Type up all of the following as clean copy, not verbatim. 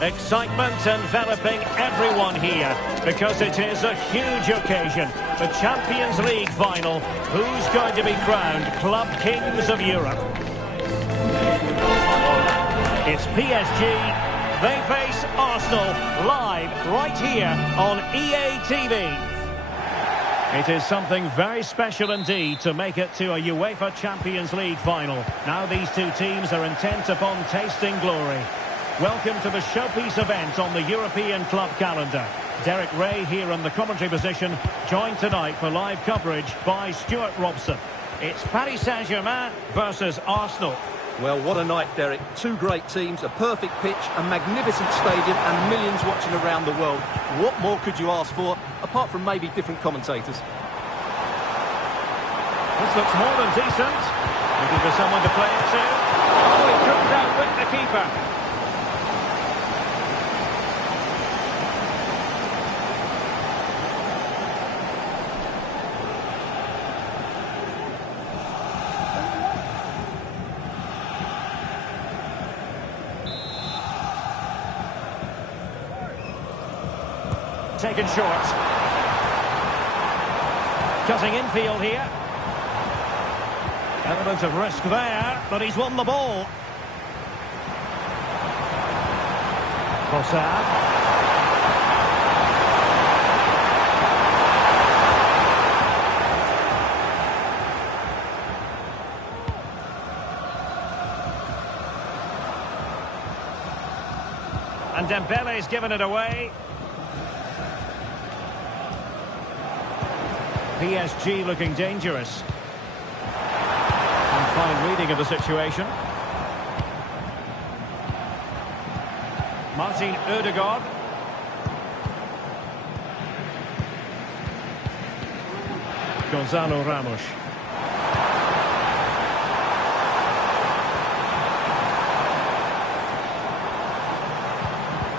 Excitement enveloping everyone here because it is a huge occasion. The Champions League final. Who's going to be crowned Club Kings of Europe? It's PSG. They face Arsenal live right here on EA TV. It is something very special indeed to make it to a UEFA Champions League final. Now these two teams are intent upon tasting glory. Welcome to the showpiece event on the European club calendar. Derek Ray here in the commentary position, joined tonight for live coverage by Stuart Robson. It's Paris Saint-Germain versus Arsenal. Well, what a night, Derek. Two great teams, a perfect pitch, a magnificent stadium and millions watching around the world. What more could you ask for, apart from maybe different commentators? This looks more than decent. Looking for someone to play it to. Oh, he couldn't outwit the keeper. Taken short. Cutting infield here. Element of risk there, but he's won the ball. Trossard. And Dembele's given it away. PSG looking dangerous. And fine reading of the situation. Martin Ødegaard. Gonzalo Ramos.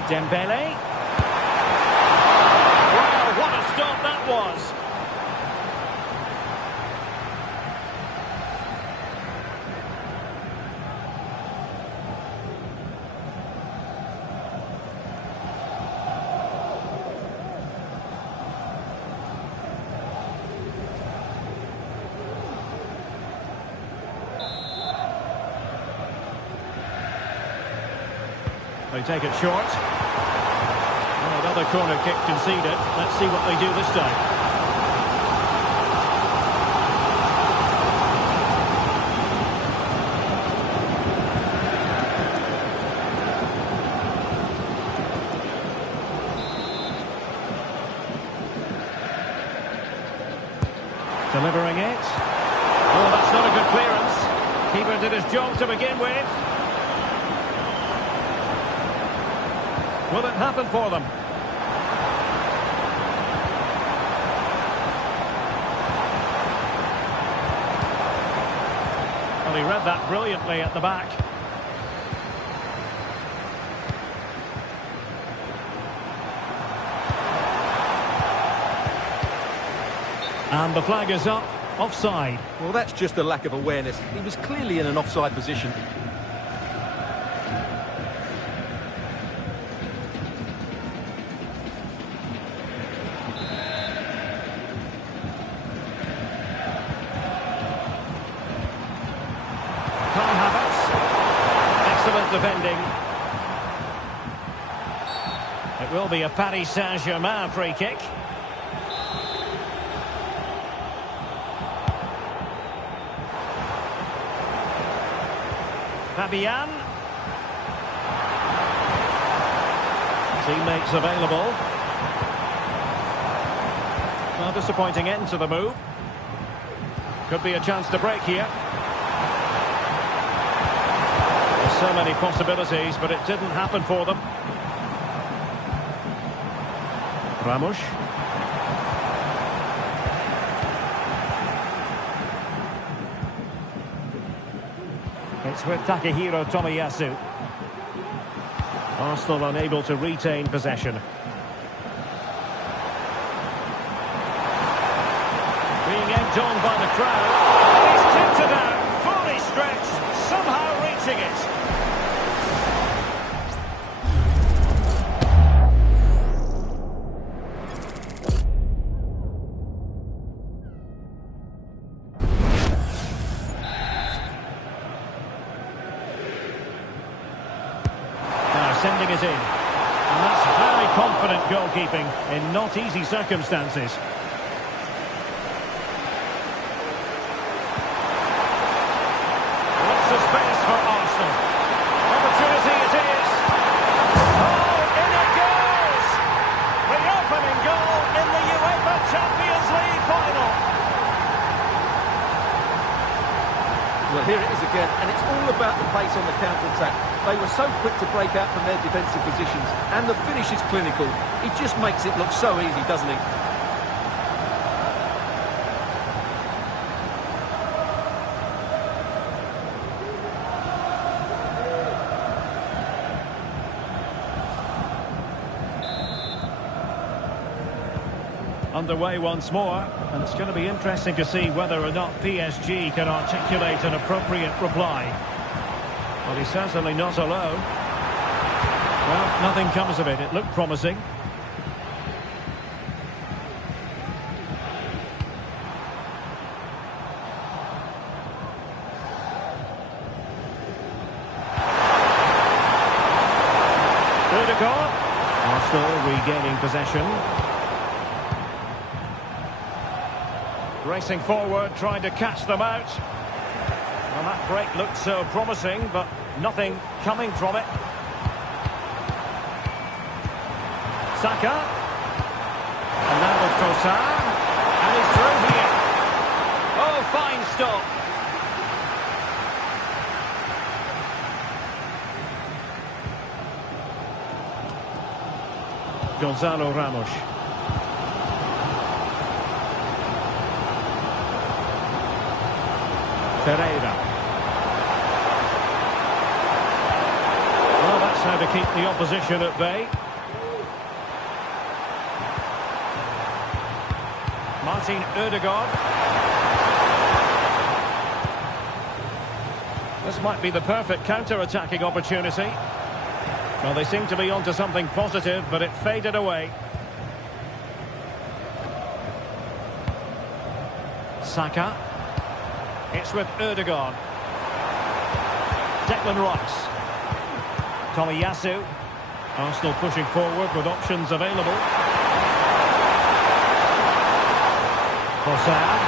Dembele. Wow, what a stop that was. They take it short. Oh, another corner kick conceded. Let's see what they do this time. Delivering it. Oh, that's not a good clearance. Keeper did his job to begin with. Will it happen for them? Well, he read that brilliantly at the back. And the flag is up, offside. Well, that's just a lack of awareness. He was clearly in an offside position. Defending. It will be a Paris Saint-Germain free kick. Fabian. Teammates available. Well, disappointing end to the move. Could be a chance to break here. So many possibilities, but it didn't happen for them. Ramos. It's with Takehiro Tomiyasu. Arsenal unable to retain possession. Being egged on by the crowd. He's tipped it out, fully stretched, somehow reaching it. sending it in. And that's very confident goalkeeping in not easy circumstances. Lots of space for Arsenal. Opportunity it is. Oh, in it goes! The opening goal in the UEFA Champions League final. Well, here it is again, and it's all about the pace on the counter-attack. They were so quick to break out from their defensive positions, and the finish is clinical. He just makes it look so easy, doesn't he? Underway once more, and it's going to be interesting to see whether or not PSG can articulate an appropriate reply. Well, he's certainly not alone. Well, nothing comes of it. It looked promising. Ødegaard. Arsenal regaining possession. Racing forward, trying to catch them out. Well, that break looked so promising, but nothing coming from it. Saka. And now with Trossard. And he's through here. Oh, fine stop. Gonzalo Ramos. Pereira. Well, that's how to keep the opposition at bay. Martin Ødegaard. This might be the perfect counter-attacking opportunity. Well, they seem to be onto something positive, but it faded away. Saka. It's with Ødegaard. Declan Rice. Tomiyasu. Arsenal pushing forward with options available. Trossard.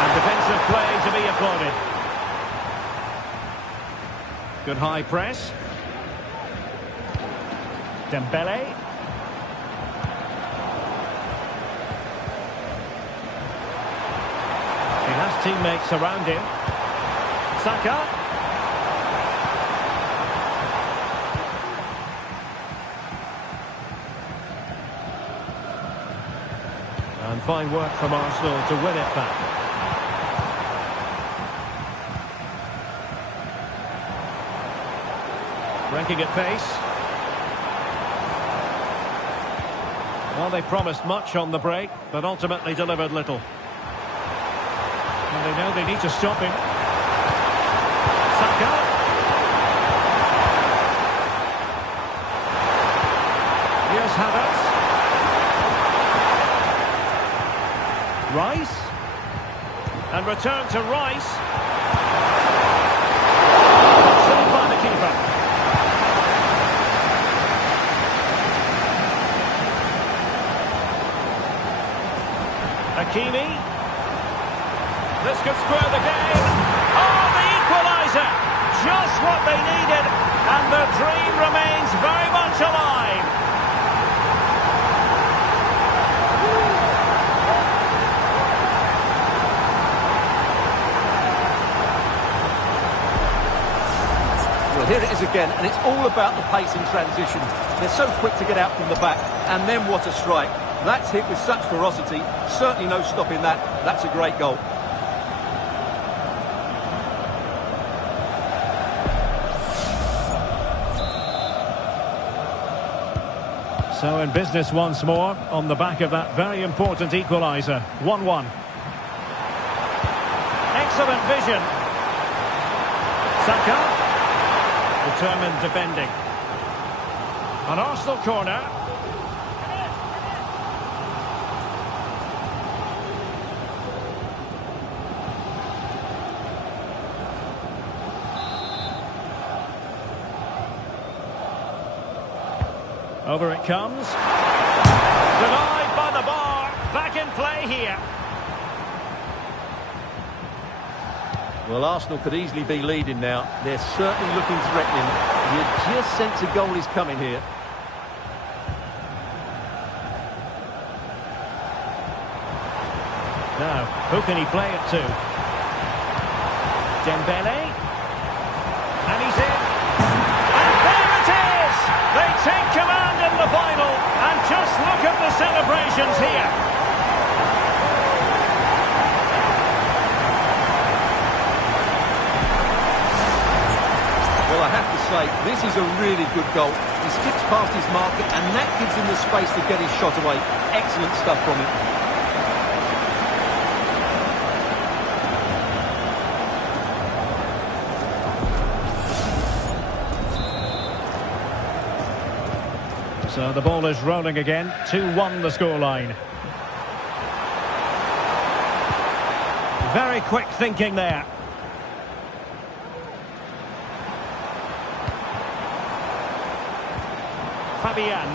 And defensive play to be applauded. Good high press. Dembele. He has teammates around him. Saka. And fine work from Arsenal to win it back. Breaking at pace. Well, they promised much on the break, but ultimately delivered little. And they know they need to stop him. Saka. Here's Havertz. Rice. And return to Rice. Saved by the keeper. Hakimi. This could square the game. Oh, the equaliser! Just what they needed, and the dream remains very much alive. Well, here it is again, and it's all about the pace in transition. They're so quick to get out from the back, and then what a strike. That's hit with such ferocity. Certainly no stopping that. That's a great goal. So in business once more on the back of that very important equaliser. 1-1. Excellent vision. Saka. Determined defending. An Arsenal corner. Over it comes. Denied by the bar. Back in play here. Well, Arsenal could easily be leading now. They're certainly looking threatening. You just sense a goal is coming here. Now, who can he play it to? Dembele. And he's in. And there it is! They take command in the final. And just look at the celebrations here. Well, I have to say, this is a really good goal. He skips past his marker, and that gives him the space to get his shot away. Excellent stuff from him. So the ball is rolling again. 2-1 the scoreline. Very quick thinking there. Fabian.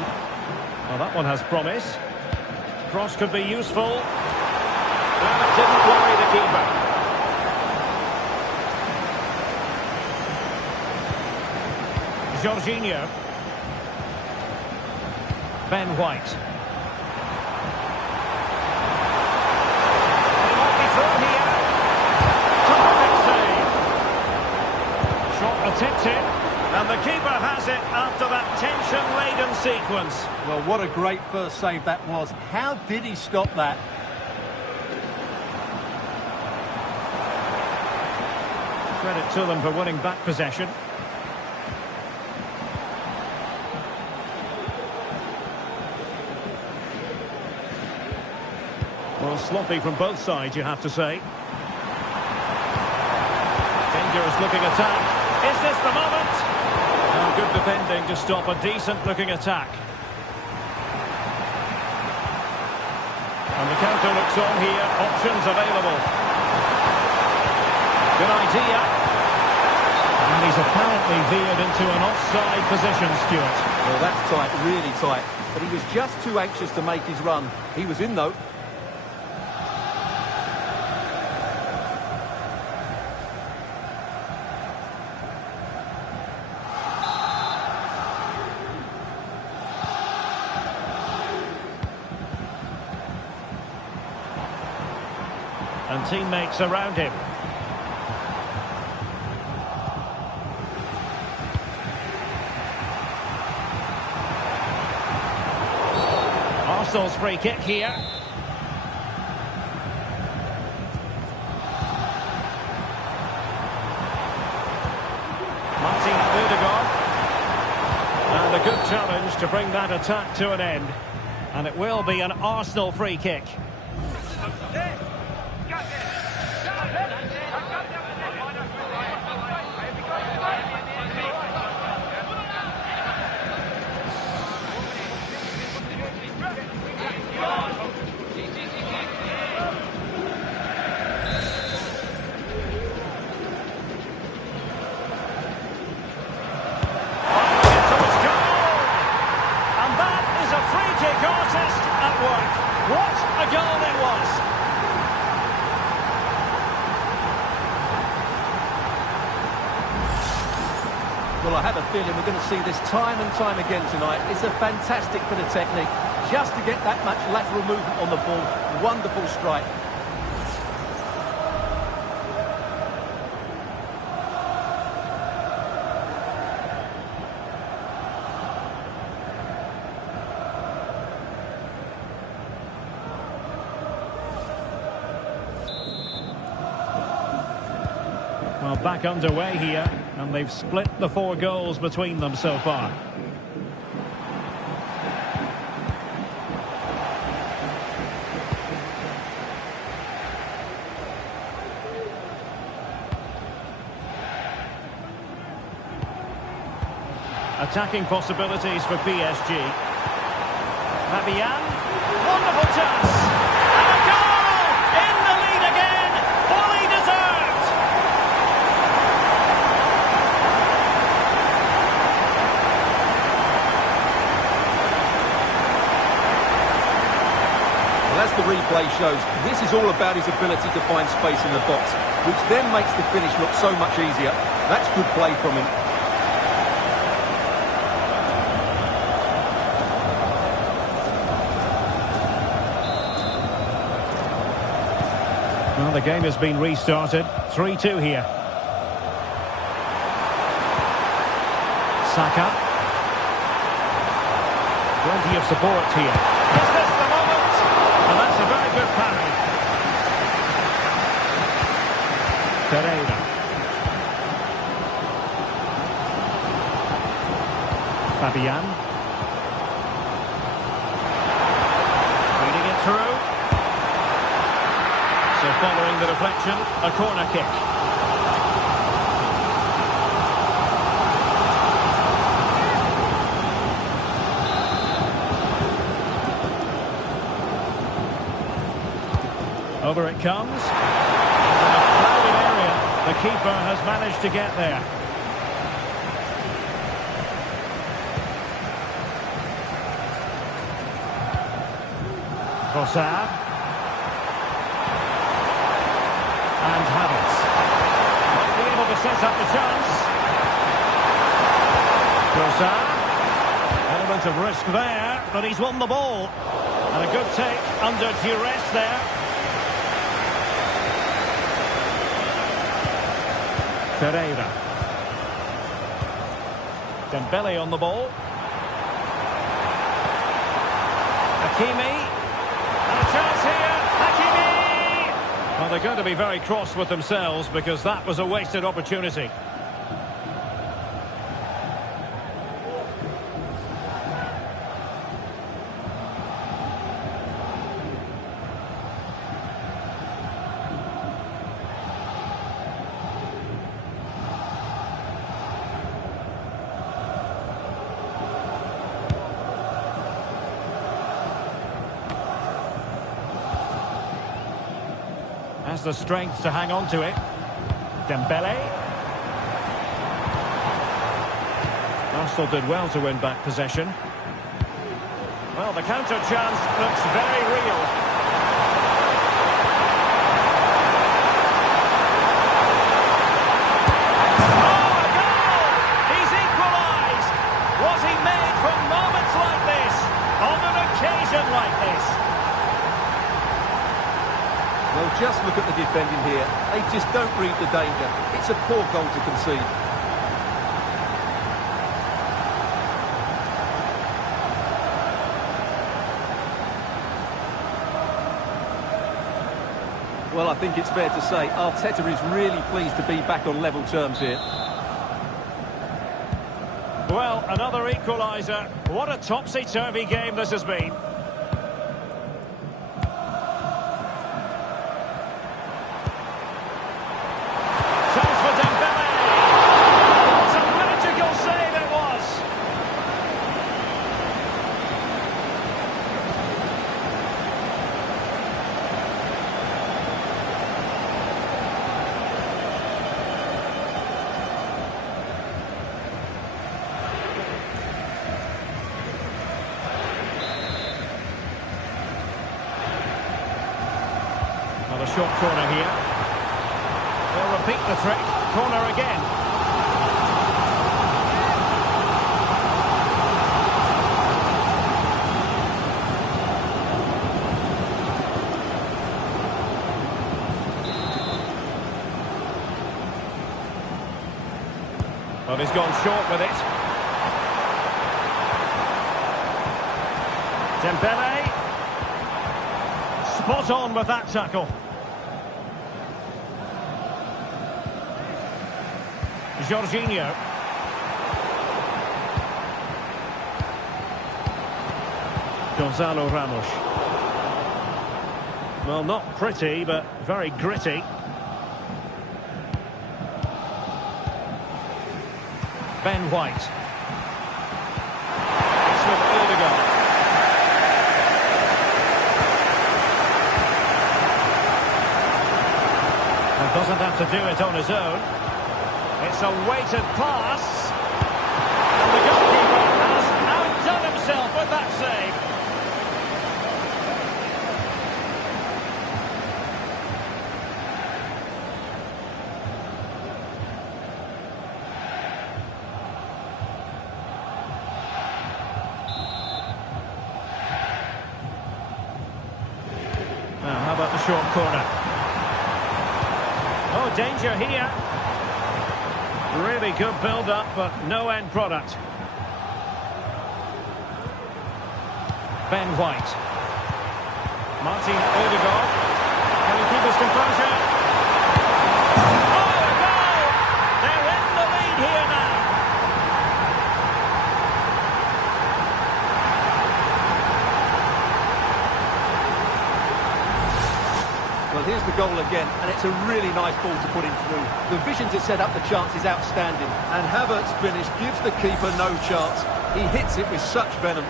Well, that one has promise. Cross could be useful. And it didn't worry the keeper. Jorginho. Ben White. He might be through here. Terrific save. Shot attempted. And the keeper has it after that tension-laden sequence. Well, what a great first save that was. How did he stop that? Credit to them for winning back possession. Well, sloppy from both sides, you have to say. Dangerous looking attack. Is this the moment? Oh, good defending to stop a decent-looking attack. And the counter looks on here. Options available. Good idea. And he's apparently veered into an offside position, Stuart. Well, that's tight, really tight. But he was just too anxious to make his run. He was in, though. And teammates around him. Arsenal's free kick here. Martin Odegaard. And a good challenge to bring that attack to an end. And it will be an Arsenal free kick. What a goal it was! Well, I have a feeling we're going to see this time and time again tonight. It's a fantastic bit of technique. Just to get that much lateral movement on the ball. Wonderful strike. Well, back underway here, and they've split the 4 goals between them so far. Attacking possibilities for PSG. Fabian, wonderful chance! And a goal! In the lead again! Fully deserved! the replay shows, this is all about his ability to find space in the box, which then makes the finish look so much easier. That's good play from him. Well, the game has been restarted. 3-2 here. Saka. Plenty of support here. Is this the moment? And that's a very good parry. Pereira. Fabian. Reading it through. So following the deflection, a corner kick. Over it comes. In a crowded area, the keeper has managed to get there. Trossard. And Havertz. Might be able to set up the chance. Trossard. Element of risk there, but he's won the ball. And a good take under duress there. Pereira. Dembele on the ball. Hakimi. And a chance here. Hakimi! Well, they're going to be very cross with themselves because that was a wasted opportunity. Has the strength to hang on to it. Dembele. Arsenal did well to win back possession. Well, the counter chance looks very real. Oh, a goal! He's equalised! Was he made for moments like this? On an occasion like this? Well, just look at the defending here. They just don't read the danger. It's a poor goal to concede. Well, I think it's fair to say Arteta is really pleased to be back on level terms here. Well, another equaliser. What a topsy-turvy game this has been. Well, a short corner here. They'll repeat the trick. Corner again. Well, he's gone short with it. Dembele. Spot on with that tackle. Jorginho. Gonzalo Ramos. Well, not pretty, but very gritty. Ben White. It's with Odegaard. And doesn't have to do it on his own. It's a weighted pass. And the goalkeeper has outdone himself with that save. short corner. Oh, danger here. Really good build-up, but no end product. Ben White. Martin Odegaard. Can he keep his composure? Oh, a goal! They're in the lead here now. Well, here's the goal again, and it's a really nice ball to put him through. The vision to set up the chance is outstanding, and Havertz's finish gives the keeper no chance. He hits it with such venom.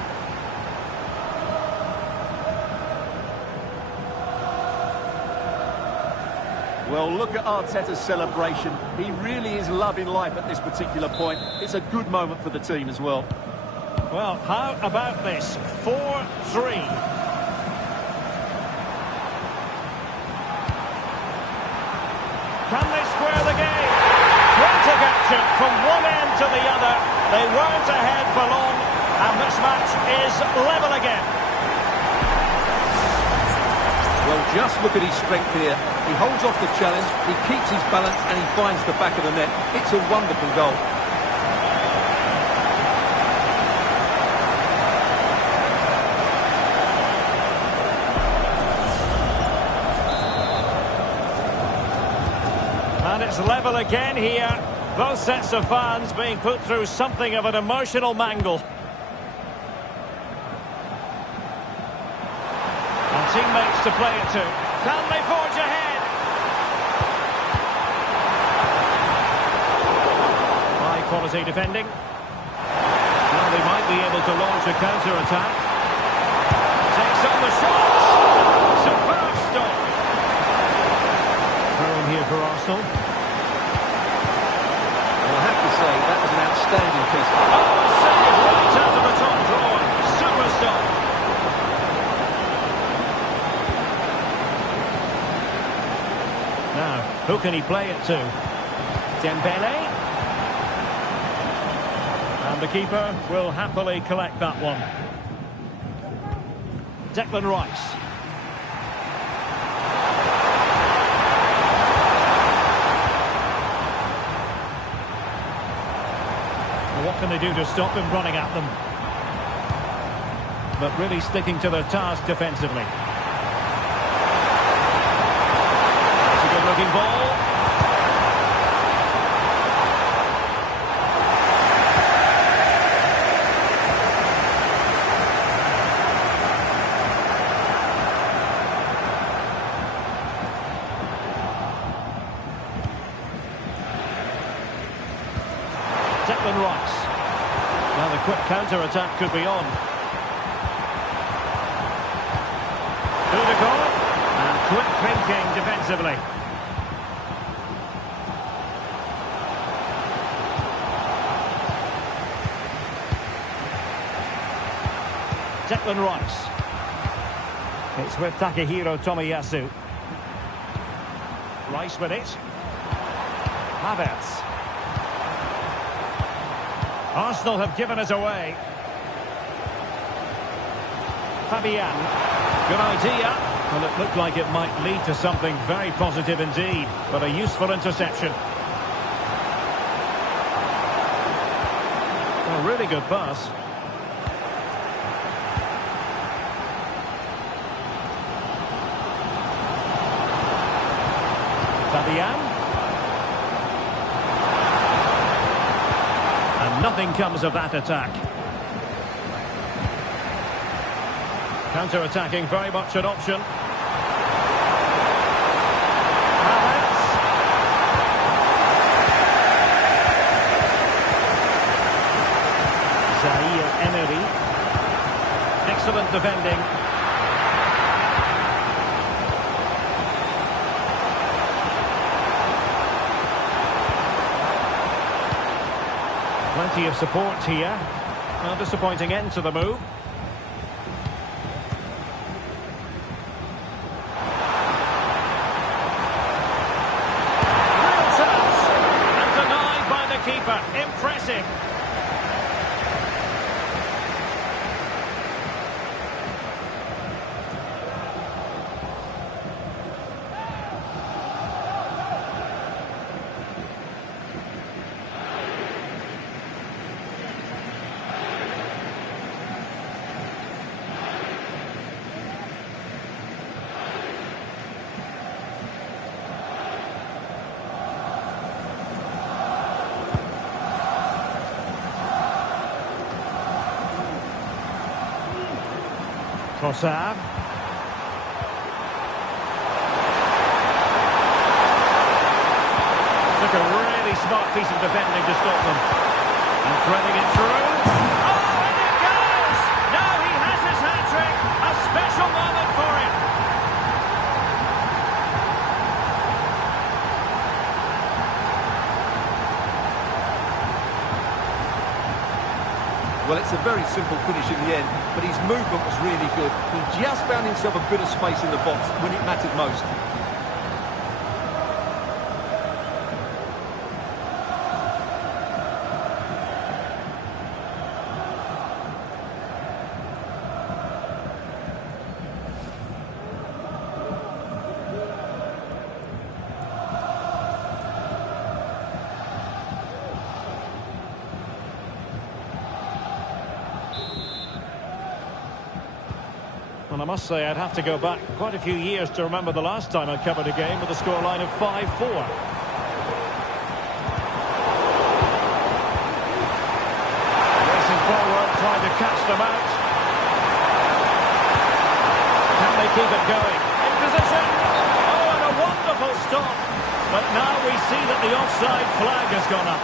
Well, look at Arteta's celebration. He really is loving life at this particular point. It's a good moment for the team as well. Well, how about this? 4-3. Can they square the game? Frantic action from one end to the other. They weren't ahead for long, and this match is level again. Well, just look at his strength here. He holds off the challenge, he keeps his balance, and he finds the back of the net. It's a wonderful goal. And it's level again here. Both sets of fans being put through something of an emotional mangle. And teammates to play it to. Can they forge ahead? High quality defending. Well, they might be able to launch a counter-attack. Takes on the shots. Superb stop. Throw in here for Arsenal. Well, I have to say, that was an outstanding piece. Oh, save right out of the top drawer. Super stop. Now, who can he play it to? Dembele. And the keeper will happily collect that one. Declan Rice. What can they do to stop him running at them? But really sticking to their task defensively. It's a good-looking ball. Declan Rice. Now the quick counter-attack could be on. Odegaard. And quick thinking defensively. Declan Rice. It's with Takehiro Tomiyasu. Rice with it. Havertz. Arsenal have given it away. Fabian. Good idea. Well, it looked like it might lead to something very positive indeed, but a useful interception. A really good pass. Fabian. And nothing comes of that attack. Counter-attacking, very much an option. Havertz. Zaire Emery. Excellent defending. Plenty of support here. A disappointing end to the move. Real chance. And denied by the keeper. Impressive. Trossard. Took a really smart piece of defending to stop them. And threading it through. Oh, and it goes! Now he has his hat-trick. A special moment for him. Well, it's a very simple finish in the end, but his movement was really good. He just found himself a bit of space in the box when it mattered most. Well, I must say I'd have to go back quite a few years to remember the last time I covered a game with a scoreline of 5-4. Racing forward, trying to catch them out. Can they keep it going? In position! Oh, and a wonderful stop! But now we see that the offside flag has gone up.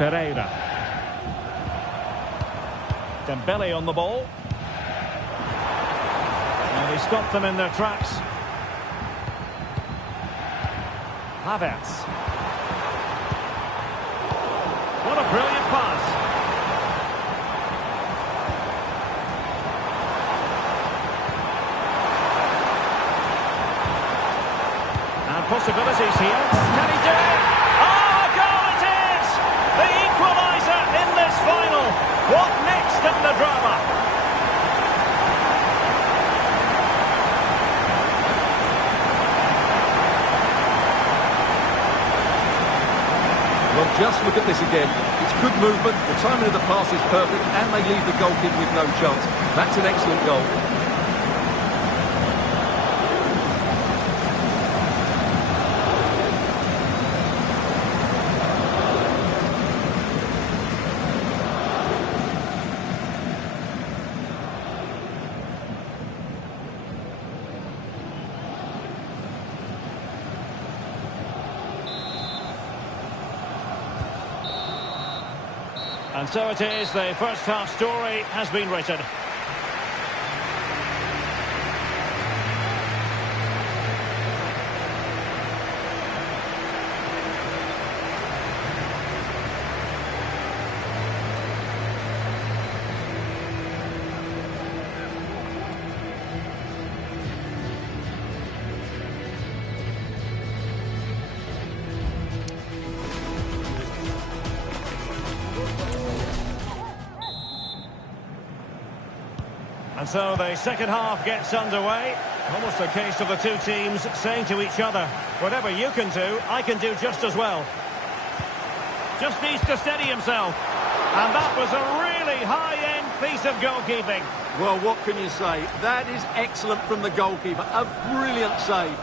Ferreira. Dembele on the ball. And he stopped them in their tracks. Havertz. What a brilliant pass. And possibilities here. Can he do it? The equaliser in this final. What next in the drama? Well, just look at this again. It's good movement, the timing of the pass is perfect, and they leave the goalkeeper with no chance. That's an excellent goal. And so it is, the first half story has been written. And so the second half gets underway. Almost a case of the two teams saying to each other, whatever you can do, I can do just as well. Just needs to steady himself. And that was a really high-end piece of goalkeeping. Well, what can you say? That is excellent from the goalkeeper. A brilliant save.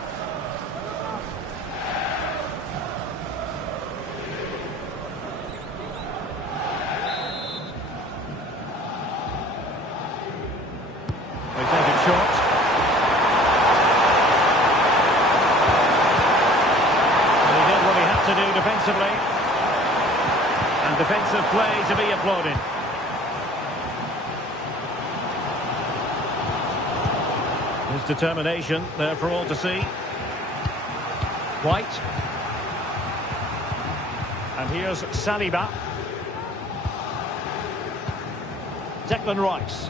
They take it short. And he did what he had to do defensively. And defensive play to be applauded. His determination there for all to see. White. And here's Saliba. Declan Rice.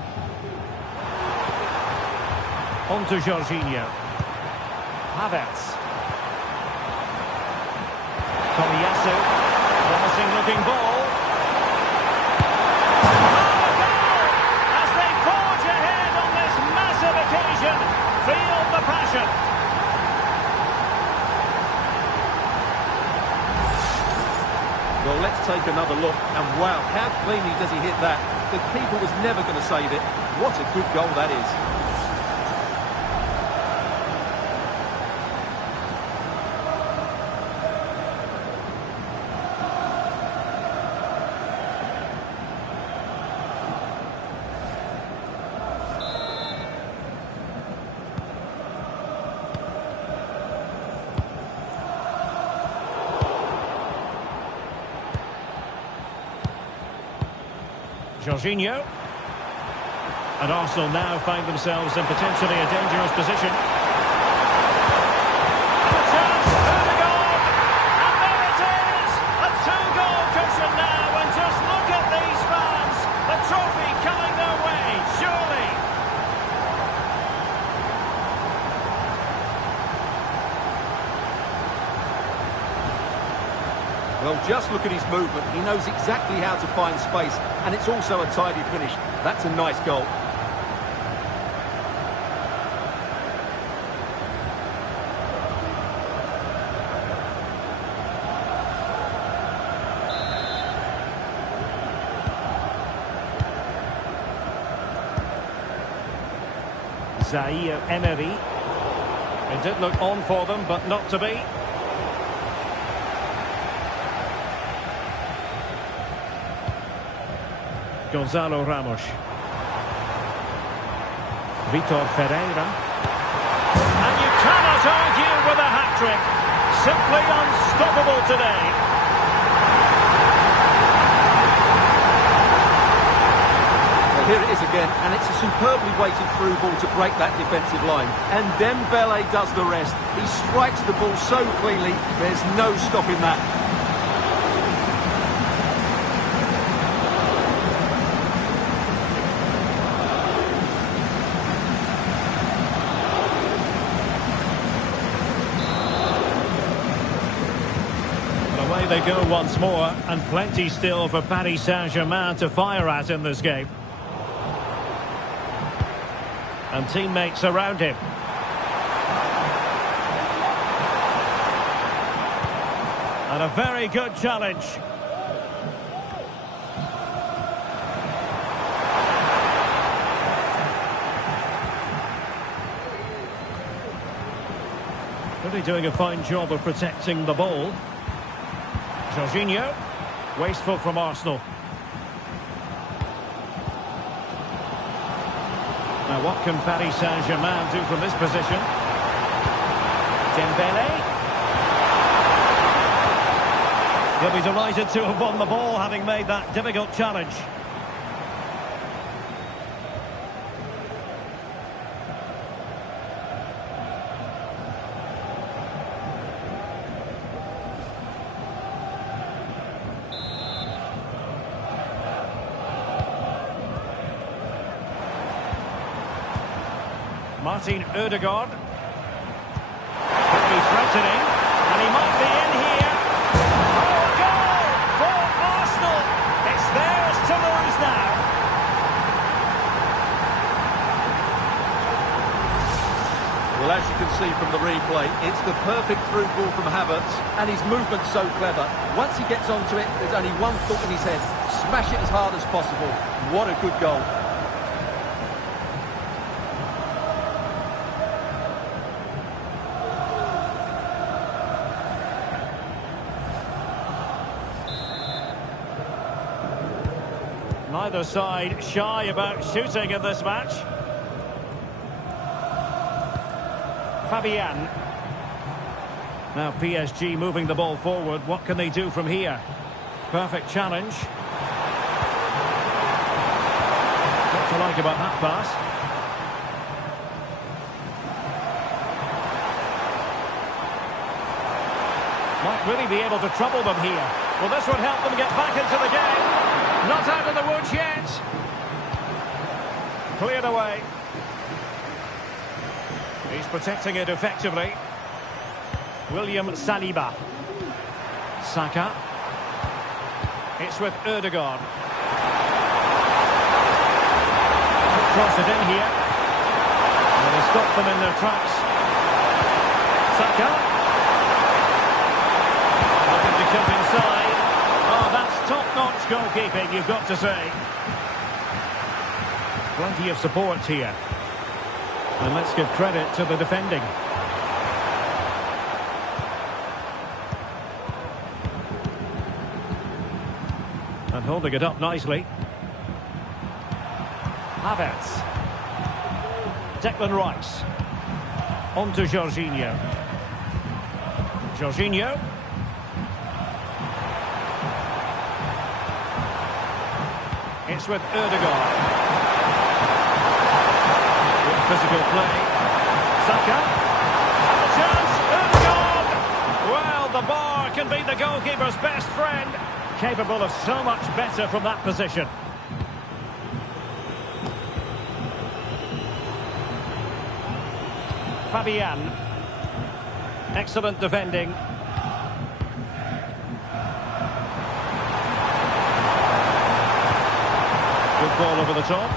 On to Jorginho. Havertz. Tomiyasu. Promising looking ball. Oh, a goal! As they forge ahead on this massive occasion. Feel the passion. Well, let's take another look. And wow, how cleanly does he hit that? The keeper was never going to save it. What a good goal that is. Jorginho. And Arsenal now find themselves in potentially a dangerous position. And a chance, Ødegaard! And there it is! A two-goal cushion now, and just look at these fans! The trophy coming their way, surely! Well, just look at his movement. He knows exactly how to find space, and it's also a tidy finish. That's a nice goal. Zaire Emery. It did look on for them, but not to be. Gonzalo Ramos. Vitor Ferreira. And you cannot argue with a hat-trick. Simply unstoppable today. Well, here it is again, and it's a superbly weighted through ball to break that defensive line. And Dembele does the rest. He strikes the ball so cleanly, there's no stopping that. They go once more, and plenty still for Paris Saint-Germain to fire at in this game. And teammates around him. And a very good challenge. Really doing a fine job of protecting the ball. Jorginho, wasteful from Arsenal. Now what can Paris Saint-Germain do from this position? Dembele. He'll be delighted to have won the ball, having made that difficult challenge. Martin Ødegaard. Could be threatening, and he might be in here. Oh, a goal for Arsenal! It's theirs to lose now. Well, as you can see from the replay, it's the perfect through ball from Havertz, and his movement's so clever. Once he gets onto it, there's only one thought in his head: smash it as hard as possible. What a good goal. Neither side shy about shooting in this match. Fabian. Now PSG moving the ball forward. What can they do from here? Perfect challenge. What to like about that pass? Might really be able to trouble them here. Well, this would help them get back into the game. Not out of the woods yet. Cleared away. He's protecting it effectively. William Saliba. Saka. It's with Ødegaard. Cross it in here. And they stop them in their tracks. Saka. Looking to cut inside. Oh, goalkeeping, you've got to say. Plenty of support here. And let's give credit to the defending. And holding it up nicely. Havertz. Declan Rice. On to Jorginho. Jorginho. It's with Ødegaard. Good physical play. Saka. And the chance. Ødegaard. Well, the bar can be the goalkeeper's best friend. Capable of so much better from that position. Fabian. Excellent defending. Good ball over the top.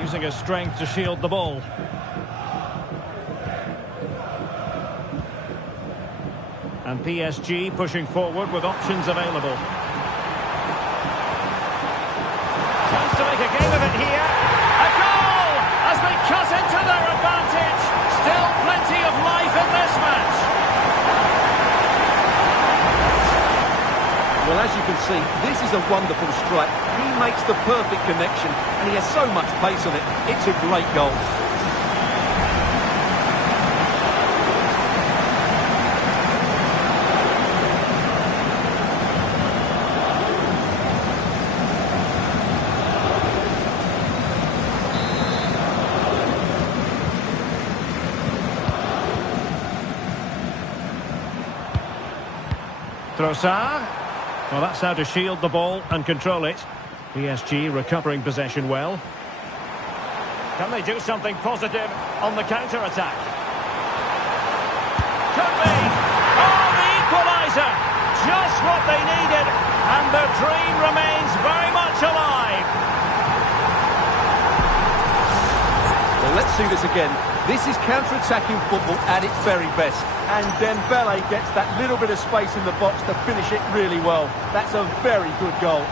Using his strength to shield the ball. And PSG pushing forward with options available. Chance to make a game of it here. A goal! As they cut into their advantage. Still plenty of life in this match. Well, as you can see, this is a wonderful strike. He makes the perfect connection, and he has so much pace on it. It's a great goal. Trossard. Well, that's how to shield the ball and control it. PSG recovering possession well. Can they do something positive on the counter-attack? Could be! Oh, the equaliser! Just what they needed, and their dream remains very much alive. Well, let's see this again. This is counter-attacking football at its very best. And Dembele gets that little bit of space in the box to finish it really well. That's a very good goal.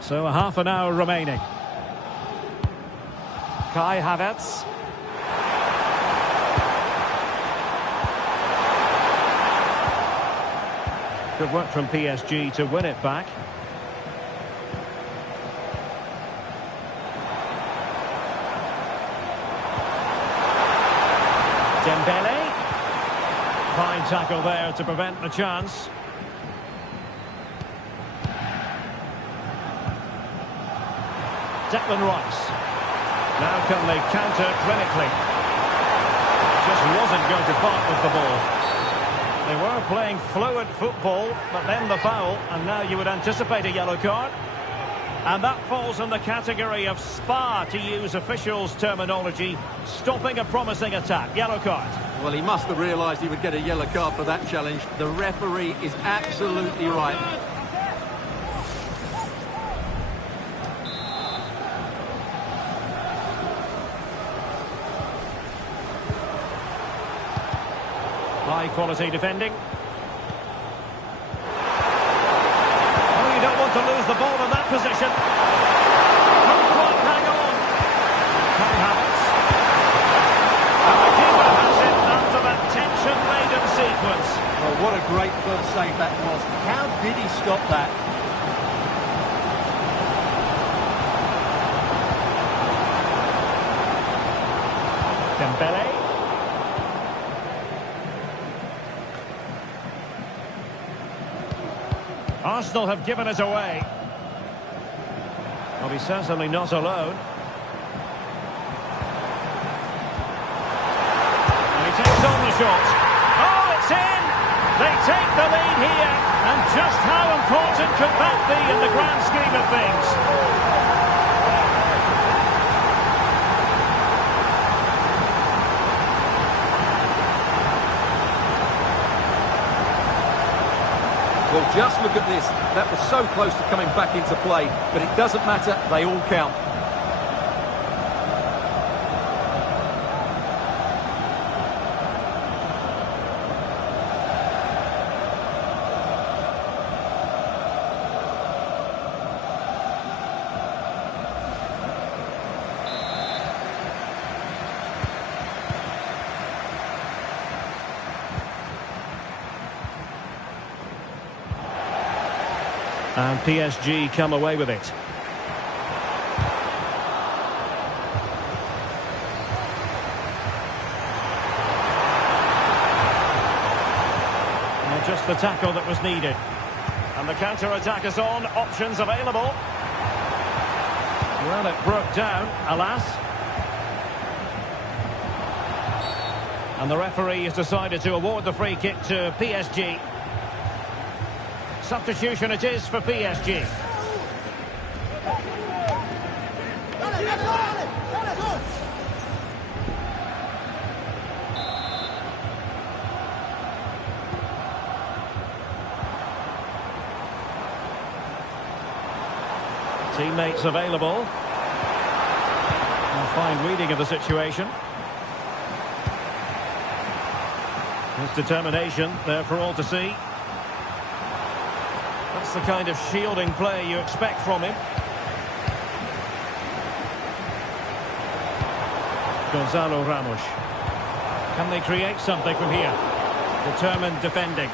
So a half an hour remaining. Kai Havertz. Good work from PSG to win it back. Dembele. Fine tackle there to prevent the chance. Declan Rice. Now can they counter clinically? Just wasn't going to part with the ball. They were playing fluid football, but then the foul, and now you would anticipate a yellow card. And that falls in the category of spa, to use officials' terminology, stopping a promising attack. Yellow card. Well, he must have realised he would get a yellow card for that challenge. The referee is absolutely right. High-quality defending. Oh, you don't want to lose the ball in that position. Can't quite hang on. Kai Havertz. And the keeper has it after that tension-laden sequence. Oh, what a great first save that was. How did he stop that? Dembele. Arsenal have given it away. Well, he's certainly not alone. And he takes on the shot. Oh, it's in! They take the lead here. And just how important could that be in the grand scheme of things? Well, just look at this. That was so close to coming back into play, but it doesn't matter. They all count. And PSG come away with it. And just the tackle that was needed. And the counter-attack is on. Options available. Well, it broke down, alas. And the referee has decided to award the free kick to PSG. Substitution it is for PSG. Teammates available. A fine reading of the situation. His determination there for all to see. That's the kind of shielding play you expect from him. Gonzalo Ramos. Can they create something from here? Determined defending.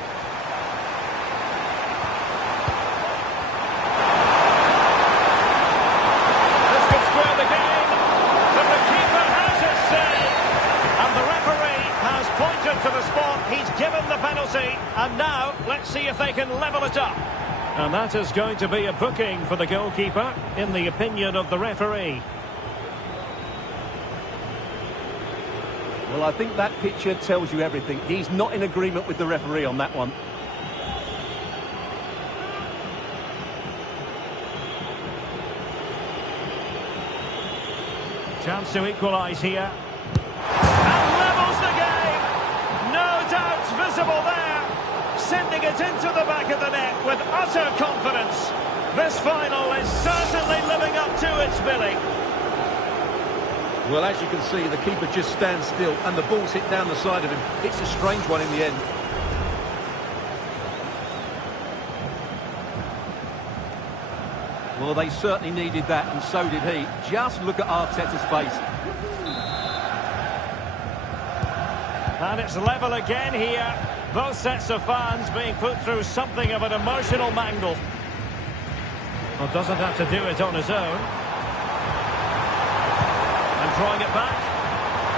This could square the game, but the keeper has his say. And the referee has pointed to the spot. He's given the penalty. And now, let's see if they can level it up. And that is going to be a booking for the goalkeeper, in the opinion of the referee. Well, I think that picture tells you everything. He's not in agreement with the referee on that one. Chance to equalise here. And levels the game! No doubts visible there. Sending it into the back of the net with utter confidence. This final is certainly living up to its billing. Well, as you can see, the keeper just stands still and the ball's hit down the side of him. It's a strange one in the end. Well, they certainly needed that, and so did he. Just look at Arteta's face. And it's level again here. Both sets of fans being put through something of an emotional mangle. Well, doesn't have to do it on his own. And drawing it back.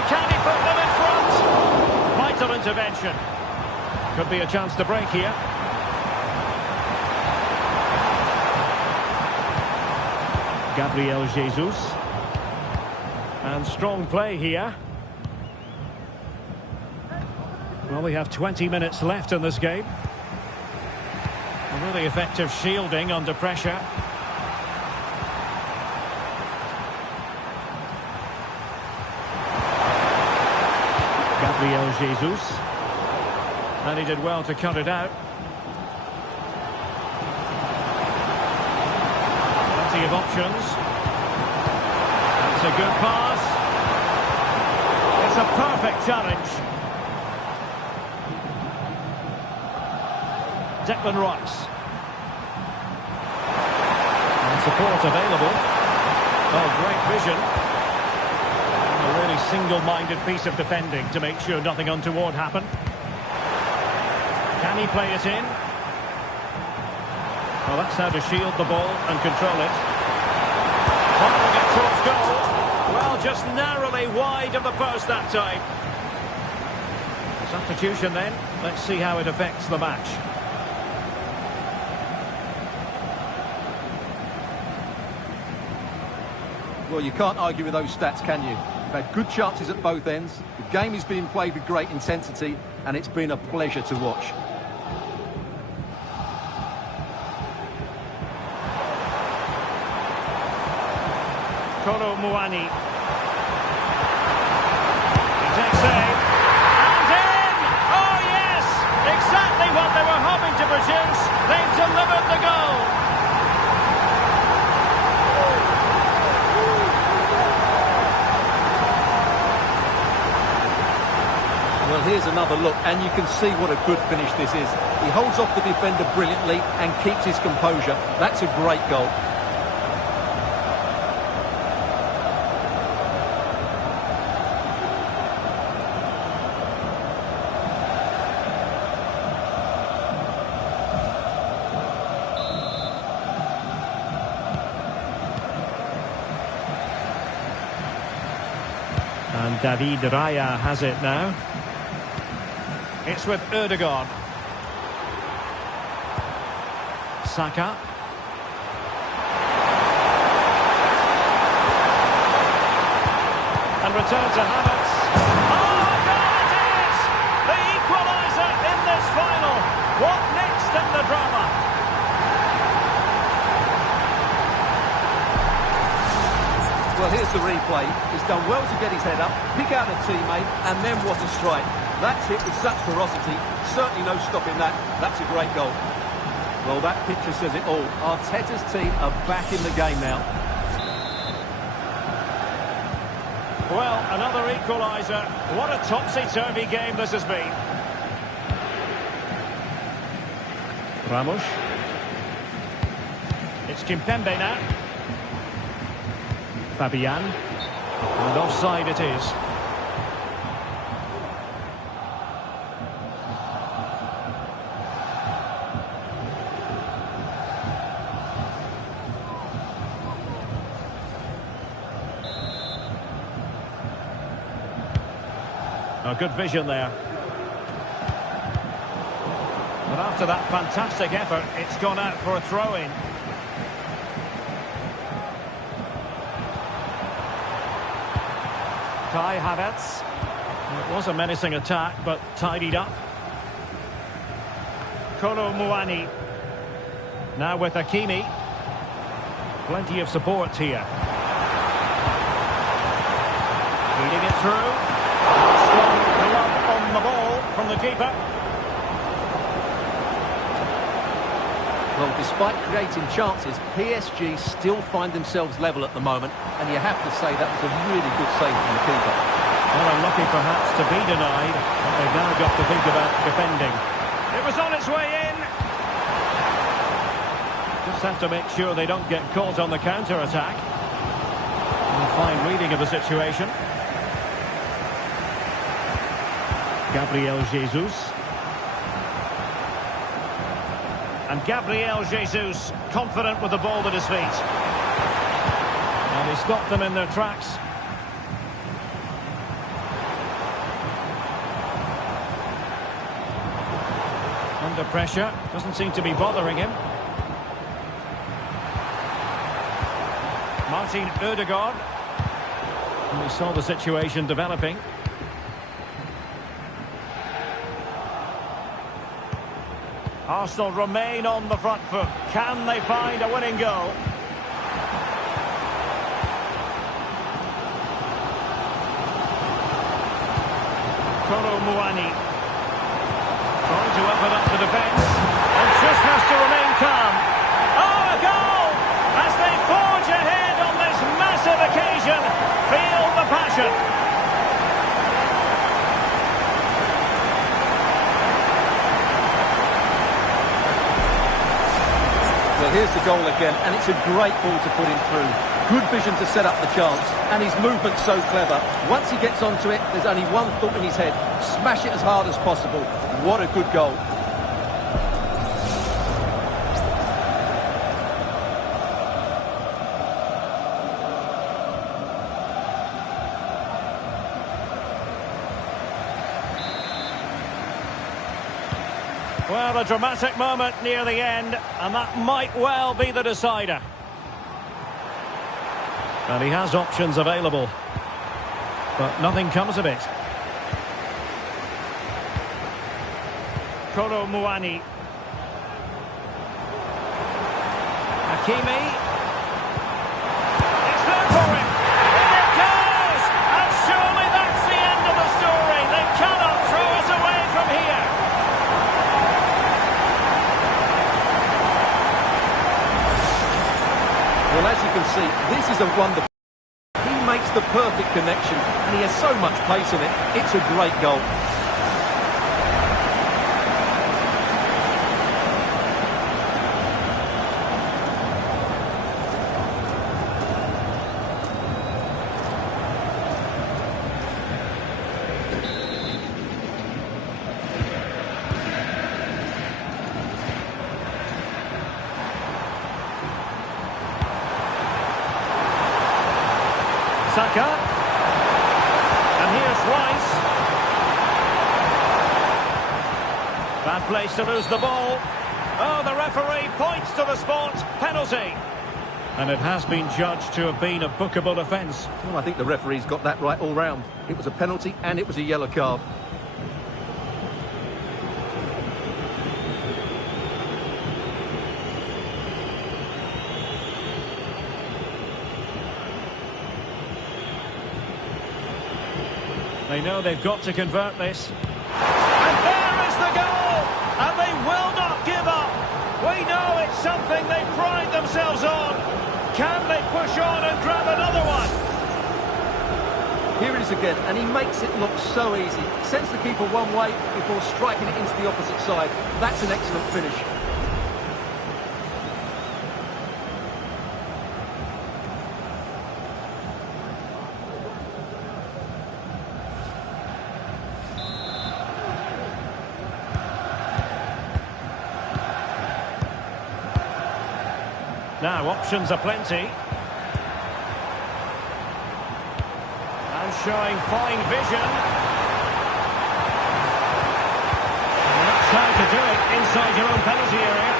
Can he put them in front? Vital intervention. Could be a chance to break here. Gabriel Jesus. And strong play here. Well, we have 20 minutes left in this game. A really effective shielding under pressure. Gabriel Jesus. And he did well to cut it out. Plenty of options. That's a good pass. It's a perfect challenge. Declan Rice. And support available. Oh, great vision. A really single-minded piece of defending to make sure nothing untoward happened. Can he play it in? Well, that's how to shield the ball and control it. Firing it towards goal. Well, just narrowly wide of the post that time. Substitution then. Let's see how it affects the match. Well, you can't argue with those stats, can you? You've had good chances at both ends. The game is being played with great intensity, and it's been a pleasure to watch. Kolo Muani. He takes aim. And in! Oh, yes! Exactly what they were hoping to produce. They Well, here's another look, and you can see what a good finish this is. He holds off the defender brilliantly and keeps his composure. That's a great goal. And David Raya has it now. It's with Ødegaard. Saka. And return to Havertz. Oh, there it is! The equaliser in this final. What next in the drama? Well, here's the replay. He's done well to get his head up, pick out a teammate, and then what a strike. That's hit with such ferocity. Certainly no stopping that. That's a great goal. Well, that picture says it all. Arteta's team are back in the game now. Well, another equaliser. What a topsy-turvy game this has been. Ramos. It's Kimpembe now. Fabian. And offside it is. Oh, good vision there. But after that fantastic effort, it's gone out for a throw-in. Kai Havertz. It was a menacing attack, but tidied up. Kolo Muani. Now with Hakimi. Plenty of support here. Feeding it through. Strong glove on the ball from the keeper. Well, despite creating chances, PSG still find themselves level at the moment, and you have to say that was a really good save from the keeper. Well, unlucky perhaps to be denied, but they've now got to think about defending. It was on its way in. Just have to make sure they don't get caught on the counter-attack. Fine reading of the situation. Gabriel Jesus. And Gabriel Jesus, confident with the ball at his feet. And he stopped them in their tracks. Under pressure, doesn't seem to be bothering him. Martin Ødegaard. And we saw the situation developing. Arsenal remain on the front foot. Can they find a winning goal? Kolo Muani. Trying to open up the defence. And just has to remain calm. Oh, a goal! As they forge ahead on this massive occasion. Feel the passion. Well, here's the goal again, and it's a great ball to put him through. Good vision to set up the chance, and his movement's so clever. Once he gets onto it, there's only one thought in his head. Smash it as hard as possible. What a good goal. Well, a dramatic moment near the end, and that might well be the decider. And he has options available, but nothing comes of it. Kolo Muani. Hakimi. It's there for him. In it goes! And surely that's the end of the story. They cannot throw us away from here. Well, as you can see, this is a wonderful... He makes the perfect connection, and he has so much pace in it. It's a great goal. Bad place to lose the ball. Oh, the referee points to the spot. Penalty. And it has been judged to have been a bookable offence. Well, I think the referee's got that right all round. It was a penalty and it was a yellow card. They know they've got to convert this. And there is the goal! And they will not give up! We know it's something they pride themselves on. Can they push on and grab another one? Here it is again, and he makes it look so easy. Sends the keeper one way before striking it into the opposite side. That's an excellent finish. Now, options are plenty. And showing fine vision. And that's how to do it inside your own penalty area.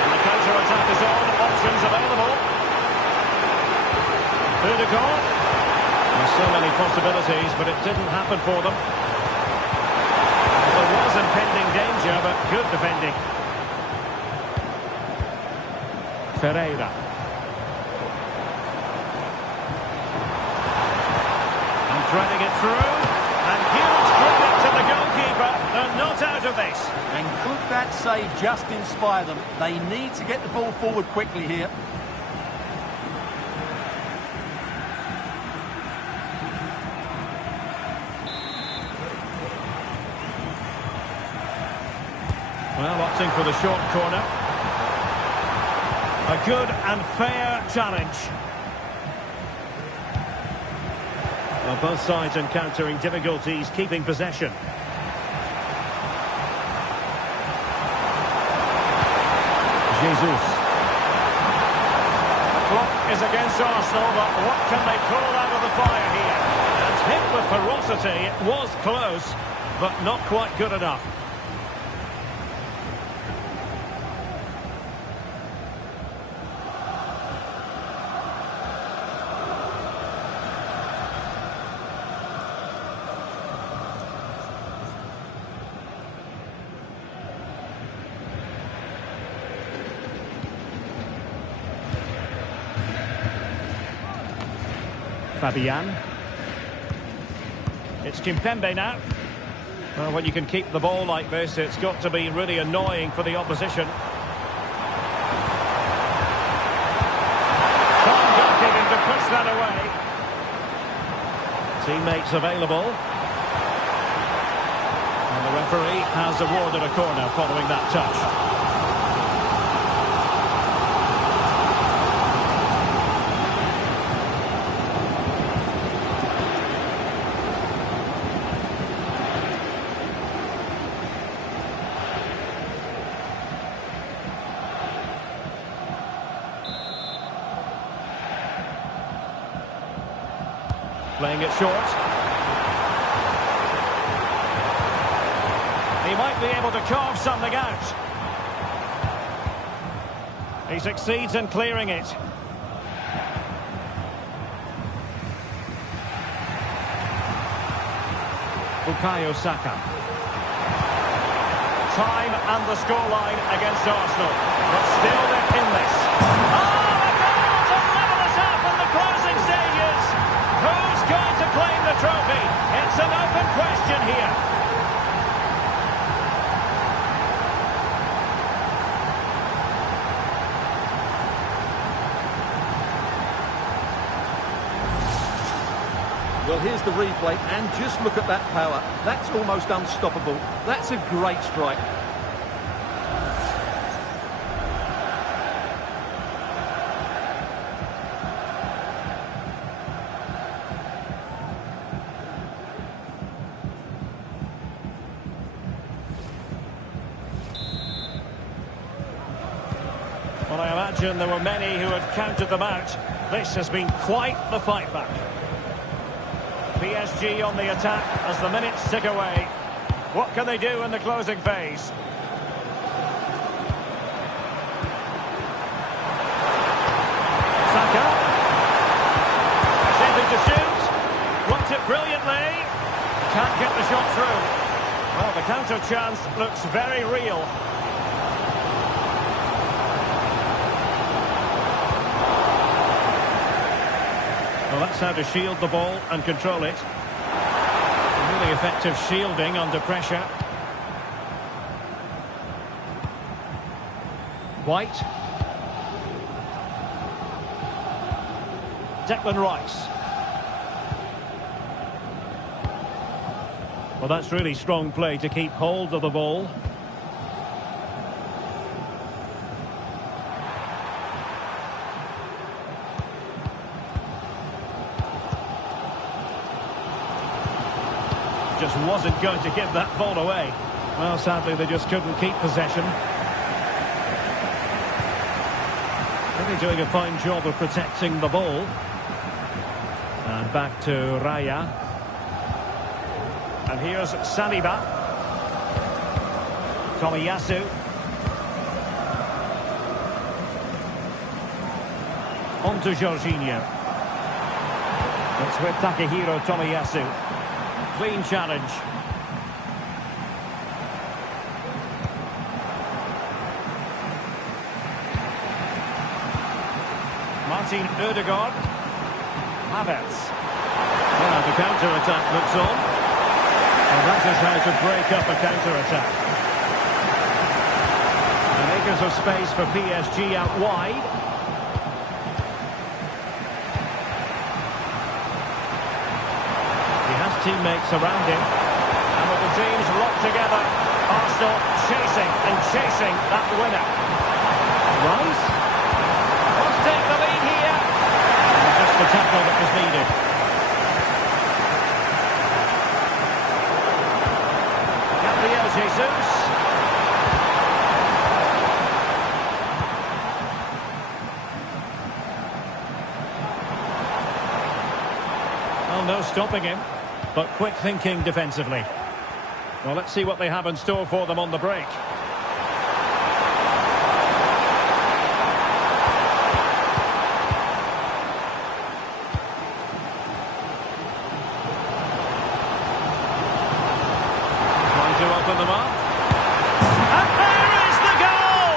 And the counter-attack is on. Options available. Odegaard. There's so many possibilities, but it didn't happen for them. There was impending danger, but good defending. Ferreira. And threading it through. And huge credit to the goalkeeper. They're not out of this. And could that save just inspire them? They need to get the ball forward quickly here. Well, opting for the short corner. A good and fair challenge. Well, both sides encountering difficulties keeping possession. Jesus. The clock is against Arsenal, but what can they pull out of the fire here? And hit with ferocity, it was close, but not quite good enough. Fabian. It's Kimpembe now. Well, when you can keep the ball like this, it's got to be really annoying for the opposition. Fine goalkeeping to push that away. Teammates available. And the referee has awarded a corner following that touch. Playing it short. He might be able to carve something out. He succeeds in clearing it. Bukayo Saka. Time and the scoreline against Arsenal. But still they're in this. Oh, a goal to level us up in the closing stages. Who's going to claim the trophy? It's an open question here. Well, here's the replay, and just look at that power. That's almost unstoppable. That's a great strike. Well, I imagine there were many who had counted them out. This has been quite the fight back. PSG on the attack as the minutes tick away. What can they do in the closing phase? Saka. Shaping to shoot. Blocks it brilliantly. Can't get the shot through. Well, the counter chance looks very real. Well, that's how to shield the ball and control it. Really effective shielding under pressure. White. Declan Rice. Well, that's really strong play to keep hold of the ball. Just wasn't going to give that ball away. Well, sadly, they just couldn't keep possession. Really doing a fine job of protecting the ball. And back to Raya. And here's Saliba. Tomiyasu. On to Jorginho. It's with Takehiro Tomiyasu. Clean challenge. Martin Ødegaard. Havertz. Well, the counter-attack looks on. And that is how to break up a counter-attack. And acres of space for PSG out wide. He has teammates around him. And with the teams locked together, Arsenal chasing and chasing that winner. Rice. Let's take the lead here. Just the tackle that was needed. Gabriel Jesus. Well, no stopping him, but quick thinking defensively. Well, let's see what they have in store for them on the break. Trying to open them up. And there is the goal!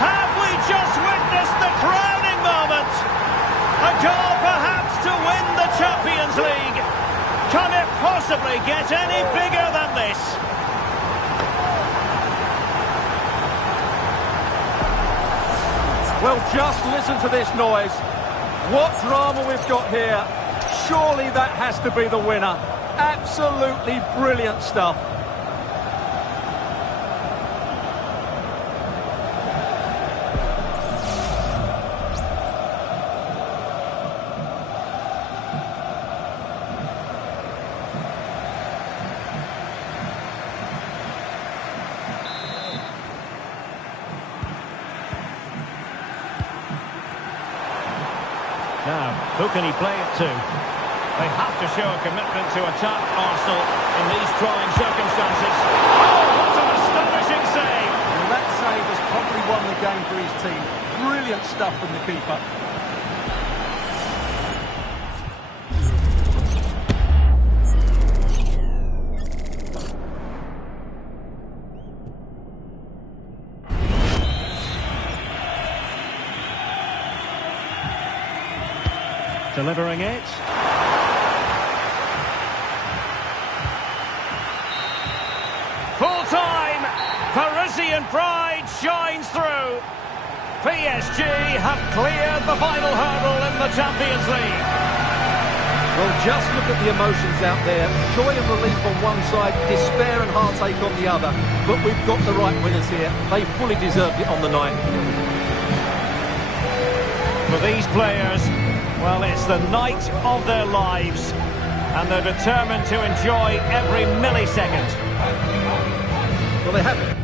Have we just witnessed the crowning moment? A goal perhaps to win the Champions League. Can it possibly get any bigger than this? Well, just listen to this noise. What drama we've got here. Surely that has to be the winner. Absolutely brilliant stuff. Now, who can he play it to? They have to show a commitment to attack Arsenal in these trying circumstances. Oh, what an astonishing save! And that save has probably won the game for his team. Brilliant stuff from the keeper. Delivering it. Full time. Parisian pride shines through. PSG have cleared the final hurdle in the Champions League. Well, just look at the emotions out there. Joy and relief on one side, despair and heartache on the other. But we've got the right winners here. They fully deserved it on the night. For these players, well, it's the night of their lives, and they're determined to enjoy every millisecond. Well, they have it.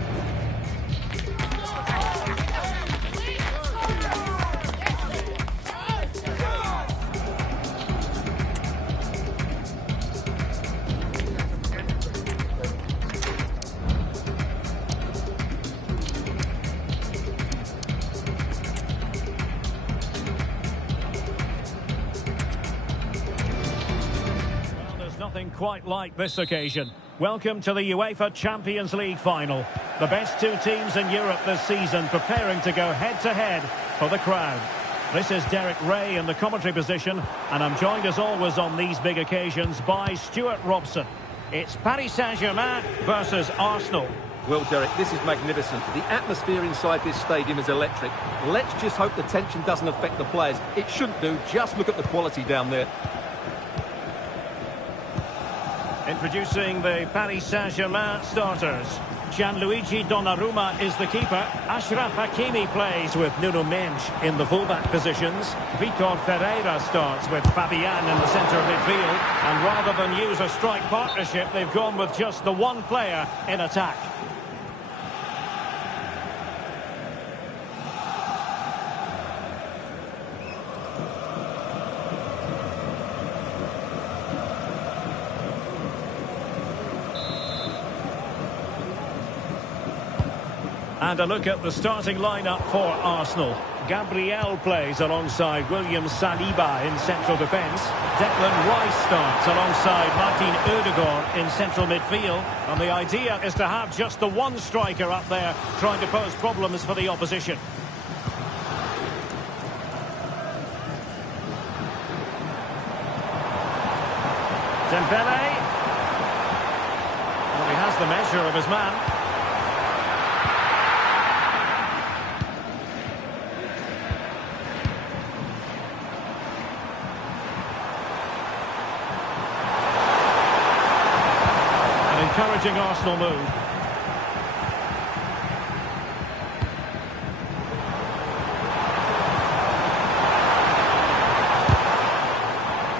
quite like this occasion. Welcome to the UEFA Champions League final. The best two teams in Europe this season preparing to go head-to-head for the crown. This is Derek Ray in the commentary position, and I'm joined as always on these big occasions by Stuart Robson. It's Paris Saint-Germain versus Arsenal. Well, Derek, this is magnificent. The atmosphere inside this stadium is electric. Let's just hope the tension doesn't affect the players. It shouldn't do. Just look at the quality down there. Introducing the Paris Saint-Germain starters. Gianluigi Donnarumma is the keeper. Achraf Hakimi plays with Nuno Mendes in the fullback positions. Vitor Ferreira starts with Fabian in the centre of midfield. And rather than use a strike partnership, they've gone with just the one player in attack. And a look at the starting lineup for Arsenal. Gabriel plays alongside William Saliba in central defence. Declan Rice starts alongside Martin Odegaard in central midfield. And the idea is to have just the one striker up there trying to pose problems for the opposition. Dembele. Well, he has the measure of his man. Encouraging Arsenal move.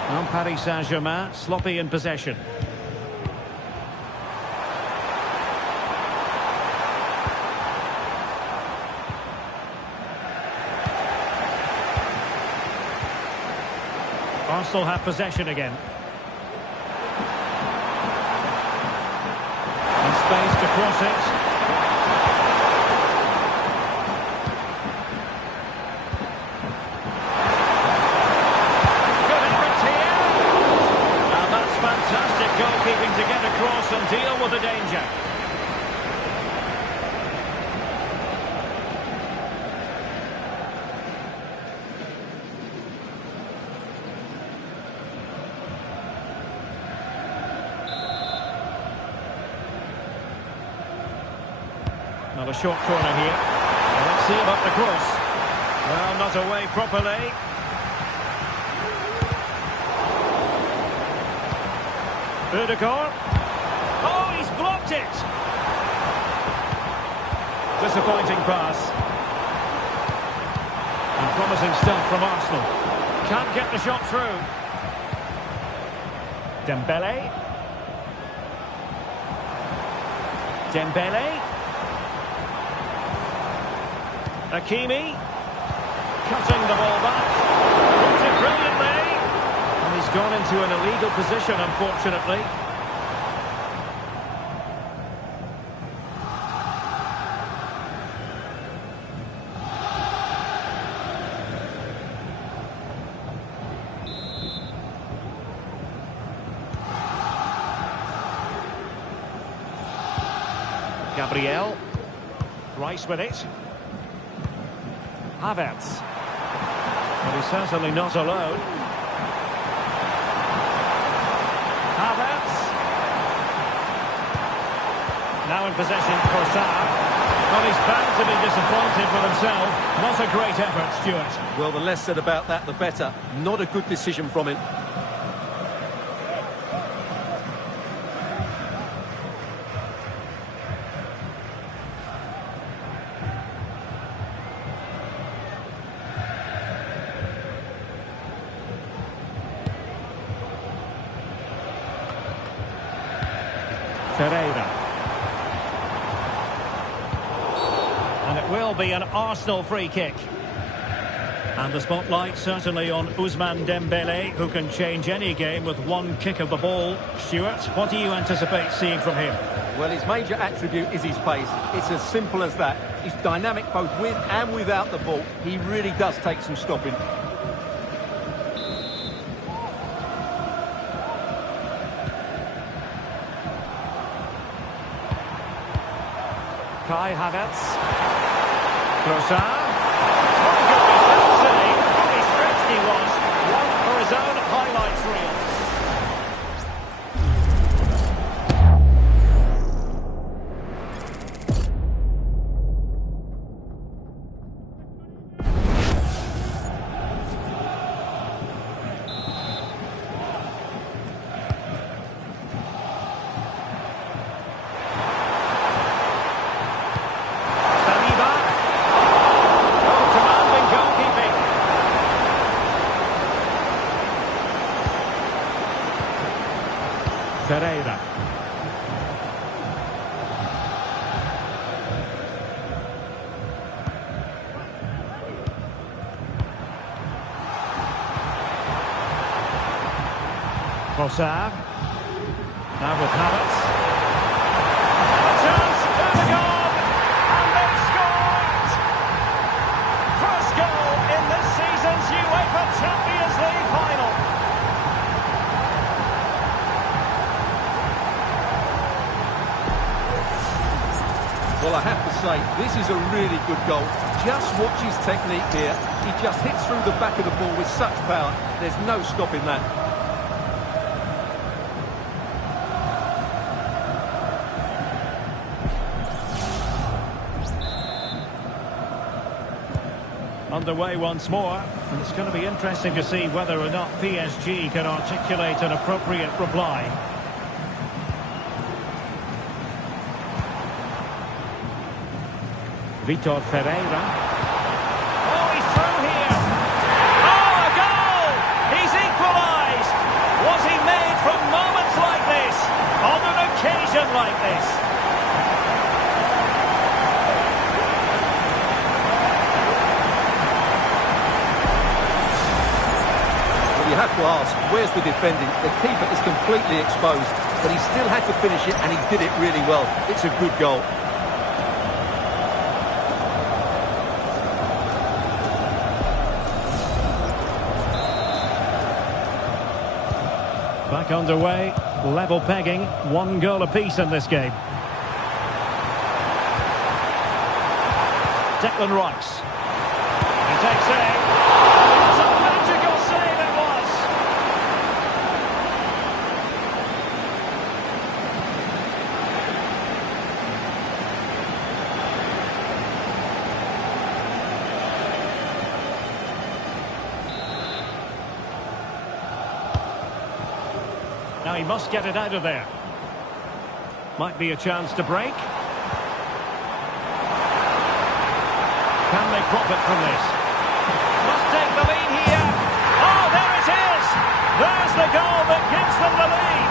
Now Paris Saint-Germain sloppy in possession. Arsenal have possession again. Space to cross it. Good effort here. Now that's fantastic goalkeeping to get across and deal with the danger. Another short corner here. Well, let's see about the cross. Well, not away properly. Odegaard. Oh, he's blocked it. Disappointing pass. And promising stuff from Arsenal. Can't get the shot through. Dembele. Dembele. Hakimi, cutting the ball back, looked it brilliantly, and he's gone into an illegal position, unfortunately. Gabriel, Rice with it. Havertz. But he's certainly not alone. Havertz. Now in possession for Sarr. Well, he's bound to be disappointed with himself. Not a great effort, Stuart. Well, the less said about that, the better. Not a good decision from him. Ferreira. And it will be an Arsenal free kick. And the spotlight certainly on Ousmane Dembele, who can change any game with one kick of the ball. Stuart, what do you anticipate seeing from him? Well, his major attribute is his pace. It's as simple as that. He's dynamic both with and without the ball. He really does take some stopping. Kai Havertz. Trossard. Oh, goodness, that save. How stretched he was. One for his own highlights reel. Pereira. Trossard. Now with Havertz. A chance, Erdogan, and they scored! First goal in this season's UEFA Champions League final. Well, I have to say, this is a really good goal. Just watch his technique here. He just hits through the back of the ball with such power. There's no stopping that. Underway once more, and it's going to be interesting to see whether or not PSG can articulate an appropriate reply. Vitor Ferreira. Oh, he's through here. Oh, a goal! He's equalised. Was he made from moments like this? On an occasion like this? Well, you have to ask, where's the defending? The keeper is completely exposed, but he still had to finish it, and he did it really well. It's a good goal. Back underway, level pegging, 1 goal apiece in this game. Declan Rice. He takes aim. It's a magical save it was. Now he must get it out of there. Might be a chance to break. Can they profit from this? Must take the lead here. Oh, there it is! There's the goal that gives them the lead.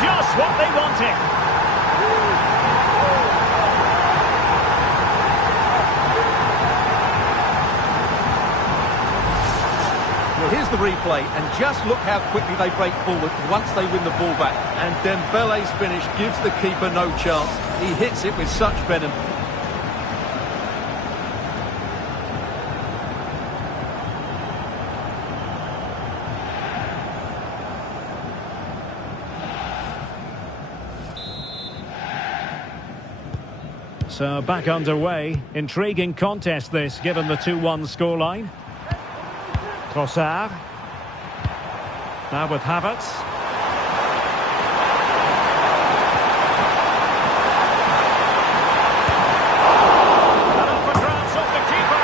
Just what they wanted. Well, here's the replay, and just look how quickly they break forward once they win the ball back. And Dembele's finish gives the keeper no chance. He hits it with such venom. So back underway. Intriguing contest this, given the 2-1 scoreline. Trossard. Now with Havertz. And up for grabs off the keeper.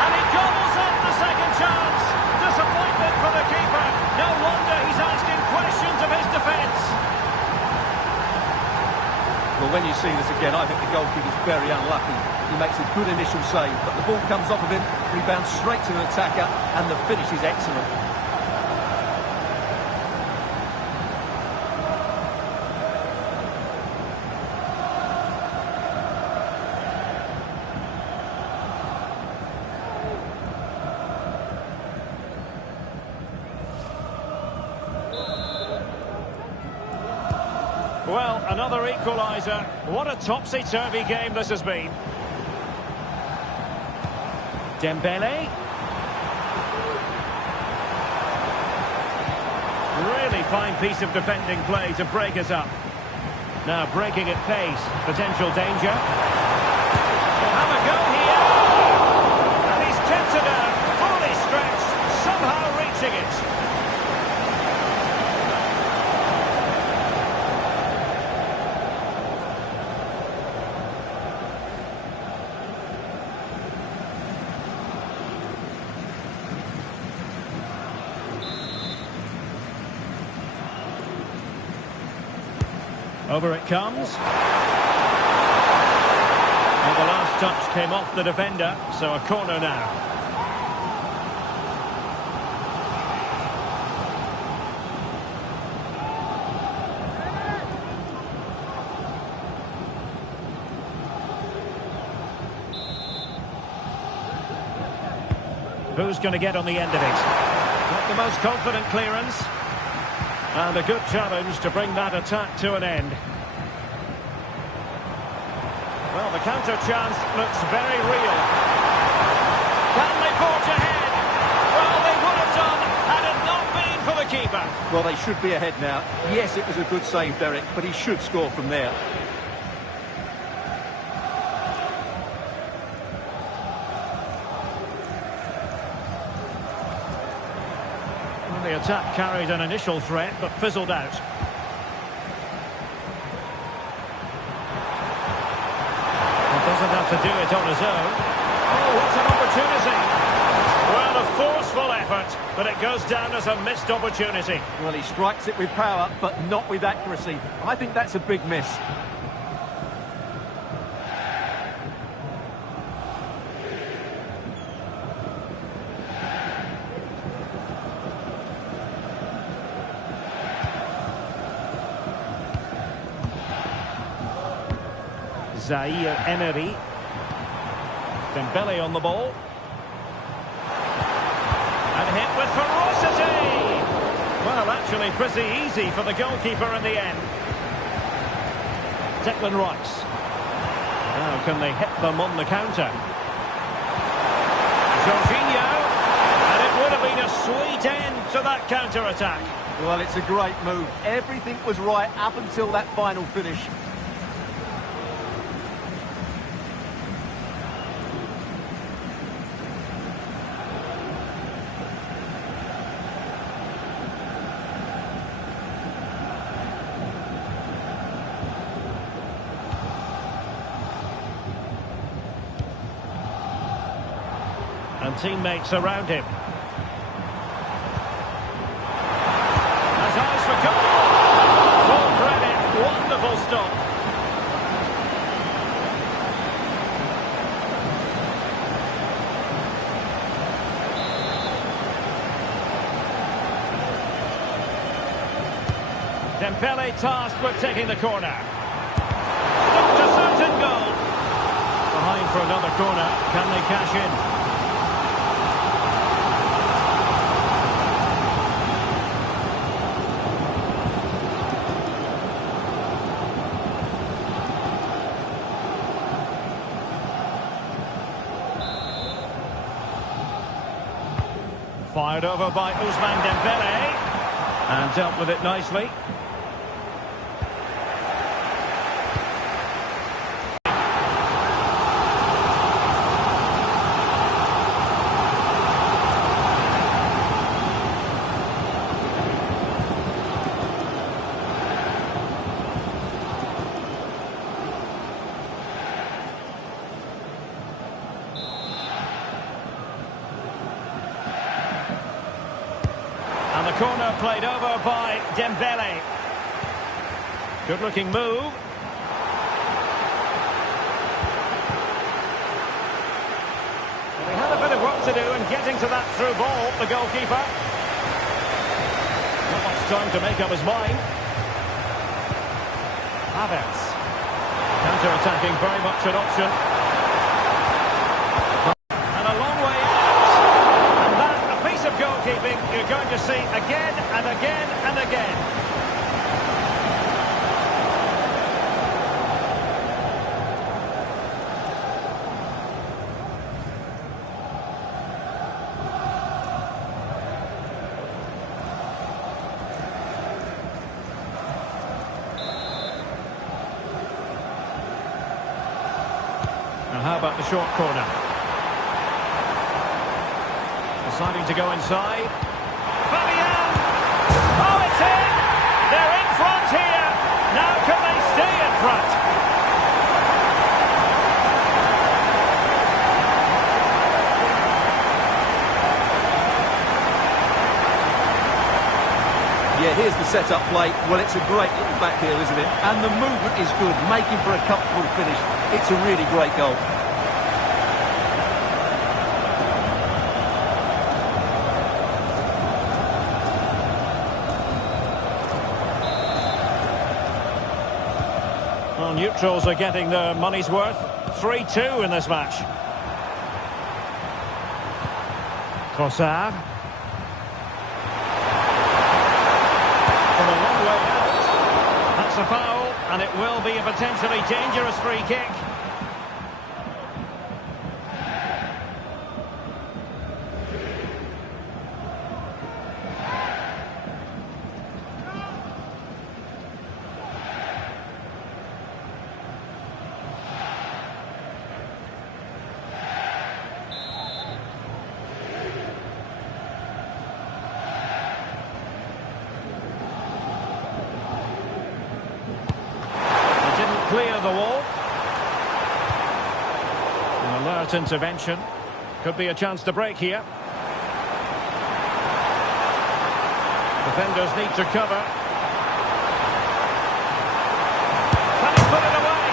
And he gobbles up the second chance. Disappointment for the keeper. No wonder he's asking questions of his defence. Well, when you see this again, I think the goalkeeper's very unlucky. He makes a good initial save, but the ball comes off of him, rebounds straight to the attacker, and the finish is excellent. Well, another equaliser. What a topsy-turvy game this has been. Dembele. Really fine piece of defending play to break us up. Now breaking at pace. Potential danger. Have a go here. And he's kept it out, fully stretched, somehow reaching it. Over it comes. Well, the last touch came off the defender, so a corner now. Who's going to get on the end of it? Not the most confident clearance. And a good challenge to bring that attack to an end. Well, the counter chance looks very real. Can they forge ahead? Well, they would have done had it not been for the keeper. Well, they should be ahead now. Yes, it was a good save, Derek, but he should score from there. Well, the attack carried an initial threat, but fizzled out. Doesn't have to do it on his own. Oh, what an opportunity. Well, a forceful effort, but it goes down as a missed opportunity. Well, he strikes it with power, but not with accuracy. I think that's a big miss. Zaire Emery. Dembele on the ball. And hit with ferocity! Well, actually pretty easy for the goalkeeper in the end. Declan Rice. Now can they hit them on the counter? Jorginho. And it would have been a sweet end to that counter-attack. Well, it's a great move. Everything was right up until that final finish. And teammates around him. Has eyes for goal. Full credit. Wonderful stop. Dembele tasked with taking the corner. Stopped a certain goal. Behind for another corner. Can they cash in? Fired over by Ousmane Dembele. And dealt with it nicely. And the corner played over by Dembele. Good looking move. Well, he had a bit of work to do in getting to that through ball, the goalkeeper. Not much time to make up his mind. Havertz. Counter-attacking, very much an option. And a long way out. And that, a piece of goalkeeping you're going to see again and again and again. Now how about the short corner? Deciding to go inside. Fabian! Oh, it's in! They're in front here! Now can they stay in front? Yeah, here's the set-up play. Well, it's a great little back heel, isn't it? And the movement is good, making for a comfortable finish. It's a really great goal. Well, neutrals are getting their money's worth. 3-2 in this match. Trossard. From a long way out. That's a foul, and it will be a potentially dangerous free kick. Clear the wall. An alert intervention. Could be a chance to break here. Defenders need to cover. Can he put it away?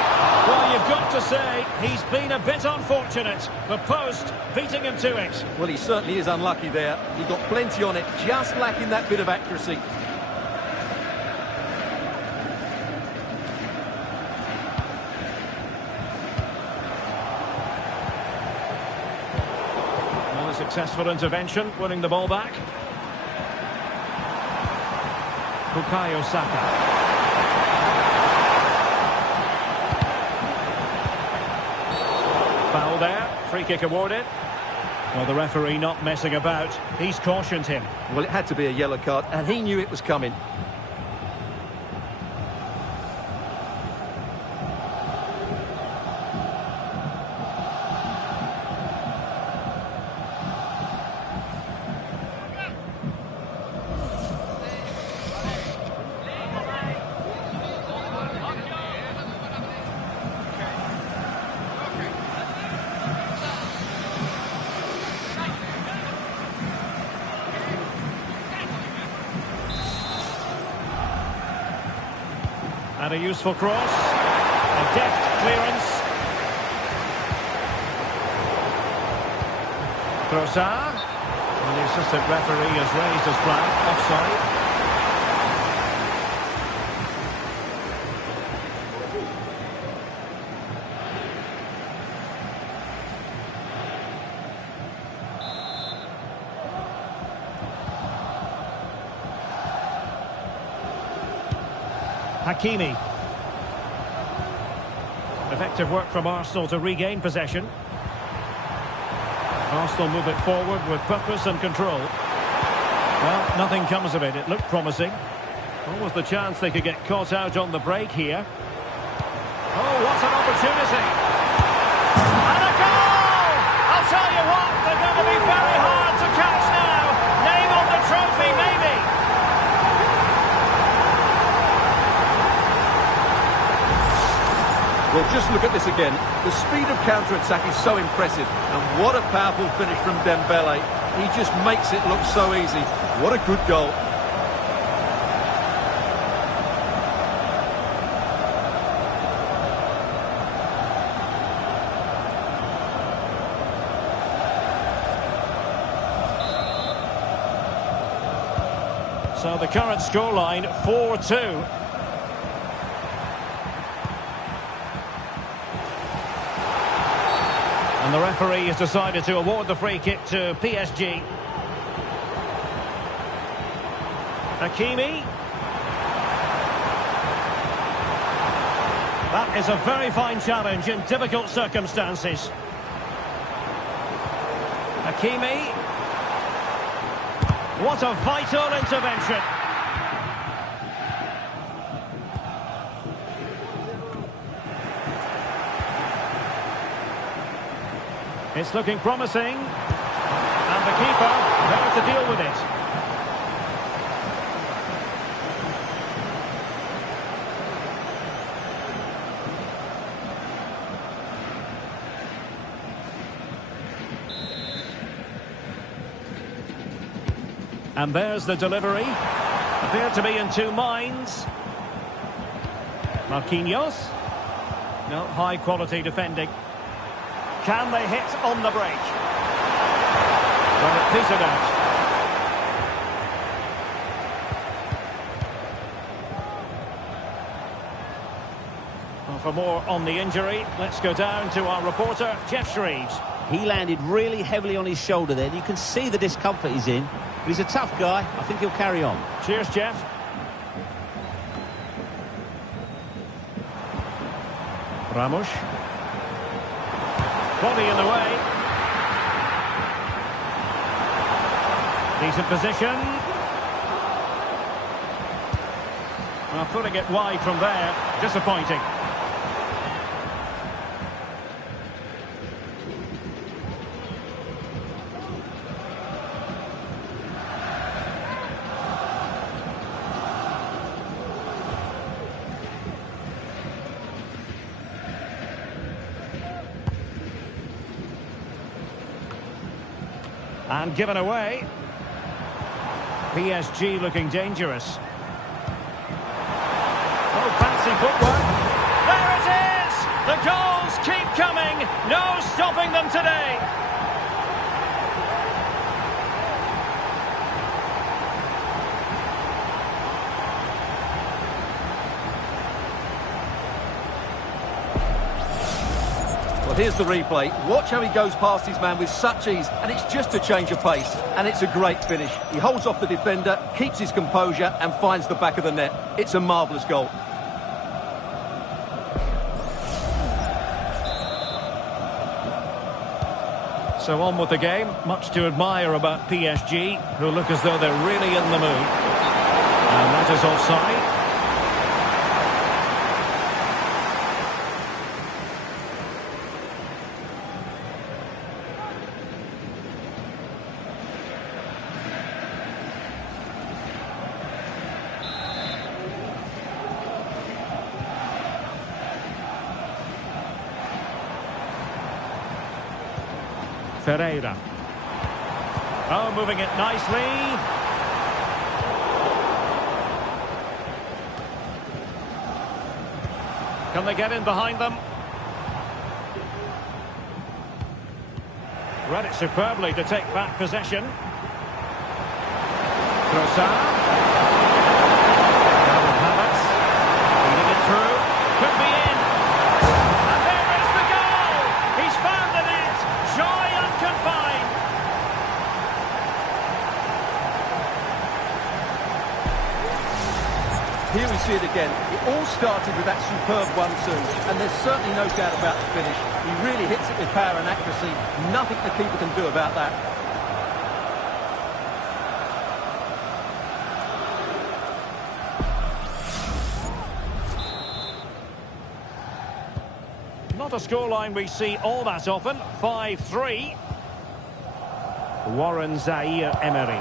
Well, you've got to say, he's been a bit unfortunate. The post beating him to it. Well, he certainly is unlucky there. He got plenty on it, just lacking that bit of accuracy. Successful intervention, winning the ball back. Bukayo Saka. Foul there, free kick awarded. Well, the referee not messing about, he's cautioned him. Well, it had to be a yellow card, and he knew it was coming. And a useful cross. A deft clearance. Trossard. And the assistant referee has raised his flag. Offside. Hakimi. Effective work from Arsenal to regain possession. Arsenal move it forward with purpose and control. Well, nothing comes of it. It looked promising. What was the chance they could get caught out on the break here? Oh, what an opportunity! And a goal! I'll tell you what, they're going to be very hard to catch now. Name on the trophy, maybe. Well, just look at this again. The speed of counter-attack is so impressive. And what a powerful finish from Dembele. He just makes it look so easy. What a good goal. So the current scoreline, 4-2. And the referee has decided to award the free kick to PSG. Hakimi. That is a very fine challenge in difficult circumstances. Hakimi. What a vital intervention. It's looking promising. And the keeper there to deal with it. And there's the delivery. Appeared to be in two minds. Marquinhos. No, high quality defending. Can they hit on the break? Well, it petered out. Well, for more on the injury, let's go down to our reporter, Jeff Shreves. He landed really heavily on his shoulder there. You can see the discomfort he's in. But he's a tough guy. I think he'll carry on. Cheers, Jeff. Ramos. Body in the way. Decent position. Well, putting it wide from there. Disappointing. And given away. PSG looking dangerous. Oh, fancy footwork. There it is! The goals keep coming. No stopping them today. Well, here's the replay. Watch how he goes past his man with such ease, and it's just a change of pace. And it's a great finish. He holds off the defender, keeps his composure, and finds the back of the net. It's a marvellous goal. So on with the game. Much to admire about PSG, who look as though they're really in the mood. And that is offside. Ferreira. Oh, moving it nicely. Can they get in behind them? Read it superbly to take back possession. Trossard. Feeding it through. Could be in. And there is the goal! He's found the net. Joy unconfined. Here we see it again. It all started with that superb 1-2, and there's certainly no doubt about the finish. He really hits it with power and accuracy. Nothing the keeper can do about that. Not a scoreline we see all that often. 5-3. Warren Zaïre-Emery.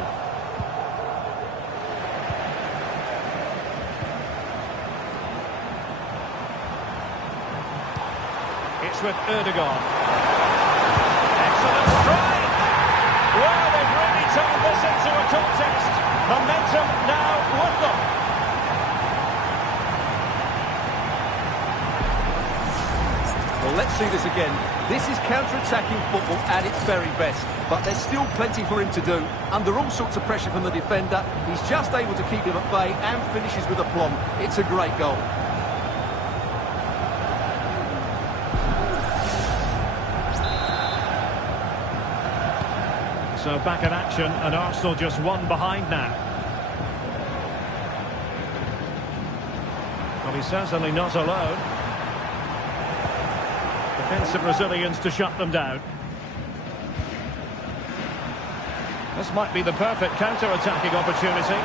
It's with Erdogan. Excellent strike! Well, they've really turned this into a contest. Momentum now with them. Well, let's see this again. This is counter-attacking football at its very best, but there's still plenty for him to do. Under all sorts of pressure from the defender, he's just able to keep him at bay and finishes with aplomb. It's a great goal. So back in action, and Arsenal just one behind now. Well, he's certainly not alone. Defensive Brazilians to shut them down. This might be the perfect counter-attacking opportunity.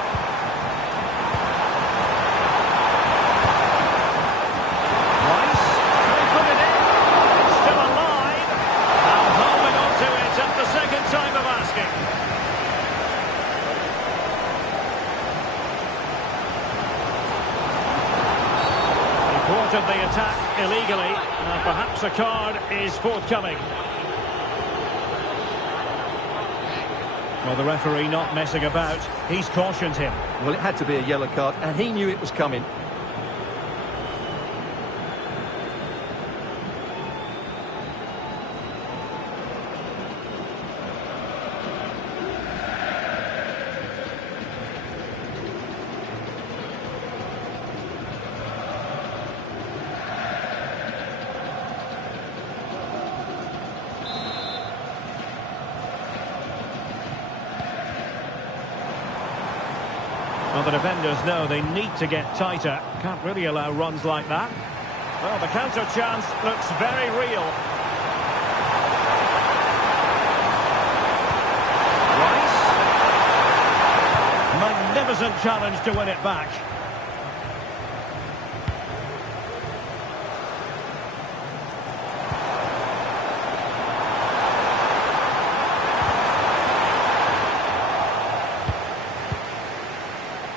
Rice, can he put it in? It's still alive. And home and Perhaps a card is forthcoming. Well, the referee not messing about. He's cautioned him. Well, it had to be a yellow card, and he knew it was coming. Well, the defenders know they need to get tighter. Can't really allow runs like that. Well, the counter chance looks very real. Rice. Magnificent challenge to win it back.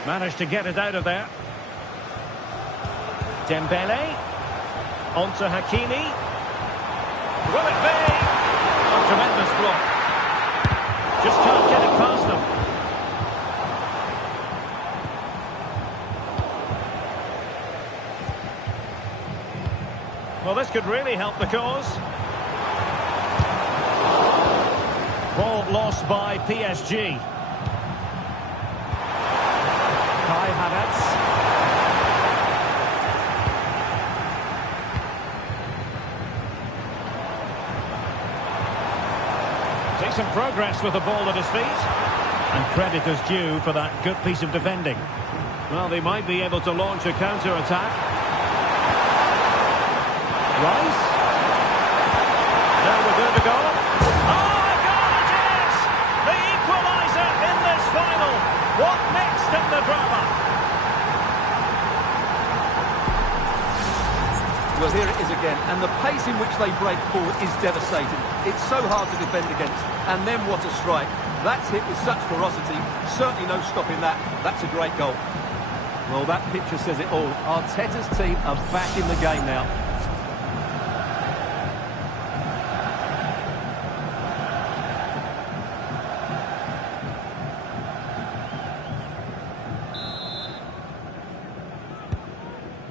Managed to get it out of there. Dembele. On to Hakimi. Will it be? A tremendous block. Just can't get it past them. Well, this could really help the cause. Ball lost by PSG. Takes some progress with the ball at his feet. And credit is due for that good piece of defending. Well, they might be able to launch a counter-attack. Rice. Now we're going to go. Oh, my God, it is! The equaliser in this final. What next in the drama? Well, here it is again, and the pace in which they break forward is devastating. It's so hard to defend against, and then what a strike. That's hit with such ferocity, certainly no stopping that. That's a great goal. Well, that picture says it all. Arteta's team are back in the game now.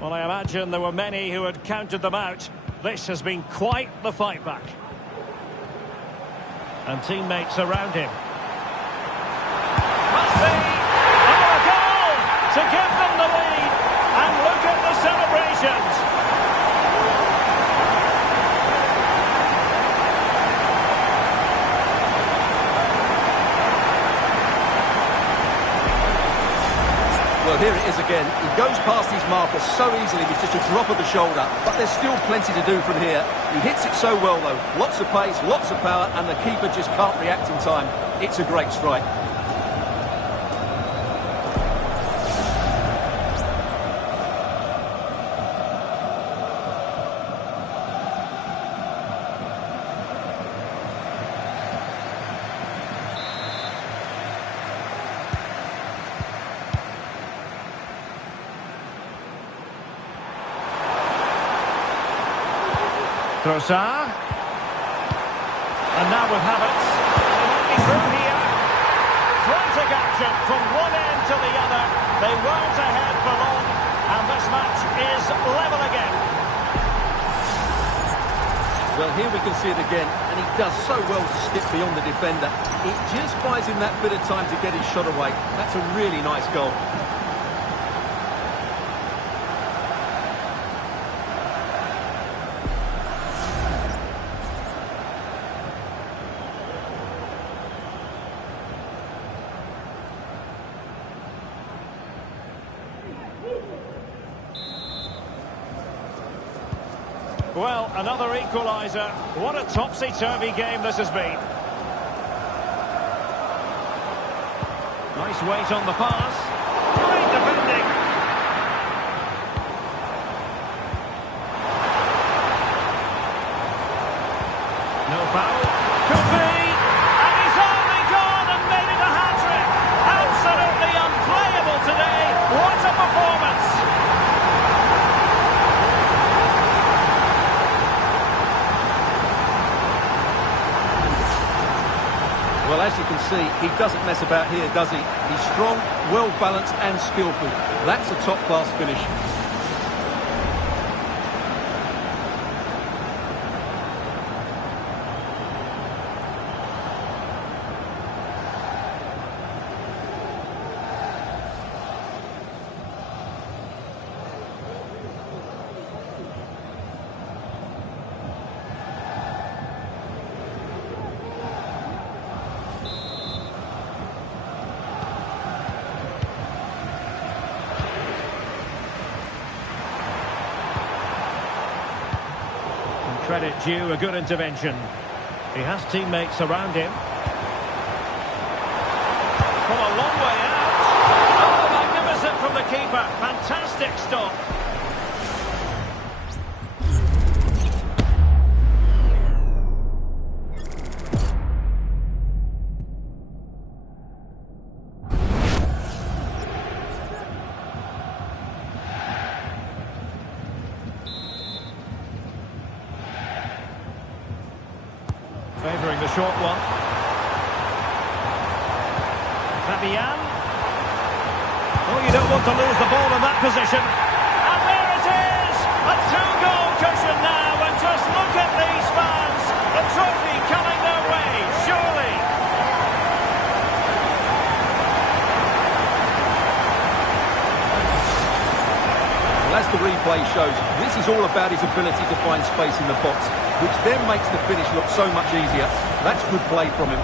Well, I imagine there were many who had counted them out. This has been quite the fight back. And teammates around him. Must be! Oh, a goal! To give them the lead! And look at the celebrations! Well, here it is again. He goes past his marker so easily with just a drop of the shoulder, but there's still plenty to do from here. He hits it so well, though. Lots of pace, lots of power, and the keeper just can't react in time. It's a great strike. Trossard. And now with Havertz. They might be through here. Frantic action from one end to the other. They weren't ahead for long, and this match is level again. Well, here we can see it again, and he does so well to skip beyond the defender. It just buys him that bit of time to get his shot away. That's a really nice goal. Well, another equaliser. What a topsy-turvy game this has been. Nice weight on the pass. Great defending. No foul. Could be. And he's only gone and made it a hat-trick. Absolutely unplayable today. What a performance. Well, as you can see, he doesn't mess about here, does he? He's strong, well-balanced and skillful. That's a top-class finish. Credit due, a good intervention. He has teammates around him. From a long way out. Oh, magnificent from the keeper. Fantastic stop. Favouring the short one. Fabian. Oh, you don't want to lose the ball in that position. And there it is! A two-goal cushion now, and just look at these fans. The trophy coming their way, surely. Well, as the replay shows, this is all about his ability to find space in the box, which then makes the finish look so much easier. That's good play from him.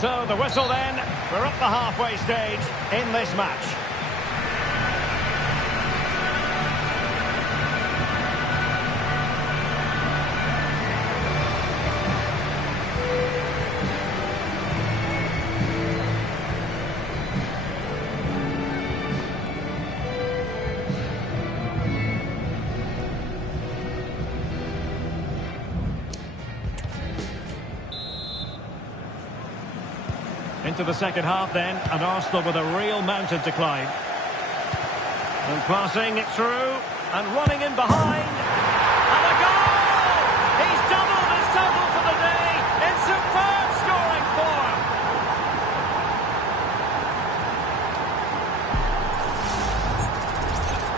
So the whistle then, we're up the halfway stage in this match. Into the second half then, and Arsenal with a real mountain to climb. And passing it through, and running in behind. And a goal! He's doubled his total for the day in superb scoring form.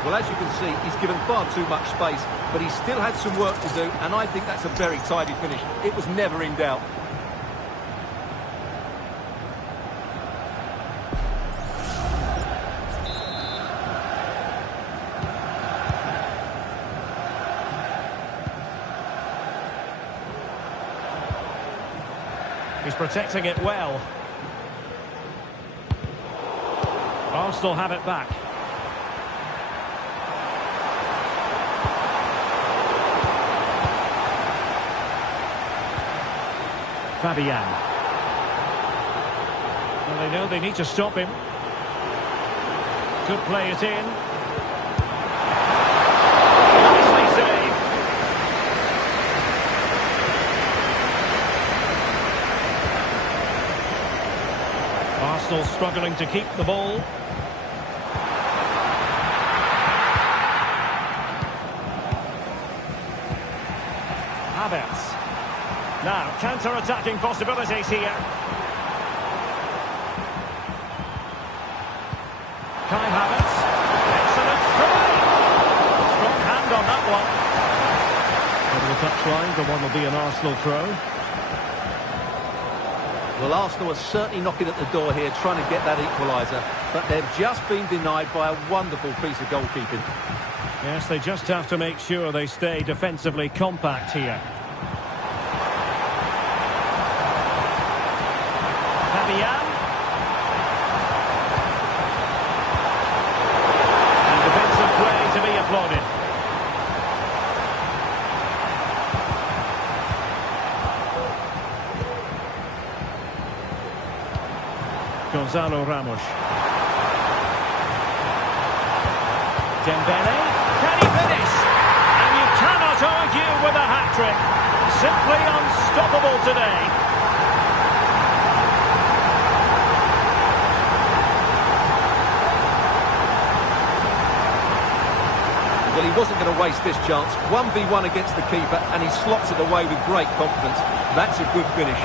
Well, as you can see, he's given far too much space, but he still had some work to do, and I think that's a very tidy finish. It was never in doubt. He's protecting it well. Arsenal have it back. Fabian. Well, they know they need to stop him. Could play it in. Nicely saved. Arsenal struggling to keep the ball. Havertz. Now, counter-attacking possibilities here. Kai Havertz. Excellent strike. Strong hand on that one. Over the touchline, the one will be an Arsenal throw. Well, Arsenal are certainly knocking at the door here, trying to get that equaliser, but they've just been denied by a wonderful piece of goalkeeping. Yes, they just have to make sure they stay defensively compact here. Fabian. And defensive play to be applauded. Gonzalo Ramos. Dembele. Can he finish? And you cannot argue with a hat-trick. Simply unstoppable today. wasn't going to waste this chance. 1v1 against the keeper, and he slots it away with great confidence. That's a good finish.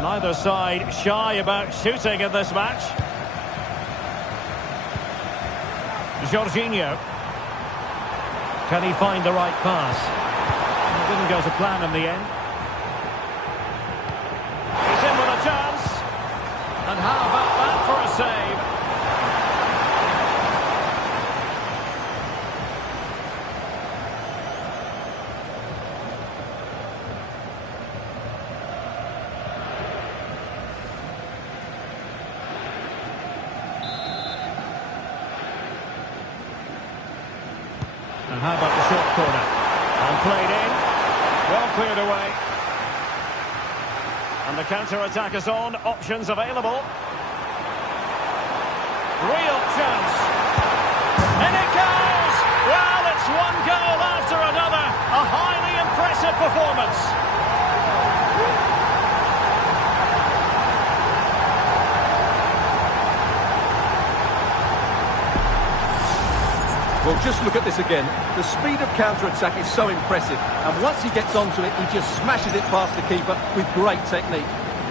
Neither side shy about shooting in this match. Jorginho. Can he find the right pass? It didn't go to plan in the end. He's in with a chance. And how about that for a save? And how about the short corner? And played in. Well cleared away. And the counter-attack is on. Options available. Real chance. And it goes! Well, it's one goal after another. A highly impressive performance. Well, just look at this again. The speed of counter-attack is so impressive. And once he gets onto it, he just smashes it past the keeper with great technique.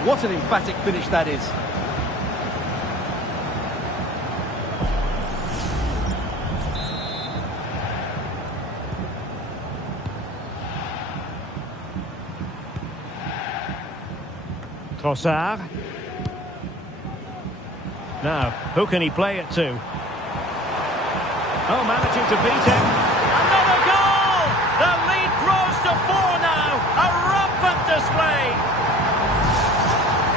What an emphatic finish that is. Trossard. Now, who can he play it to? Oh, managing to beat him. Another goal! The lead grows to 4 now. A rampant display.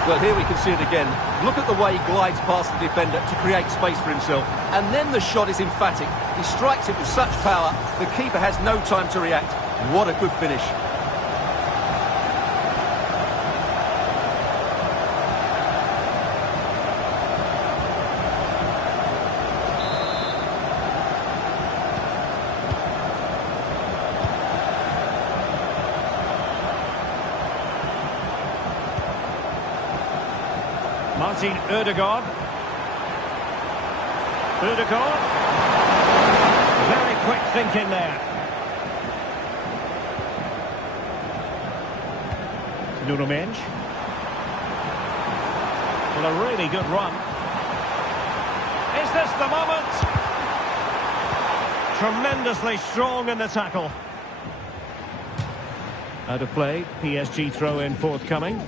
Well, here we can see it again. Look at the way he glides past the defender to create space for himself. And then the shot is emphatic. He strikes it with such power, the keeper has no time to react. What a good finish. Martin Ødegaard. Ødegaard. Very quick thinking there. Nuno Mendes. Well, a really good run. Is this the moment? Tremendously strong in the tackle. Out of play. PSG throw-in forthcoming.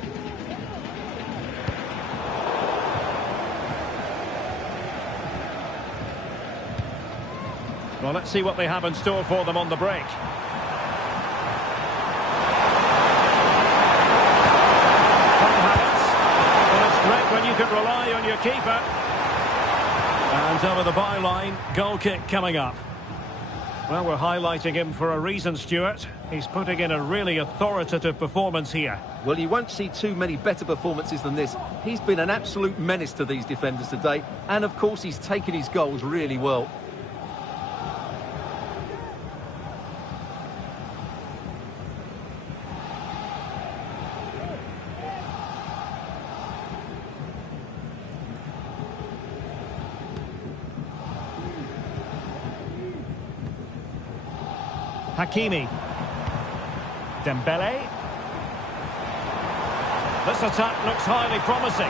Well, let's see what they have in store for them on the break. Well, it's great when you can rely on your keeper. And over the byline, goal kick coming up. Well, we're highlighting him for a reason, Stuart. He's putting in a really authoritative performance here. Well, you won't see too many better performances than this. He's been an absolute menace to these defenders today. And, of course, he's taken his goals really well. Hakimi. Dembele. This attack looks highly promising.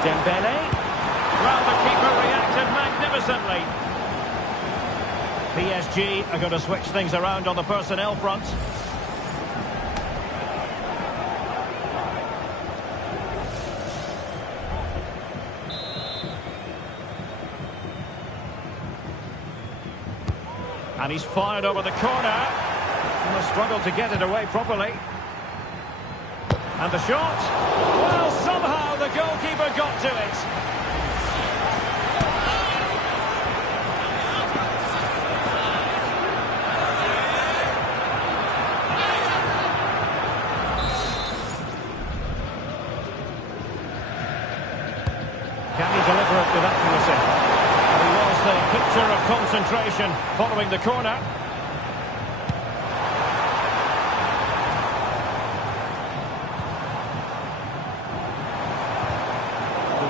Dembele. Well, the keeper reacted magnificently. PSG are going to switch things around on the personnel front. And he's fired over the corner. And has struggled to get it away properly. And the shot. Well, somehow the goalkeeper got to it. Can he deliver it with rupture of concentration following the corner.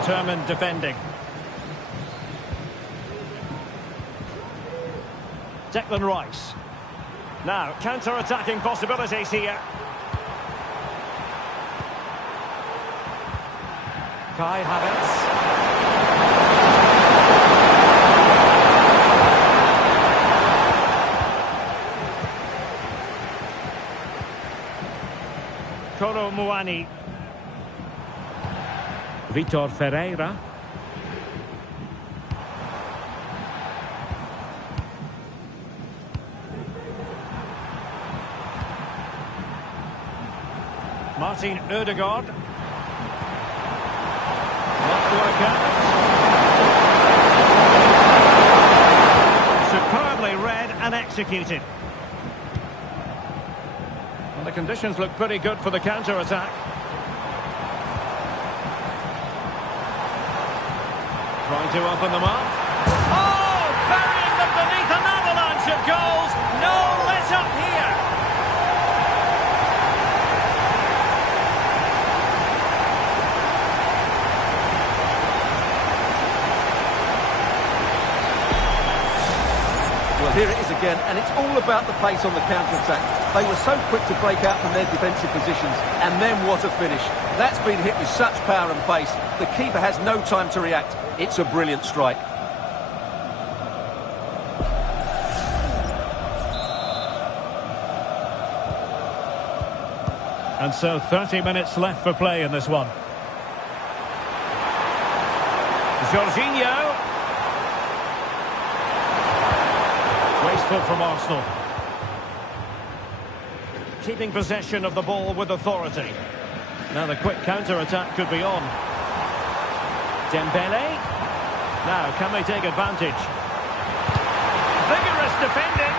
Determined defending. Declan Rice. Now, counter-attacking possibilities here. Kai Havertz. Kolo Muani. Vitor Ferreira. Martin Ødegaard. Not work out. Superbly read and executed. Well, the conditions look pretty good for the counter-attack. Trying to open them up. Oh! Burying them beneath an avalanche of goals. No let-up here. Well, here it is again, and it's all about the pace on the counter-attack. They were so quick to break out from their defensive positions, and then what a finish. That's been hit with such power and pace. The keeper has no time to react. It's a brilliant strike. And so 30 minutes left for play in this one. Jorginho. Wasteful from Arsenal. Keeping possession of the ball with authority. Now the quick counter-attack could be on. Dembele. Now, can they take advantage? Vigorous defending.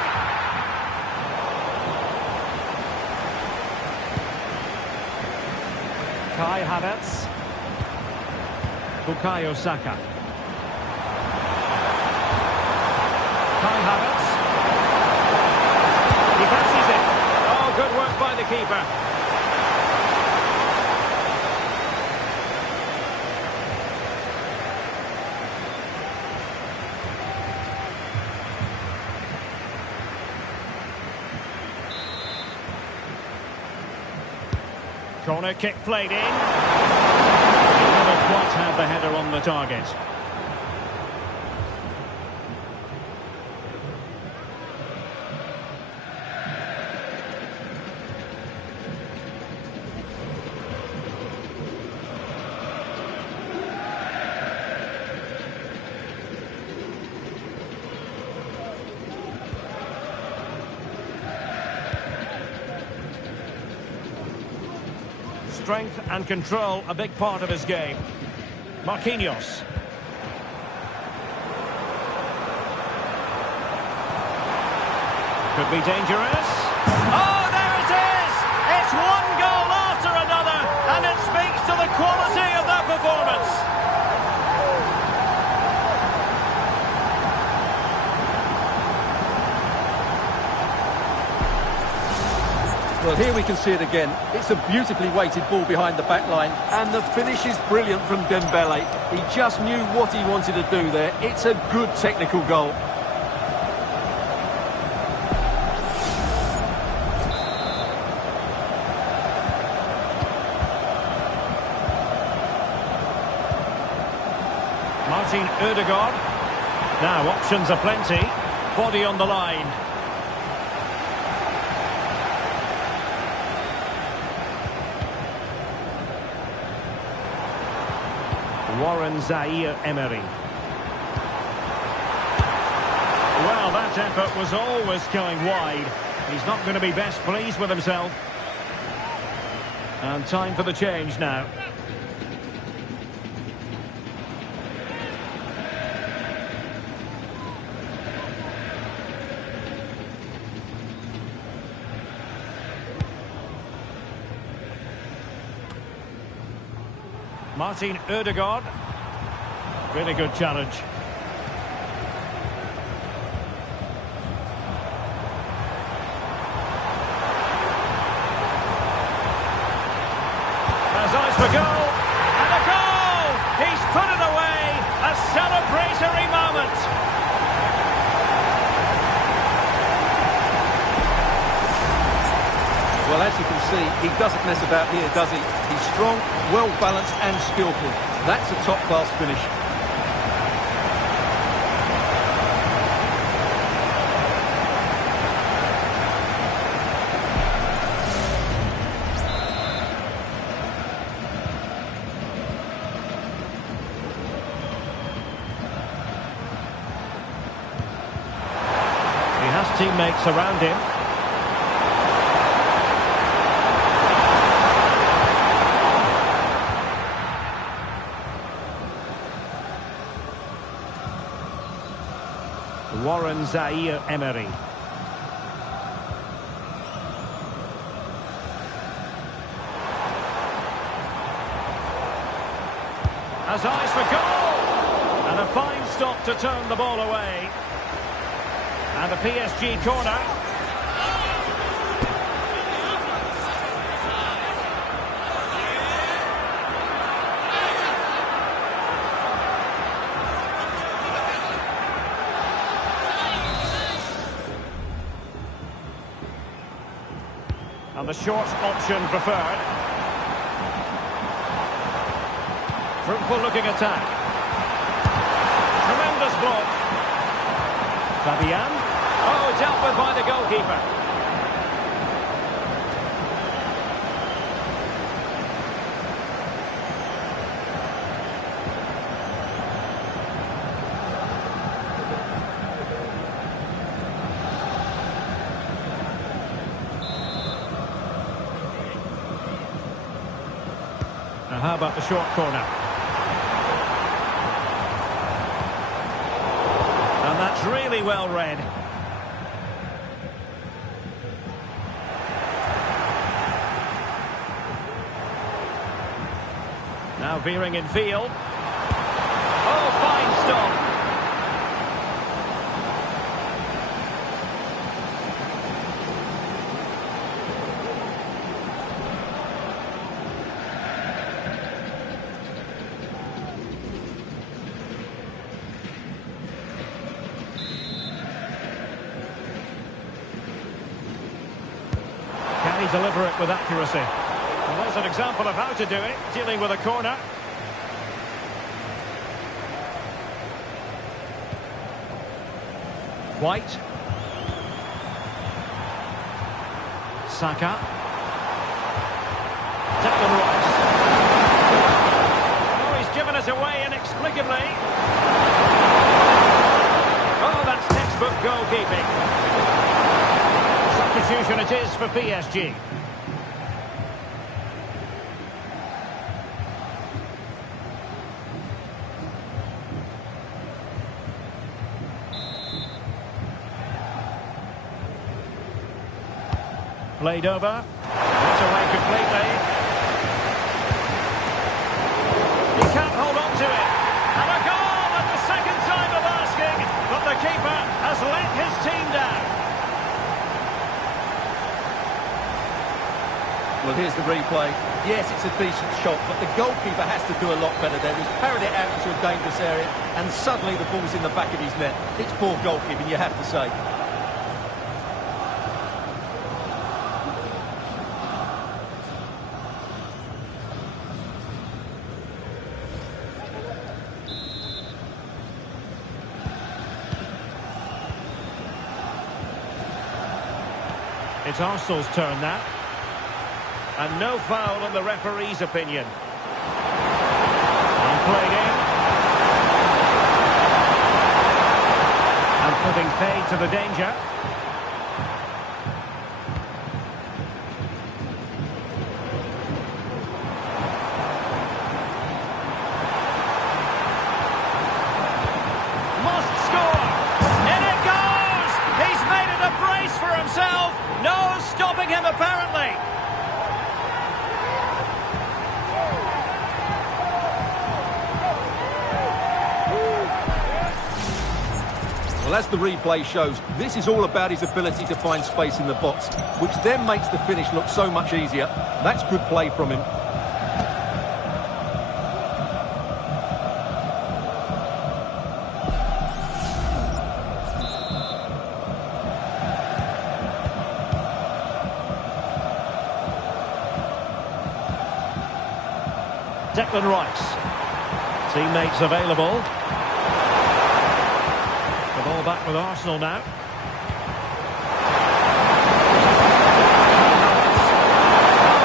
Kai Havertz. Bukayo Saka. Kai Havertz. He passes it. Oh, good work by the keeper. Corner kick played in. Never quite had the header on the target. Strength and control, a big part of his game. Marquinhos. Could be dangerous. Oh, there it is! It's one goal after another, and it speaks to the quality of their performance. Well, here we can see it again. It's a beautifully weighted ball behind the back line, and the finish is brilliant from Dembele. He just knew what he wanted to do there. It's a good technical goal. Martin Ødegaard. Now, options are plenty. Body on the line. Warren Zaire-Emery. Well, that effort was always going wide. He's not going to be best pleased with himself. And time for the change now. Martin Ødegaard. Really good challenge. for goal, and a goal! He's put it away, a celebratory moment. Well, as you can see, he doesn't mess about here, does he? He's strong, well-balanced and skillful. That's a top-class finish. He has teammates around him. Warren Zaire-Emery. Has eyes for goal! And a fine stop to turn the ball away. And the PSG corner. And the short option preferred. Fruitful looking attack. Tremendous block. Fabian. Oh, dealt with by the goalkeeper. Now how about the short corner? And that's really well read. Now veering in field. Oh, fine stop. Can he deliver it with accuracy? Well, there's an example of how to do it, dealing with a corner. White. Saka. Declan Rice. Oh, he's given us away inexplicably. Oh, that's textbook goalkeeping. Substitution it is for PSG. Played over. It's away completely. He can't hold on to it. And a goal at the second time of asking. But the keeper has let his team down. Well, here's the replay. Yes, it's a decent shot, but the goalkeeper has to do a lot better there. He's parried it out into a dangerous area, and suddenly the ball's in the back of his net. It's poor goalkeeping, you have to say. It's Arsenal's turn now. And no foul in the referee's opinion. And played in. And putting paid to the danger. Must score! In it goes! He's made it a brace for himself! No stopping him apparently! Well, as the replay shows, this is all about his ability to find space in the box, which then makes the finish look so much easier. That's good play from him. Declan Rice. Teammates available. The ball back with Arsenal now.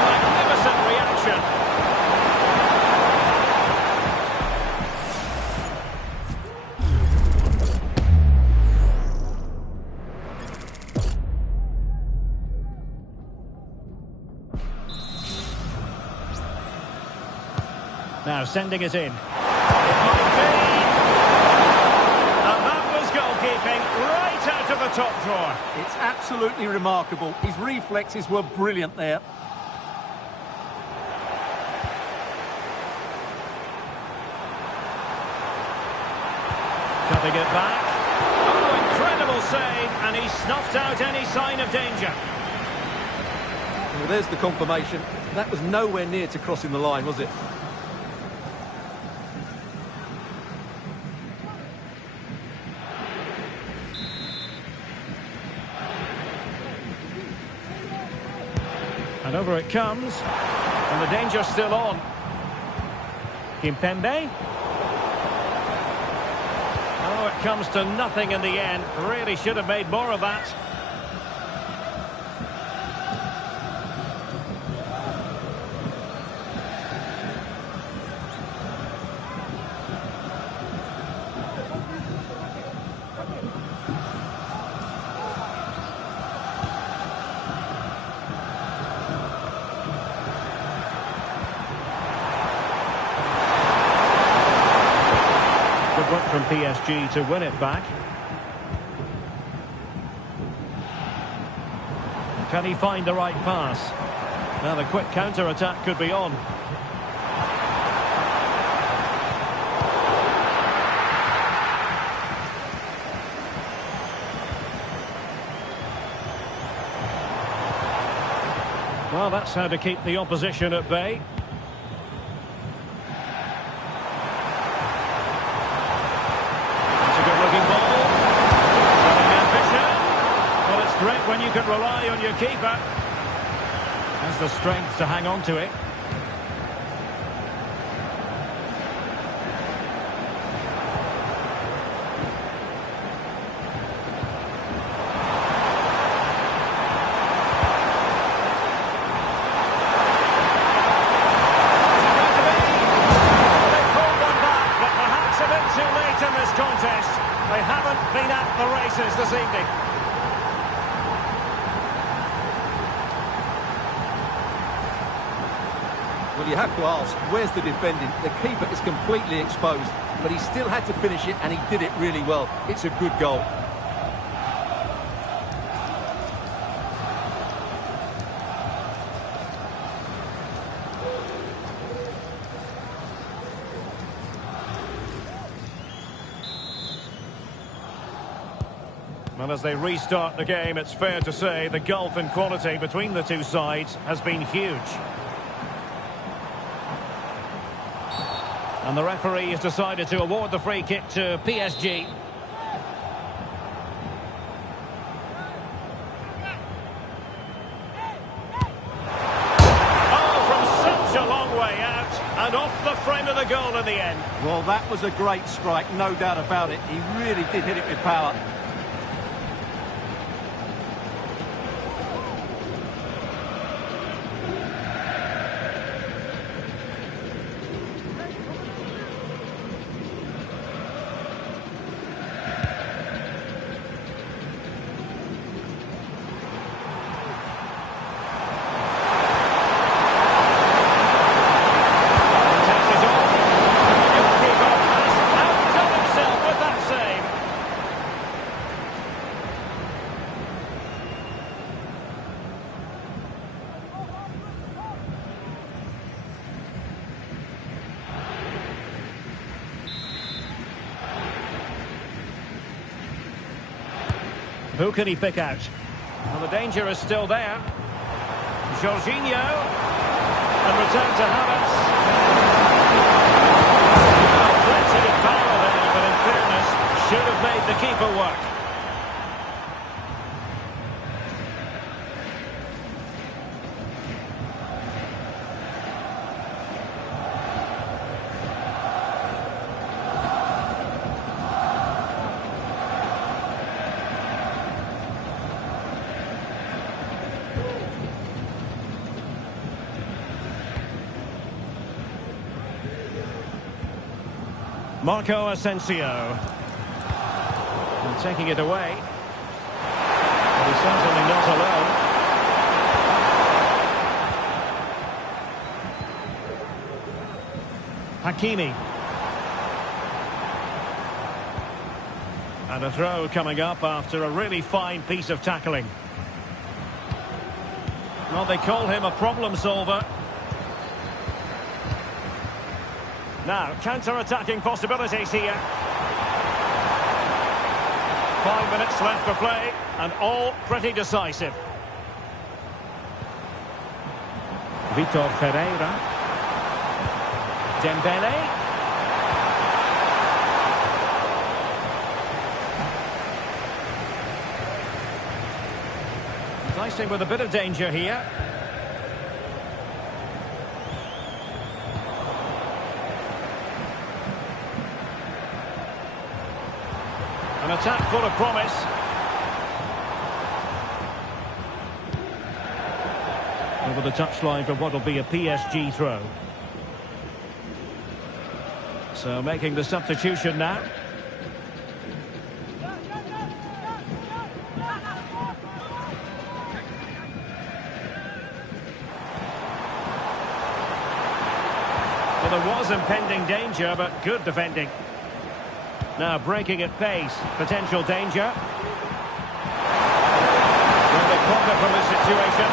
Magnificent reaction. Now sending it in. It might be. And that was goalkeeping right out of the top drawer. It's absolutely remarkable. His reflexes were brilliant there. Cutting it back. Oh, incredible save, and he snuffed out any sign of danger. Well, there's the confirmation. That was nowhere near to crossing the line, was it? And over it comes. And the danger's still on. Kimpembe. Oh, it comes to nothing in the end. Really should have made more of that. Work from PSG to win it back. Can he find the right pass? Now the quick counter-attack could be on. Well, that's how to keep the opposition at bay. Great when you can rely on your keeper. Has the strength to hang on to it. They pulled one back, but perhaps a bit too late in this contest. They haven't been at the races this evening. Well, you have to ask, where's the defending? The keeper is completely exposed, but he still had to finish it, and he did it really well. It's a good goal. Well, as they restart the game, it's fair to say the gulf in quality between the two sides has been huge. And the referee has decided to award the free kick to PSG. Oh, from such a long way out, and off the frame of the goal in the end. Well, that was a great strike, no doubt about it. He really did hit it with power. Who can he pick out? Well, the danger is still there. Jorginho. And return to Havertz. Plenty of power there, but in fairness, should have made the keeper work. Marco Asensio. And taking it away. But he's certainly not alone. Hakimi. And a throw coming up after a really fine piece of tackling. Well, they call him a problem solver. Now, counter-attacking possibilities here. 5 minutes left for play, and all pretty decisive. Vitor Ferreira. Dembele. Dicing with a bit of danger here. An attack full of promise. Over the touchline for what will be a PSG throw. So making the substitution now. Well, there was impending danger, but good defending. Now breaking at pace, potential danger. Well, they profit from this situation.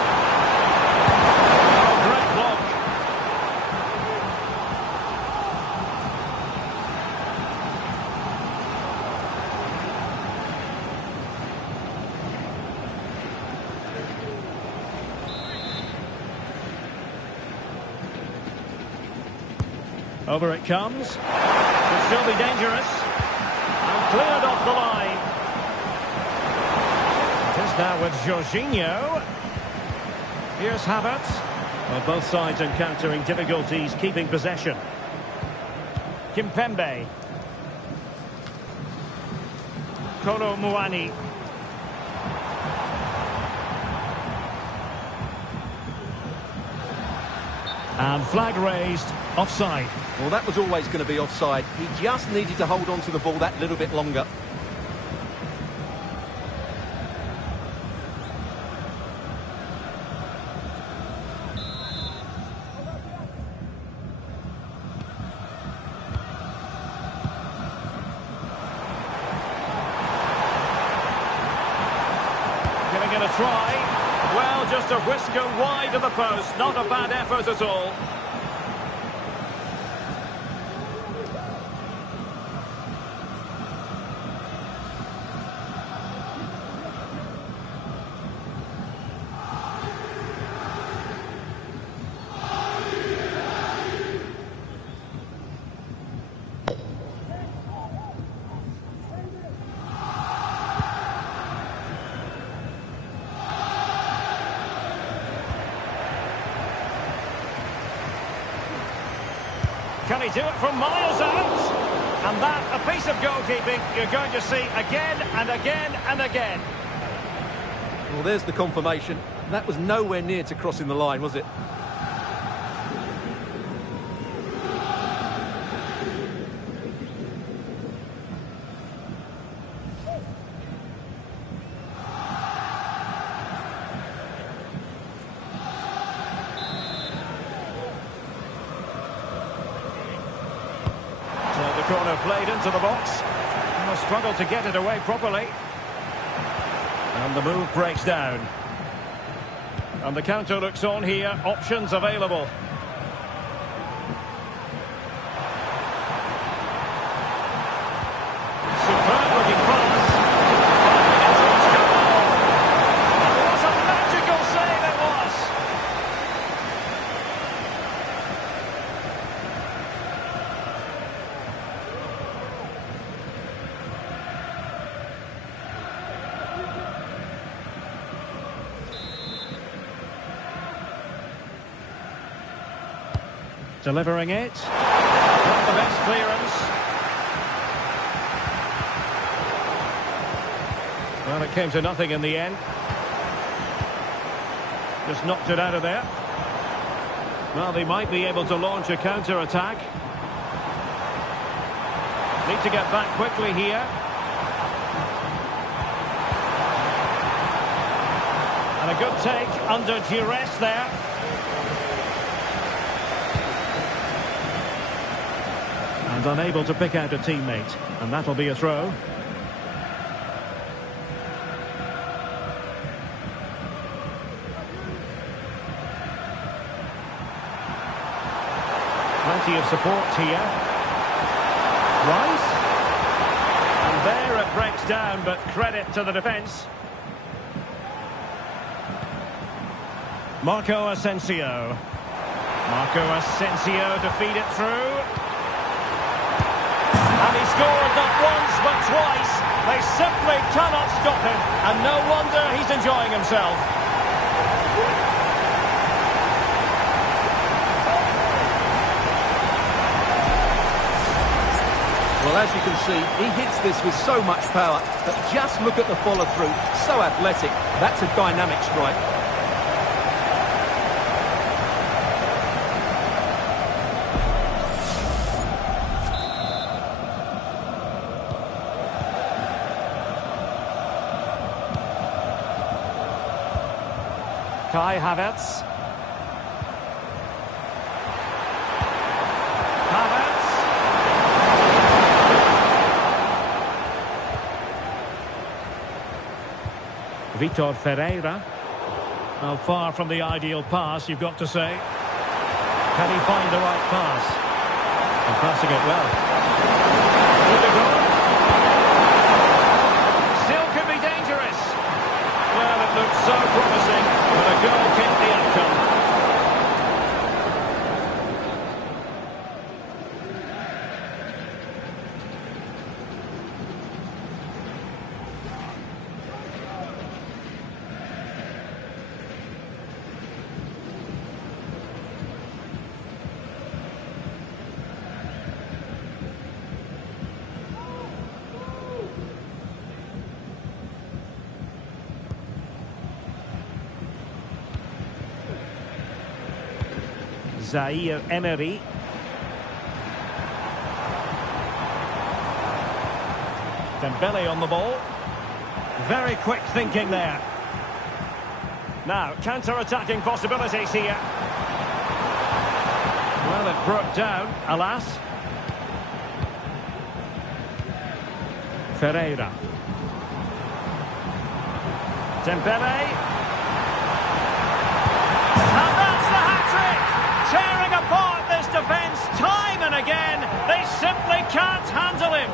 Oh, great block. Over it comes. Could still be dangerous. Cleared off the line. It is now with Jorginho. Here's Havertz. Well, both sides encountering difficulties keeping possession. Kimpembe. Kolo Muani. And flag raised. Offside. Well, that was always going to be offside. He just needed to hold on to the ball that little bit longer. Giving it a try. Well, just a whisker wide of the post. Not a bad effort at all. Can he do it from miles out? And that, a piece of goalkeeping you're going to see again and again and again. Well, there's the confirmation. That was nowhere near to crossing the line, was it? Corner played into the box. And struggled to get it away properly. And the move breaks down. And the counter looks on here. Options available. Superb looking pass. What a magical save it was. Delivering it. Not the best clearance. Well, it came to nothing in the end. Just knocked it out of there. Well, they might be able to launch a counter-attack. Need to get back quickly here. And a good take under duress there. And unable to pick out a teammate. And that'll be a throw. Plenty of support here. Rice. And there it breaks down, but credit to the defence. Marco Asensio. Marco Asensio to feed it through. And he scored not once but twice. They simply cannot stop him. And no wonder he's enjoying himself. Well, as you can see, he hits this with so much power, but just look at the follow-through. So athletic. That's a dynamic strike. Kai Havertz. Vitor Ferreira. Well, far from the ideal pass, you've got to say. Can he find the right pass? And passing it well. Still could be dangerous. Well, it looked so promising, but a goal kicked the outcome. Zaire Emery. Dembele on the ball. Very quick thinking there. Now, counter-attacking possibilities here. Well, it broke down, alas. Ferreira. Dembele. Tearing apart this defence time and again. They simply can't handle him.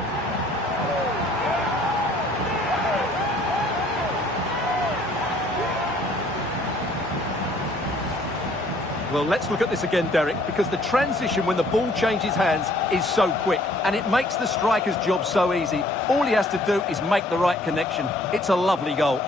Well, let's look at this again, Derek, because the transition when the ball changes hands is so quick, and it makes the striker's job so easy. All he has to do is make the right connection. It's a lovely goal.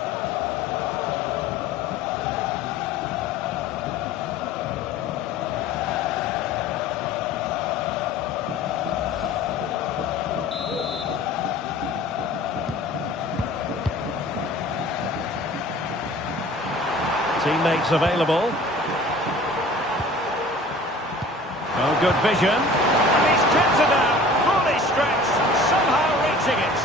Teammates available. Oh, good vision. And he's kept it out. Fully stretched. Somehow reaching it.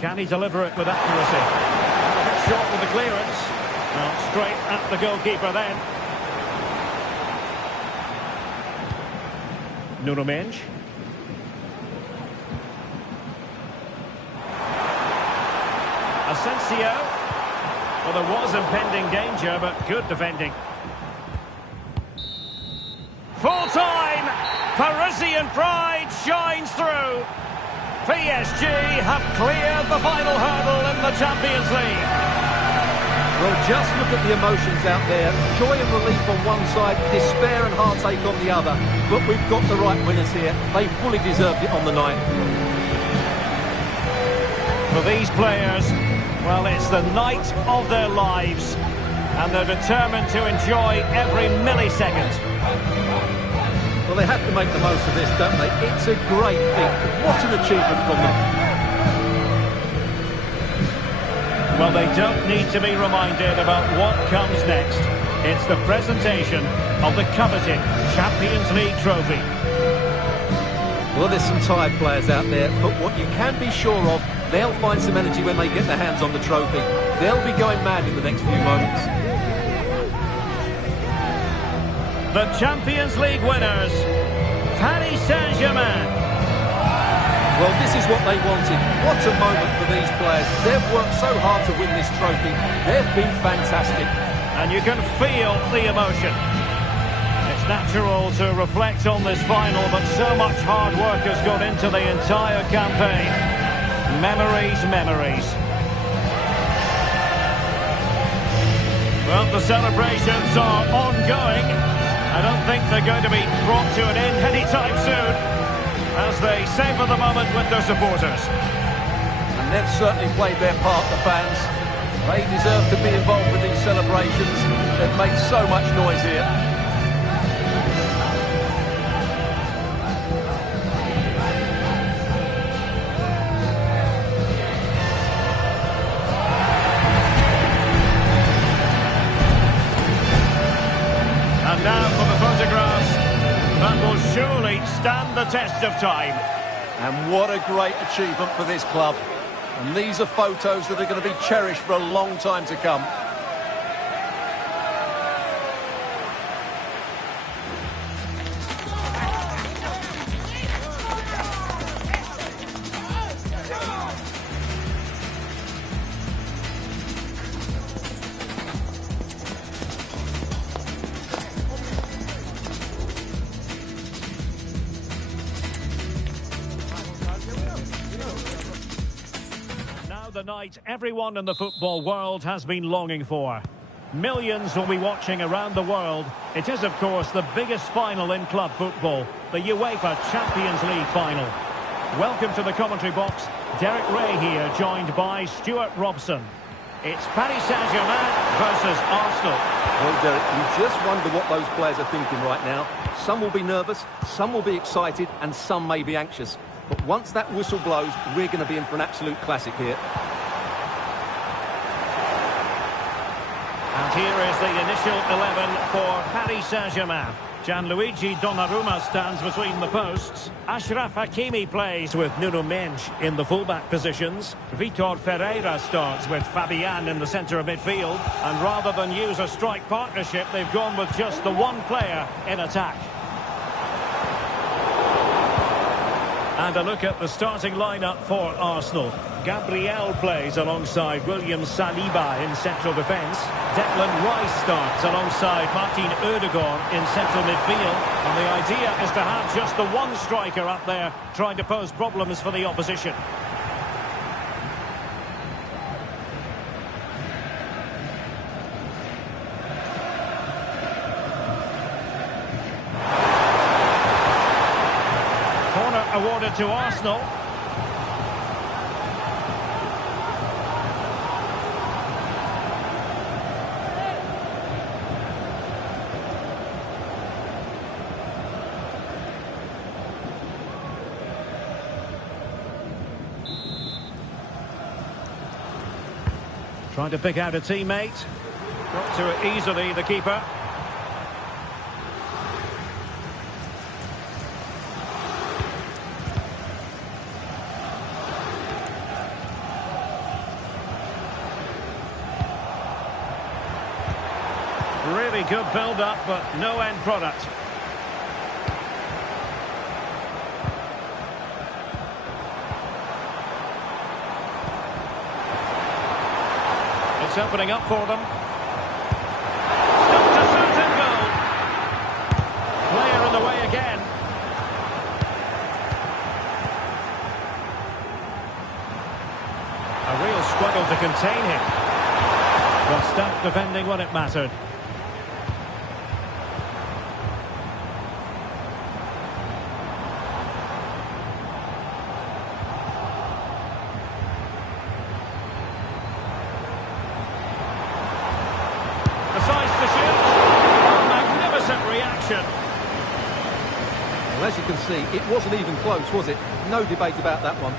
Can he deliver it with accuracy? A bit short with the clearance. Well, straight at the goalkeeper then. Nuno Mendes. Asensio. Well, there was impending danger, but good defending. Full time! Parisian pride shines through. PSG have cleared the final hurdle in the Champions League. Well, just look at the emotions out there. Joy and relief on one side, despair and heartache on the other. But we've got the right winners here. They fully deserved it on the night. For these players, well, it's the night of their lives. And they're determined to enjoy every millisecond. Well, they have to make the most of this, don't they? It's a great feat. What an achievement from them. Well, they don't need to be reminded about what comes next. It's the presentation of the coveted Champions League trophy. Well, there's some tired players out there, but what you can be sure of, they'll find some energy when they get their hands on the trophy. They'll be going mad in the next few moments. The Champions League winners, Paris Saint-Germain. Well, this is what they wanted. What a moment for these players. They've worked so hard to win this trophy. They've been fantastic. And you can feel the emotion. It's natural to reflect on this final, but so much hard work has gone into the entire campaign. Memories, memories. Well, the celebrations are ongoing. I don't think they're going to be brought to an end anytime soon, as they savour the moment with their supporters. And they've certainly played their part, the fans. They deserve to be involved with these celebrations. They've made so much noise here. And now for the photographs that will surely stand the test of time. And what a great achievement for this club. And these are photos that are going to be cherished for a long time to come. The night everyone in the football world has been longing for. Millions will be watching around the world. It is, of course, the biggest final in club football, the UEFA Champions League final. Welcome to the commentary box. Derek Ray here, joined by Stuart Robson. It's Paris Saint-Germain versus Arsenal. Well, Derek, you just wonder what those players are thinking right now. Some will be nervous, some will be excited, and some may be anxious. But once that whistle blows, we're going to be in for an absolute classic here. And here is the initial 11 for Paris Saint-Germain. Gianluigi Donnarumma stands between the posts. Achraf Hakimi plays with Nuno Mendes in the fullback positions. Vitor Ferreira starts with Fabian in the centre of midfield. And rather than use a strike partnership, they've gone with just the one player in attack. And a look at the starting lineup for Arsenal. Gabriel plays alongside William Saliba in central defence. Declan Rice starts alongside Martin Ødegaard in central midfield. And the idea is to have just the one striker up there trying to pose problems for the opposition. Corner awarded to Arsenal. Trying to pick out a teammate. Got to it easily, the keeper. Really good build-up, but no end product. It's opening up for them. Stuck to certain goal. Player in the way again. A real struggle to contain him. But stuck defending when it mattered. Decides to shoot. Oh, magnificent reaction. see, it wasn't even close, was it? No debate about that one.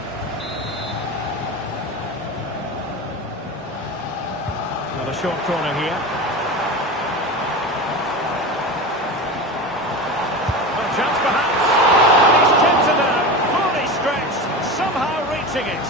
Another short corner here. A chance perhaps. And he's tipped it out. Fully stretched. Somehow reaching it.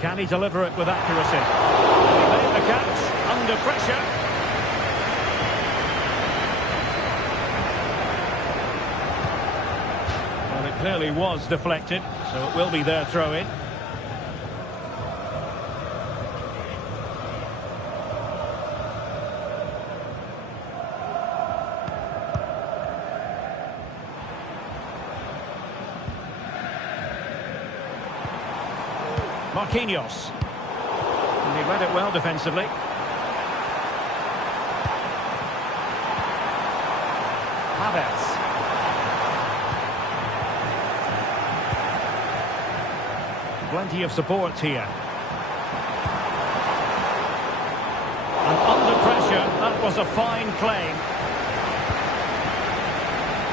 Can he deliver it with accuracy? He made the catch under pressure. Well, it clearly was deflected, so it will be their throw-in. Marquinhos. And he read it well defensively. Havertz. Plenty of support here. And under pressure, that was a fine claim.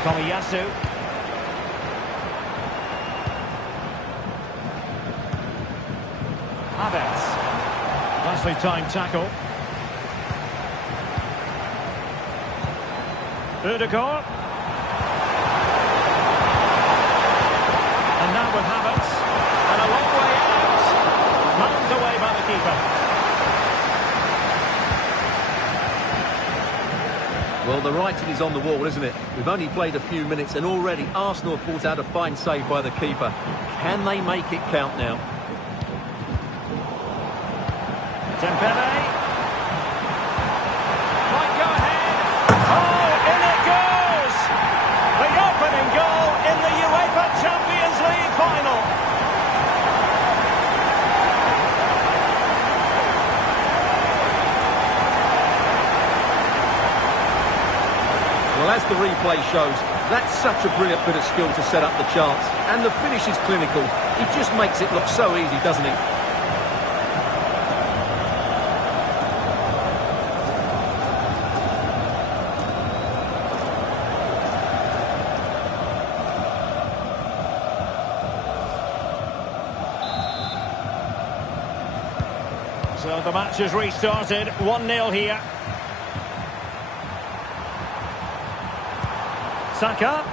Tomiyasu. Havertz. Nicely timed tackle. Ødegaard. And now with Havertz. And a long way out. Knocked away by the keeper. Well, the writing is on the wall, isn't it? We've only played a few minutes and already Arsenal have brought out a fine save by the keeper. Can they make it count now? Dembele. Might go ahead. Oh, in it goes! The opening goal in the UEFA Champions League final. Well, as the replay shows, that's such a brilliant bit of skill to set up the chance. And the finish is clinical. He just makes it look so easy, doesn't he? So the match has restarted, 1-0 here. Saka.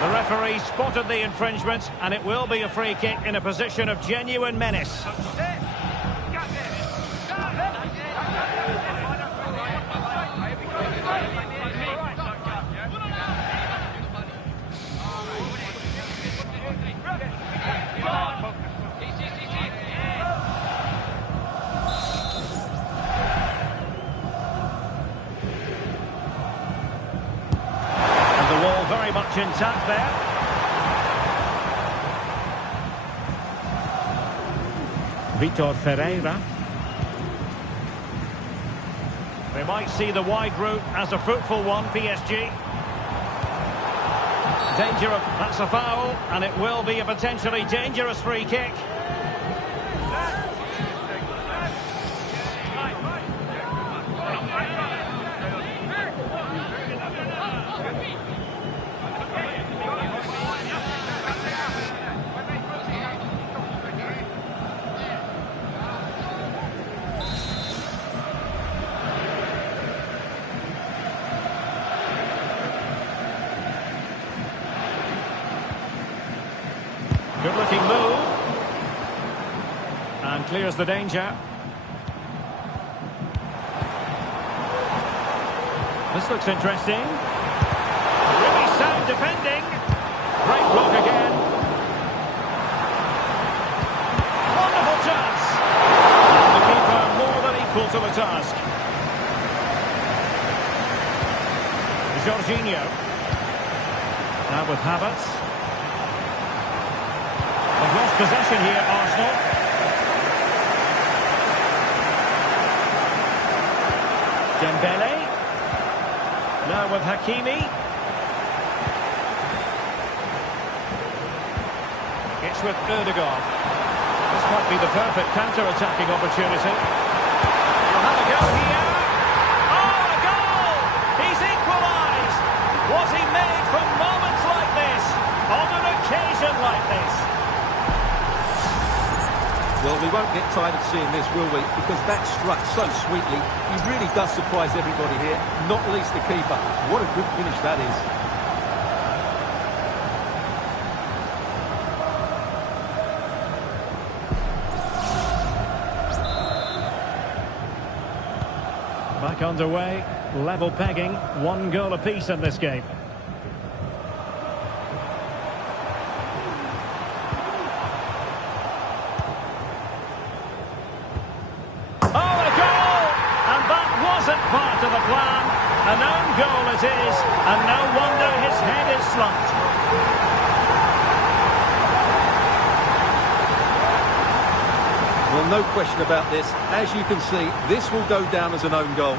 The referee spotted the infringement, and it will be a free kick in a position of genuine menace. Very much intact there. Vitor Ferreira. They might see the wide route as a fruitful one, PSG. Danger of... That's a foul, and it will be a potentially dangerous free kick. Good-looking move. And clears the danger. This looks interesting. Really sound defending. Great block again. Wonderful chance. And the keeper more than equal to the task. Jorginho. Now with Havertz. They've lost possession here, Arsenal. Dembele. Now with Hakimi. It's with Erdogan. This might be the perfect counter-attacking opportunity. He'll have a go here. Oh, a goal! He's equalised! Was he made from moments like this? On an occasion like this? Well, we won't get tired of seeing this, will we? Because that struck so sweetly. He really does surprise everybody here, not least the keeper. What a good finish that is. Back underway, level pegging, 1 goal apiece in this game. Part of the plan, an own goal it is, and no wonder his head is slumped. Well, no question about this. As you can see, this will go down as an own goal.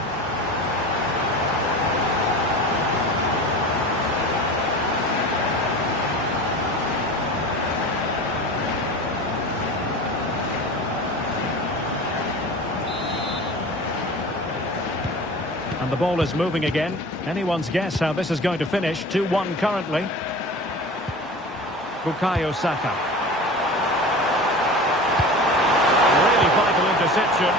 And the ball is moving again. Anyone's guess how this is going to finish. 2-1 currently. Bukayo Saka. Really vital interception.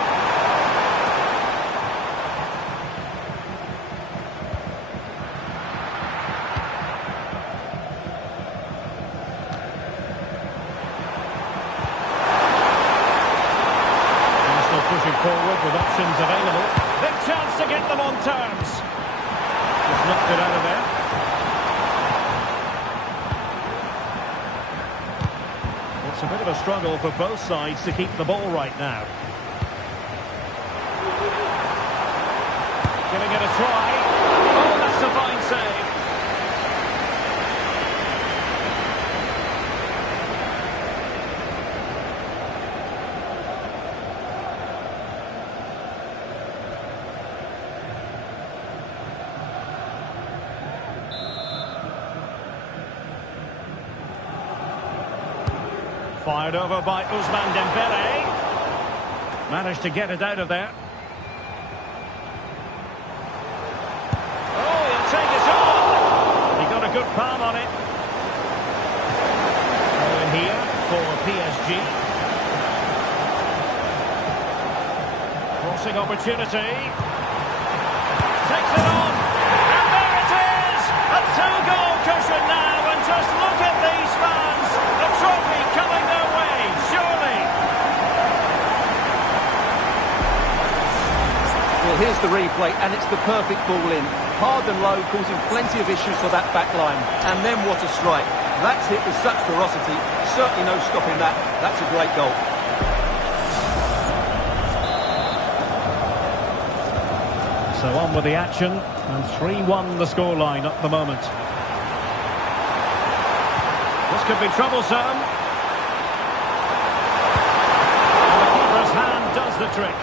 Arsenal pushing forward with options available. Big chance to get them on terms. Just knocked it out of there. It's a bit of a struggle for both sides to keep the ball right now. Giving it a try. Oh, that's a fine save. Fired over by Ousmane Dembele. Managed to get it out of there. Oh, he'll take it on. He got a good palm on it. Throw in here for PSG. Crossing opportunity. Takes it on. And there it is! A 2-goal cushion now. And just look at these fans. A trophy coming their way, surely. Well, here's the replay, and it's the perfect ball in. Hard and low, causing plenty of issues for that back line. And then what a strike. That's hit with such ferocity. Certainly no stopping that. That's a great goal. So on with the action, and 3-1 the scoreline at the moment. This could be troublesome. And the keeper's hand does the trick.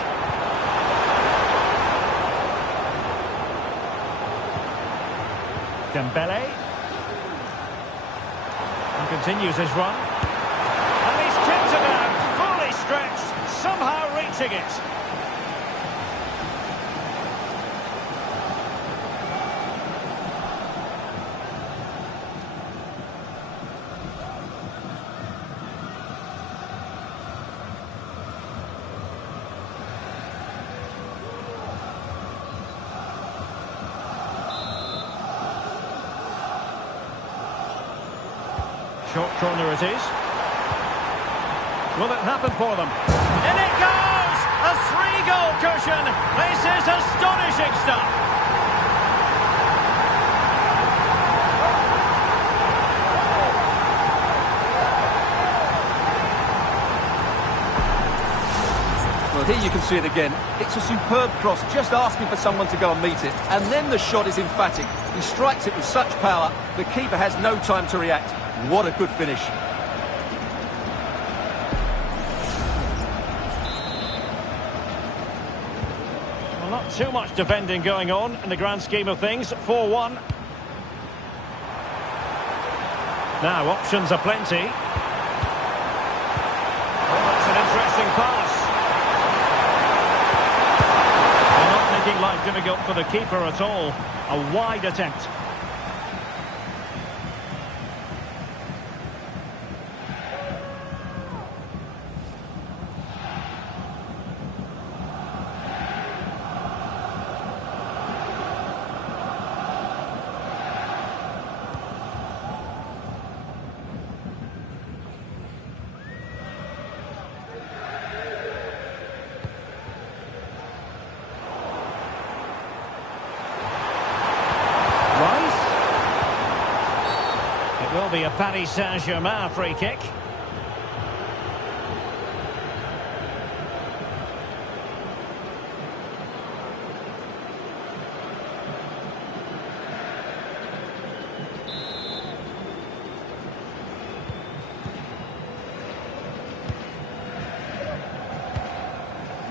Dembele. And continues his run. And he's kicked it out, fully stretched, somehow reaching it. Short corner it is. Will it happen for them? In it goes! A 3-goal cushion! This is astonishing stuff! Well, here you can see it again. It's a superb cross, just asking for someone to go and meet it. And then the shot is emphatic. He strikes it with such power, the keeper has no time to react. What a good finish. Well, not too much defending going on in the grand scheme of things. 4-1. Now, options are plenty. Oh, that's an interesting pass. They're not making life difficult for the keeper at all. A wide attempt. Will be a Paris Saint-Germain free kick.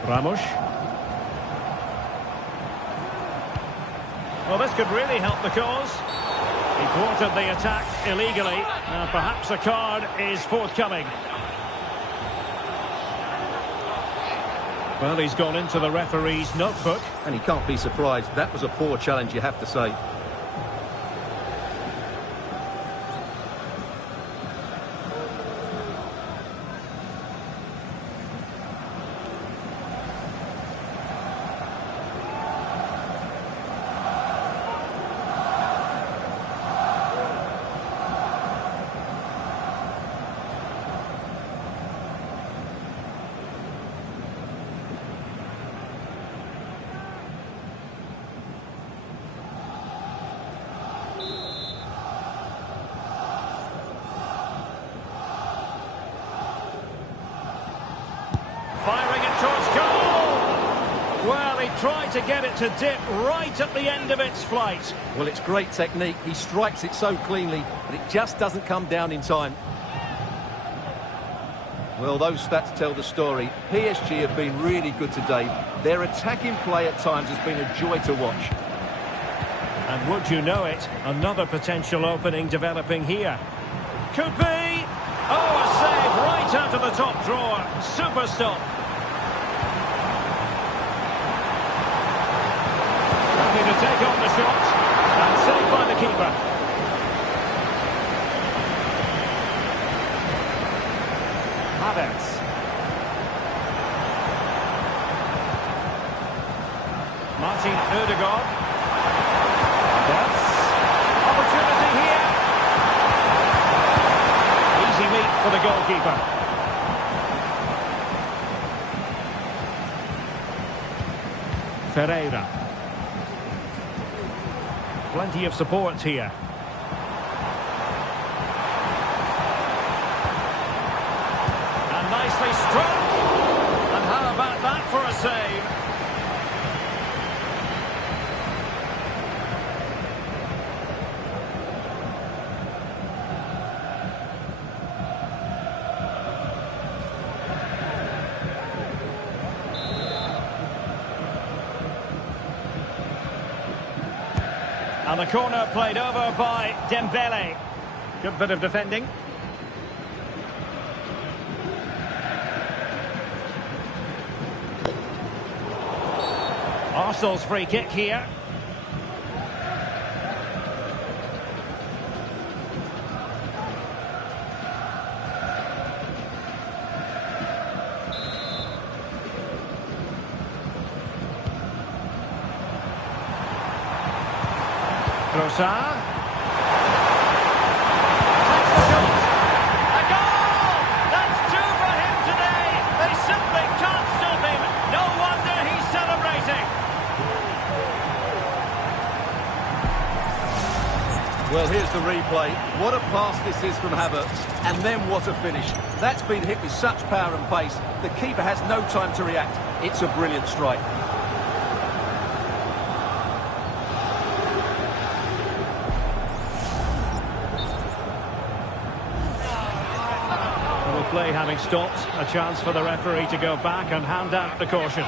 Ramos. Well, this could really help the cause. He thwarted the attack illegally. Perhaps a card is forthcoming. Well, he's gone into the referee's notebook. And he can't be surprised. That was a poor challenge, you have to say. Firing it towards goal! Well, he tried to get it to dip right at the end of its flight. Well, it's great technique. He strikes it so cleanly, but it just doesn't come down in time. Well, those stats tell the story. PSG have been really good today. Their attacking play at times has been a joy to watch. And would you know it, another potential opening developing here. Could be! Oh, a save right out of the top drawer. Super stop. Happy to take on the shot. And saved by the keeper. Havertz. Martin Ødegaard. Havertz. Opportunity here. Easy meet for the goalkeeper. Ferreira. Plenty of support here. And nicely struck. And how about that for a save? And the corner played over by Dembele. Good bit of defending. Arsenal's free kick here. Trossard. Takes the shot. A goal! That's two for him today. They simply can't stop him. No wonder he's celebrating. Well, here's the replay. What a pass this is from Havertz. And then what a finish. That's been hit with such power and pace. The keeper has no time to react. It's a brilliant strike. Play having stopped, a chance for the referee to go back and hand out the caution.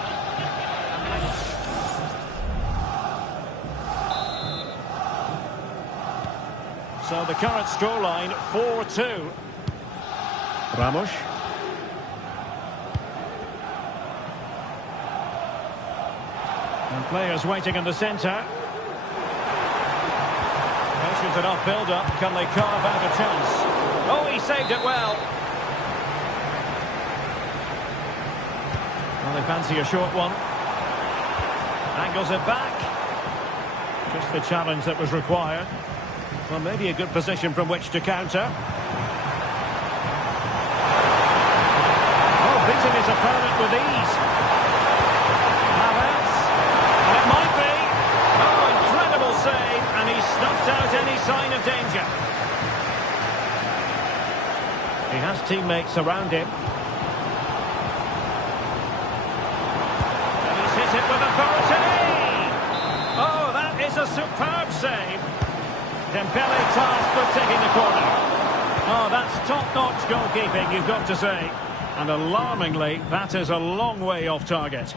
So the current scoreline, 4-2. Ramos. And players waiting in the centre. Patient enough build-up. Can they carve out a chance? Oh, he saved it well. Well, they fancy a short one. Angles it back. Just the challenge that was required. Well, maybe a good position from which to counter. Oh, beating his opponent with ease. Havertz. And it might be. Oh, incredible save. And he snuffed out any sign of danger. He has teammates around him. And he's hit it with authority. Oh, that is a superb save. Dembele tasked with taking the corner. Oh, that's top-notch goalkeeping, you've got to say. And alarmingly, that is a long way off target.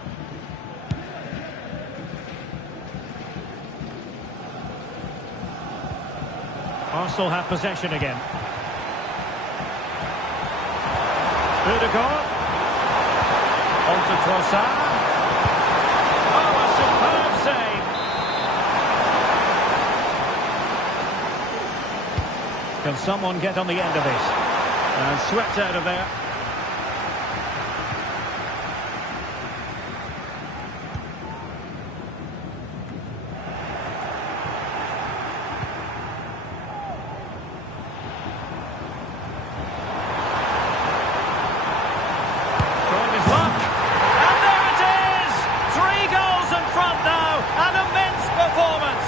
Arsenal have possession again. Ødegaard. On to Trossard. Oh, a superb save. Can someone get on the end of it? And swept out of there. Throwing his luck. And there it is! 3 goals in front now. An immense performance.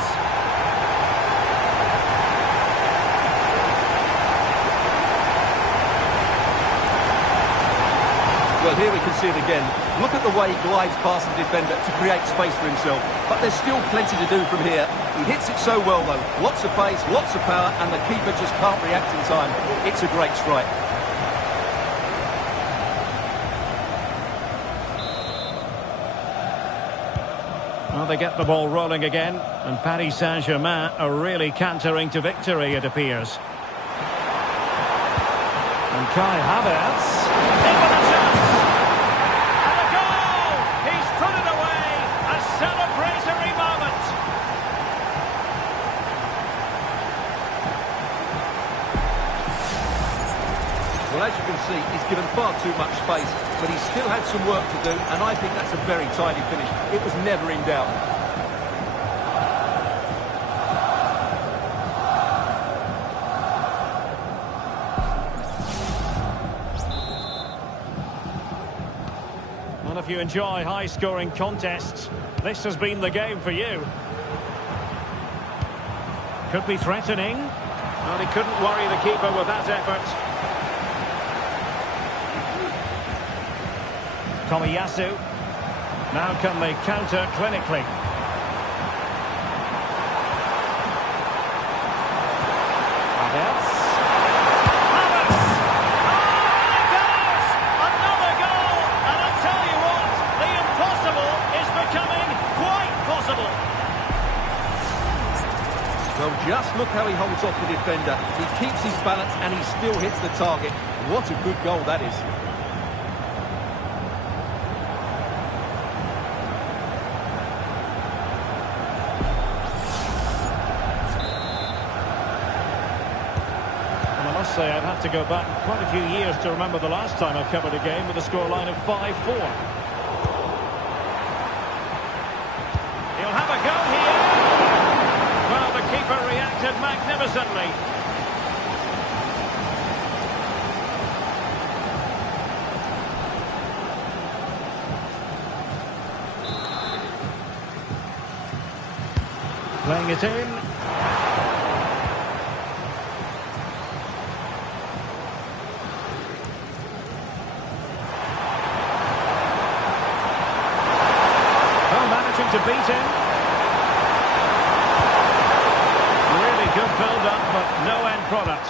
Well, here we can see it again. Look at the way he glides past the defender to create space for himself. But there's still plenty to do from here. He hits it so well, though. Lots of pace, lots of power, and the keeper just can't react in time. It's a great strike. Well, they get the ball rolling again. And Paris Saint-Germain are really cantering to victory, it appears. And Kai Havertz. In with a chance. And a goal! He's put it away. A celebratory moment. Well, as you can see, he's given far too much space, but he still had some work to do, and I think that's a very tidy finish. It was never in doubt. Well, if you enjoy high-scoring contests, this has been the game for you. Could be threatening. Well, he couldn't worry the keeper with that effort. Tomiyasu. Now can they counter clinically? Havertz. Havertz! Oh, it goes! Another goal! And I'll tell you what, the impossible is becoming quite possible. Well, just look how he holds off the defender. He keeps his balance and he still hits the target. What a good goal that is. Say I'd have to go back quite a few years to remember the last time I covered a game with a scoreline of 5-4. He'll have a go here. Well, the keeper reacted magnificently. Playing it in. To beat him. Really good build-up, but no end product.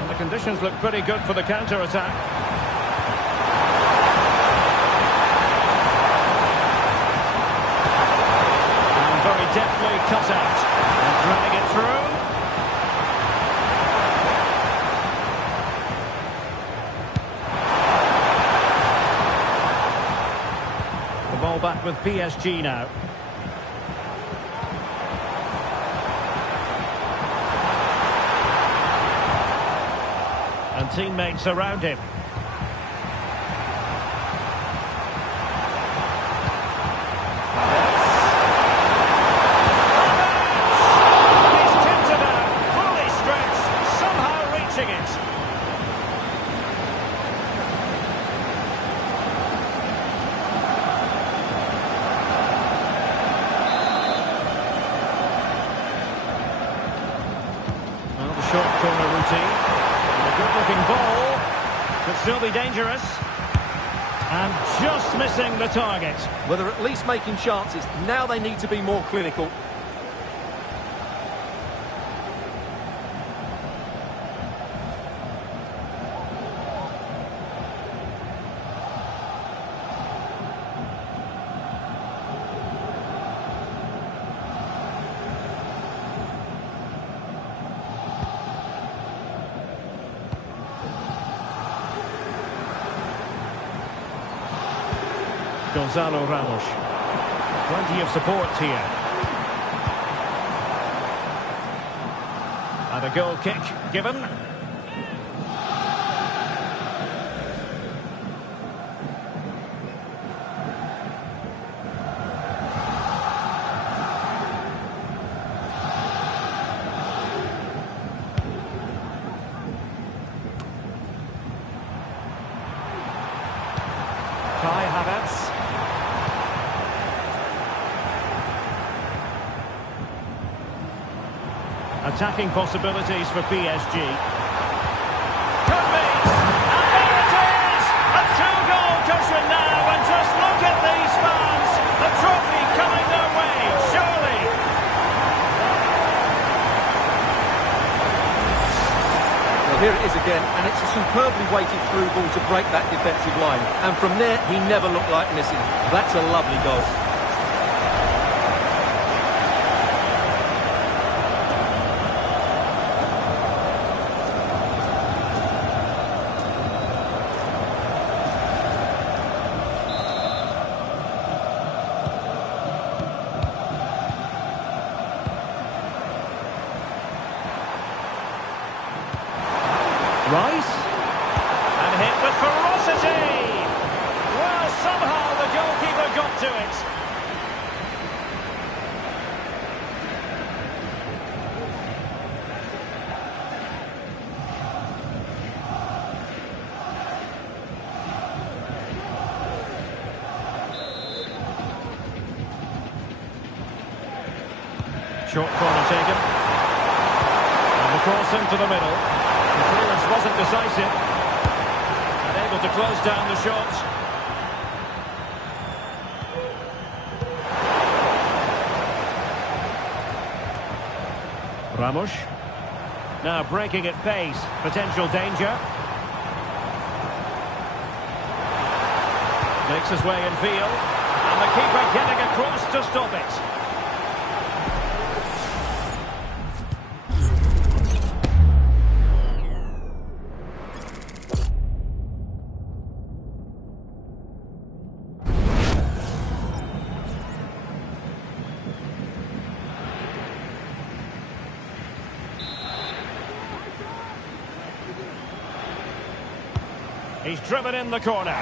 And the conditions look pretty good for the counter-attack. And very deftly cut out. And running it through. The ball back with PSG now. And teammates around him. He's tipped about, fully stretched, somehow reaching it. Well, the short corner routine. Good-looking ball, could still be dangerous. And just missing the target. Well, they're at least making chances. Now they need to be more clinical. Gonzalo Ramos. Plenty of support here. And a goal kick given. Kai Havertz. Attacking possibilities for PSG. Could be! And there it is! A two-goal cushion now, and just look at these fans! The trophy coming their way, surely! Well, here it is again, and it's a superbly weighted through ball to break that defensive line. And from there, he never looked like missing. That's a lovely goal. Rice, and hit with ferocity. Well, somehow the goalkeeper got to it. Short corner taken. And the cross into the middle. The clearance wasn't decisive. And able to close down the shot. Ramos. Now breaking at pace. Potential danger. Makes his way in field. And the keeper getting across to stop it. He's driven in the corner.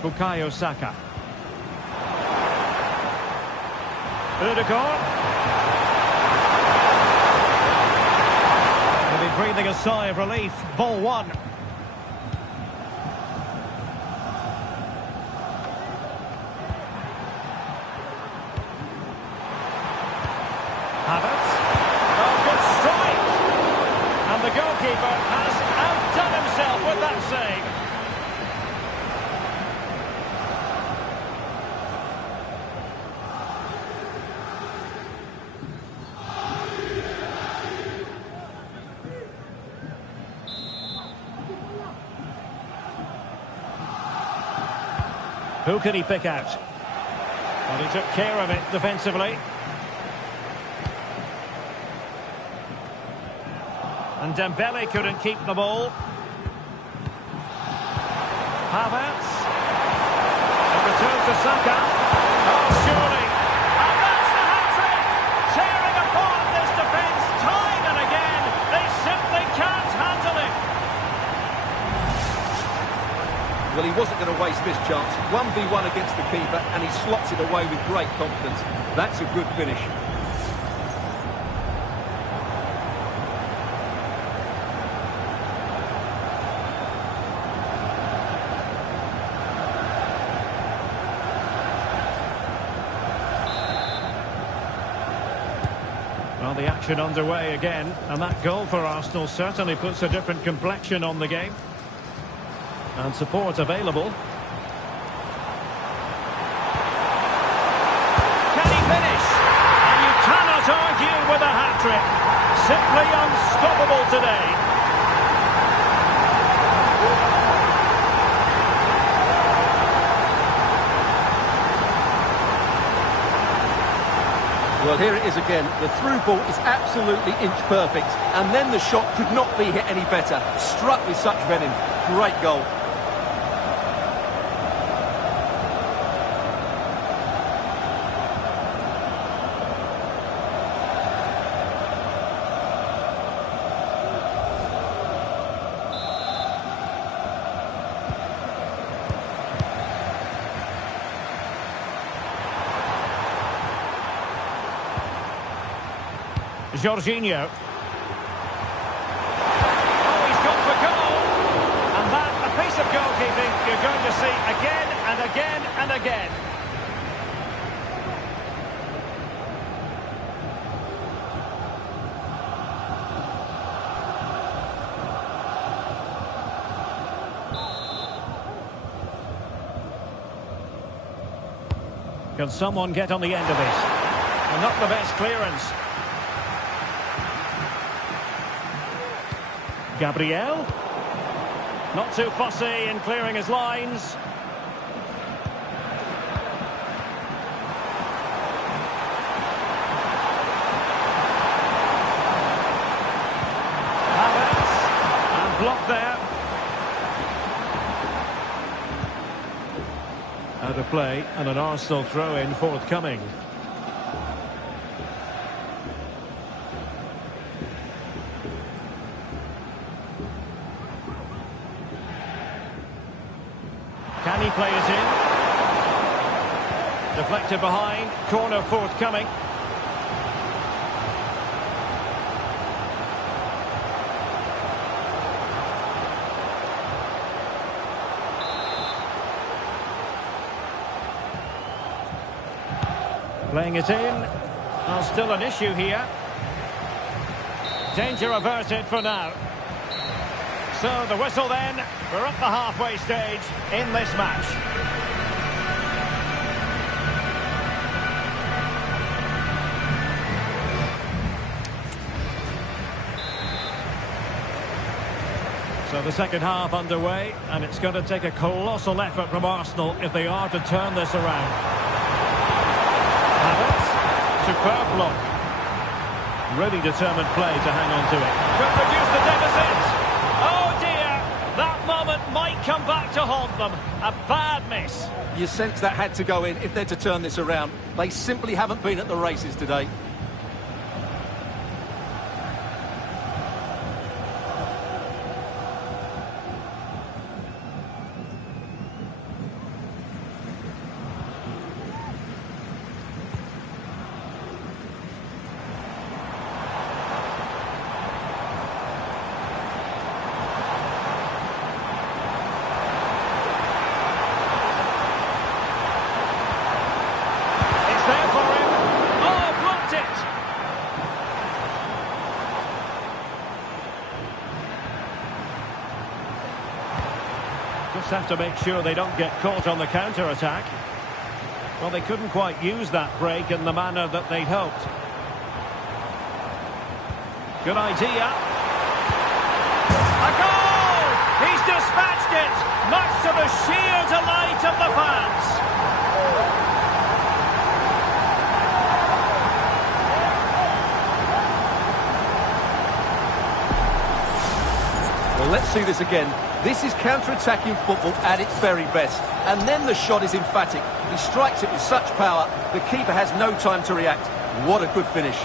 Bukayo Saka. Ødegaard. He'll be breathing a sigh of relief. Ball one. Havertz. Oh, good strike. And the goalkeeper has outdone himself with that save. Who can he pick out? Well, he took care of it defensively. And Dembele couldn't keep the ball. Havertz. A return to Saka. Oh, surely. And that's the hat-trick! Tearing apart this defence time and again. They simply can't handle it. Well, he wasn't going to waste this chance. 1v1 against the keeper, and he slots it away with great confidence. That's a good finish. Well, the action underway again, and that goal for Arsenal certainly puts a different complexion on the game. And support available. Can he finish? And you cannot argue with a hat-trick. Simply unstoppable today. Well, here it is again. The through ball is absolutely inch perfect, and then the shot could not be hit any better. Struck with such venom. Great goal. Jorginho. Oh, he's gone for goal. And that, a piece of goalkeeping you're going to see again and again and again. Can someone get on the end of this? Well, not the best clearance. Gabriel. Not too fussy in clearing his lines. Havertz. And blocked there. Out of play and an Arsenal throw-in forthcoming. Can he play it in? Deflected behind, corner forthcoming. Playing it in. Well, still an issue here. Danger averted for now. So the whistle then. We're at the halfway stage in this match. So the second half underway, and it's going to take a colossal effort from Arsenal if they are to turn this around. Havertz, superb block. Really determined play to hang on to it. Could reduce the deficit. Oh dear, that moment might come back to haunt them. A bad miss. You sense that had to go in if they're to turn this around. They simply haven't been at the races today. Just have to make sure they don't get caught on the counter-attack. Well, they couldn't quite use that break in the manner that they'd hoped. Good idea. A goal! He's dispatched it, much to the sheer delight of the fans. Well, let's see this again. This is counter-attacking football at its very best. And then the shot is emphatic. He strikes it with such power, the keeper has no time to react. What a good finish.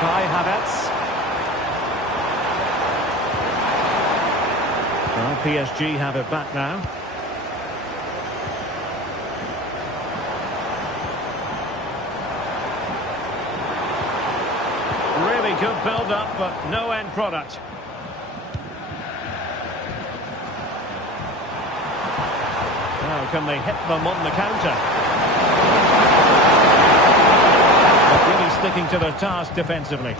Kai Havertz. Well, PSG have it back now. Really good build-up, but no end product. Now, can they hit them on the counter? But really sticking to their task defensively.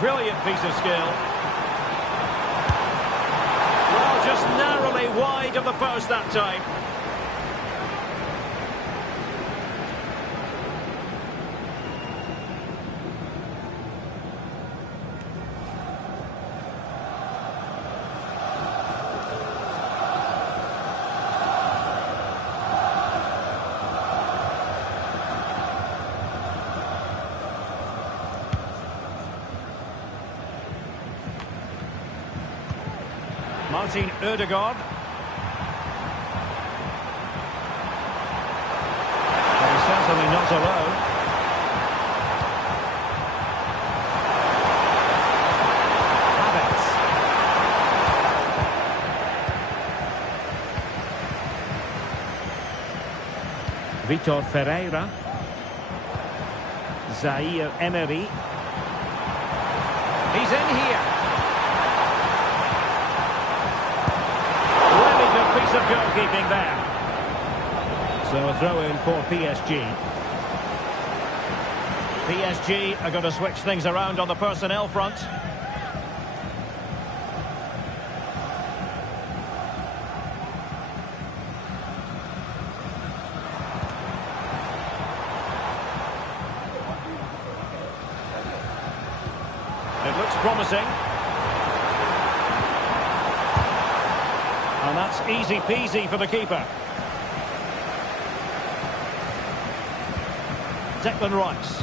Brilliant piece of skill. Well, just narrowly wide of the post that time. Martin Ødegaard. Well, he's certainly not alone. Havertz. Vitor Ferreira. Zaire Emery. He's in here. Piece of goalkeeping there. So a throw in for PSG. PSG are going to switch things around on the personnel front. It looks promising. And that's easy peasy for the keeper. Declan Rice.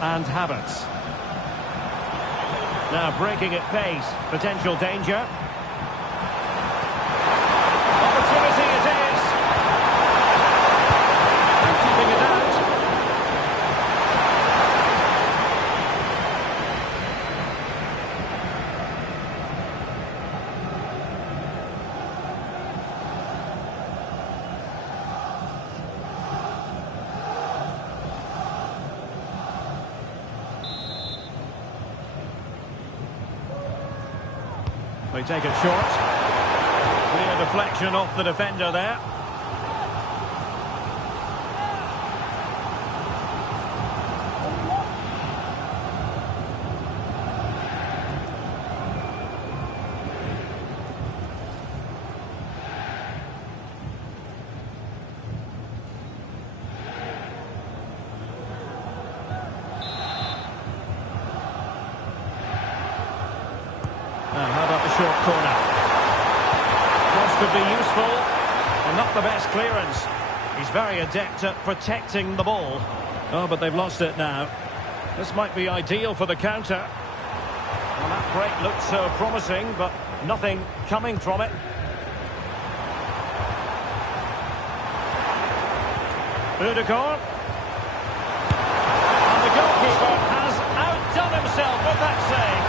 And Havertz. Now breaking at pace. Potential danger. Opportunity it is. And keeping it out. They take it short. Clear deflection off the defender there. Now, how about the short corner? Cross could be useful, and not the best clearance. He's very adept at protecting the ball. Oh, but they've lost it now. This might be ideal for the counter. Well, that break looked so promising, but nothing coming from it. Ødegaard. And the goalkeeper has outdone himself with that save.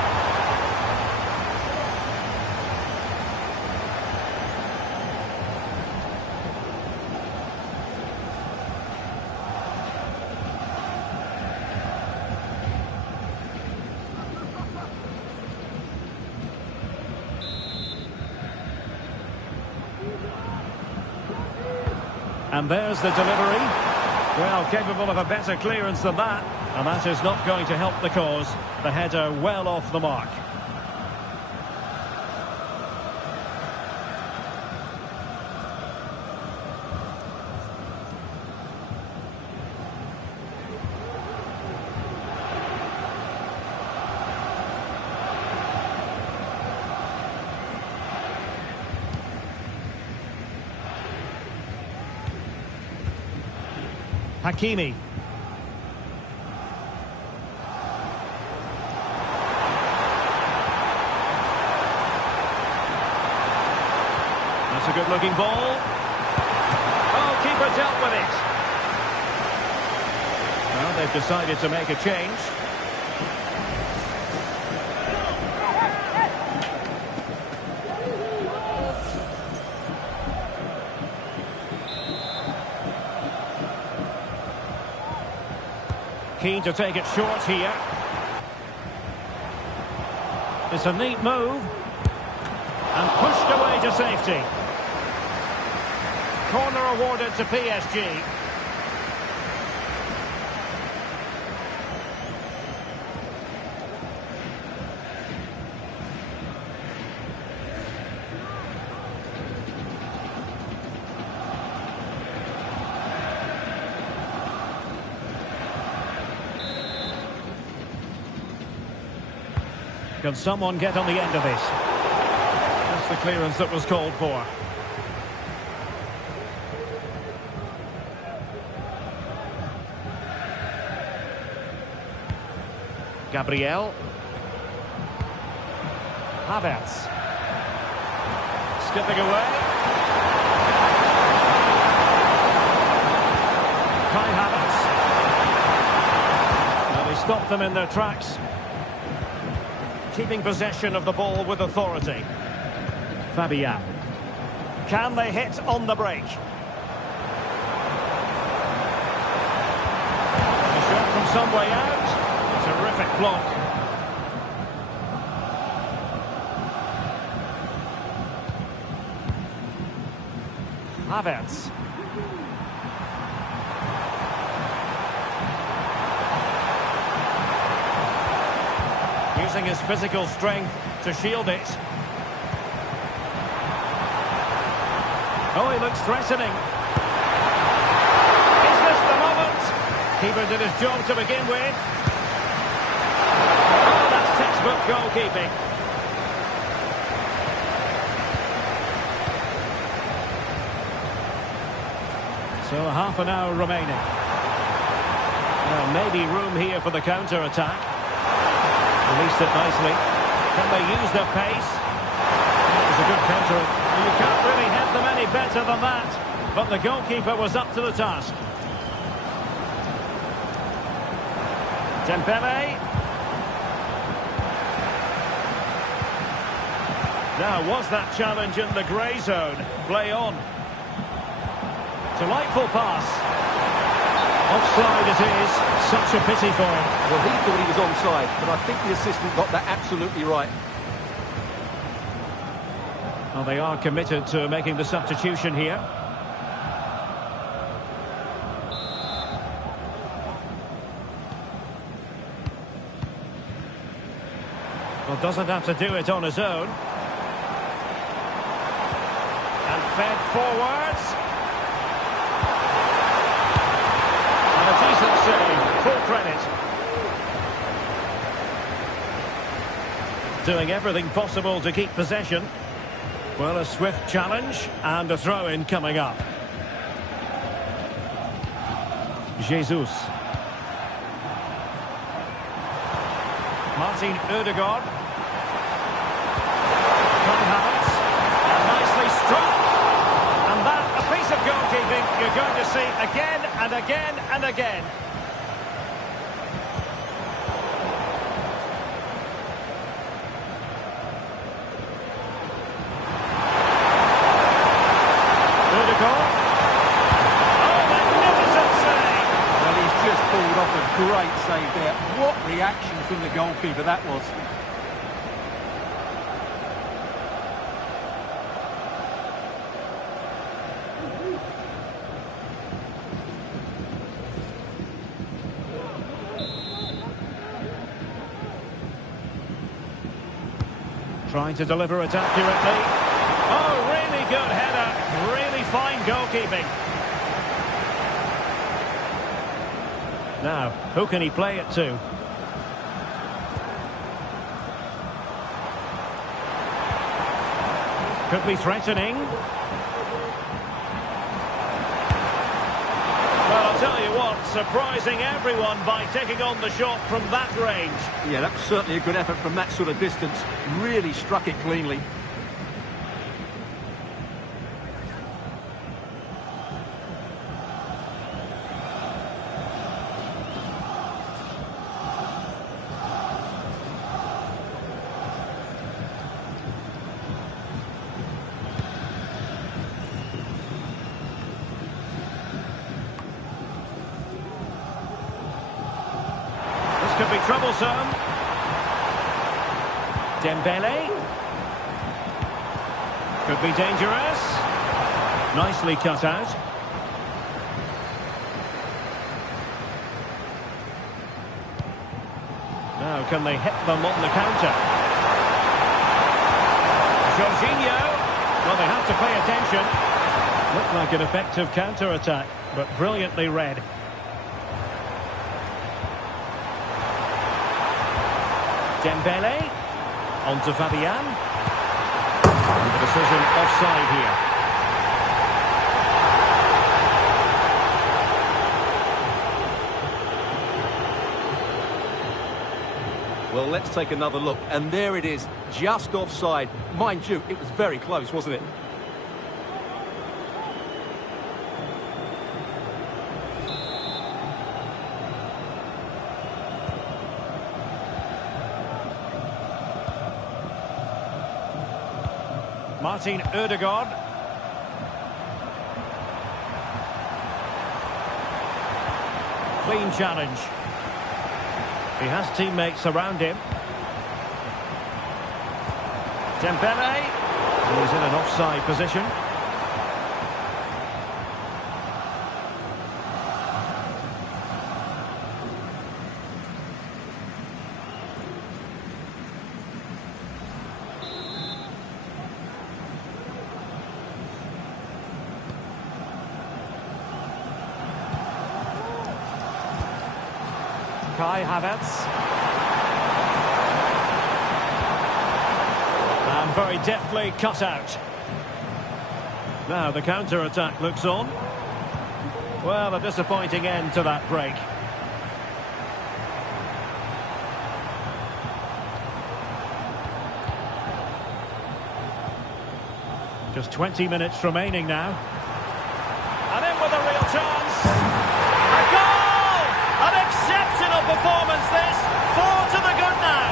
And there's the delivery. Well, capable of a better clearance than that. And that is not going to help the cause. The header well off the mark. Hakimi. That's a good-looking ball. Oh, keeper dealt with it. Well, they've decided to make a change. Keen to take it short here. It's a neat move. And pushed away to safety. Corner awarded to PSG. Can someone get on the end of this? That's the clearance that was called for. Gabriel. Havertz. Skipping away. Kai Havertz. Well, he stopped them in their tracks. Keeping possession of the ball with authority. Fabian. Can they hit on the break? A shot from some way out. Terrific block. Havertz. Using his physical strength to shield it. Oh, he looks threatening. Is this the moment? Keeper did his job to begin with. Oh, that's textbook goalkeeping. So half an hour remaining. Well, maybe room here for the counter-attack. Released it nicely. Can they use their pace? That was a good counter. You can't really have them any better than that. But the goalkeeper was up to the task. Dembele. Now, was that challenge in the grey zone? Play on. Delightful pass. Offside it is. Such a pity for him. Well, he thought he was onside, but I think the assistant got that absolutely right. Well, they are committed to making the substitution here. Well, doesn't have to do it on his own. And fed forwards. And a decent save. Full credit. Doing everything possible to keep possession. Well, a swift challenge and a throw-in coming up. Jesus. Martin Ødegaard. Kai Havertz. And nicely struck. And that, a piece of goalkeeping you're going to see again and again and again. Ødegaard. Oh, magnificent save! Well, he's just pulled off a great save there. What reaction from the goalkeeper that was. Trying to deliver it accurately. Oh, really good header. Really fine goalkeeping. Now, who can he play it to? Could be threatening. Well, I'll tell you what, surprising everyone by taking on the shot from that range. Yeah, that was certainly a good effort from that sort of distance. Really struck it cleanly. Could be troublesome. Dembele. Could be dangerous. Nicely cut out. Now, can they hit them on the counter? Jorginho. Well, they have to pay attention. Looked like an effective counter-attack, but brilliantly read. Dembele, on to Fabian. And the decision offside here. Well, let's take another look. And there it is, just offside. Mind you, it was very close, wasn't it? Martin Ødegaard. Clean challenge. He has teammates around him. Dembele. He's in an offside position. Kai Havertz. And very deftly cut out. Now the counter-attack looks on. Well, a disappointing end to that break. Just 20 minutes remaining now. And in with a real chance. A goal! An exceptional performance this. 4 to the good now.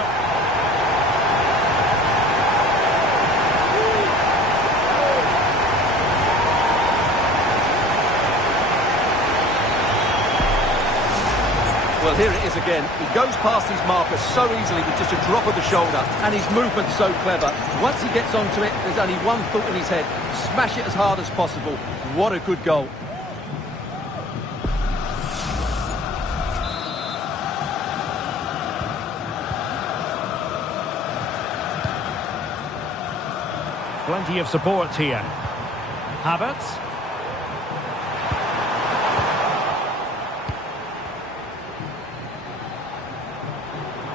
Well, here it is again. He goes past his marker so easily with just a drop of the shoulder, and his movement's so clever. Once he gets onto it, there's only one thought in his head: smash it as hard as possible. What a good goal. Plenty of support here. Havertz.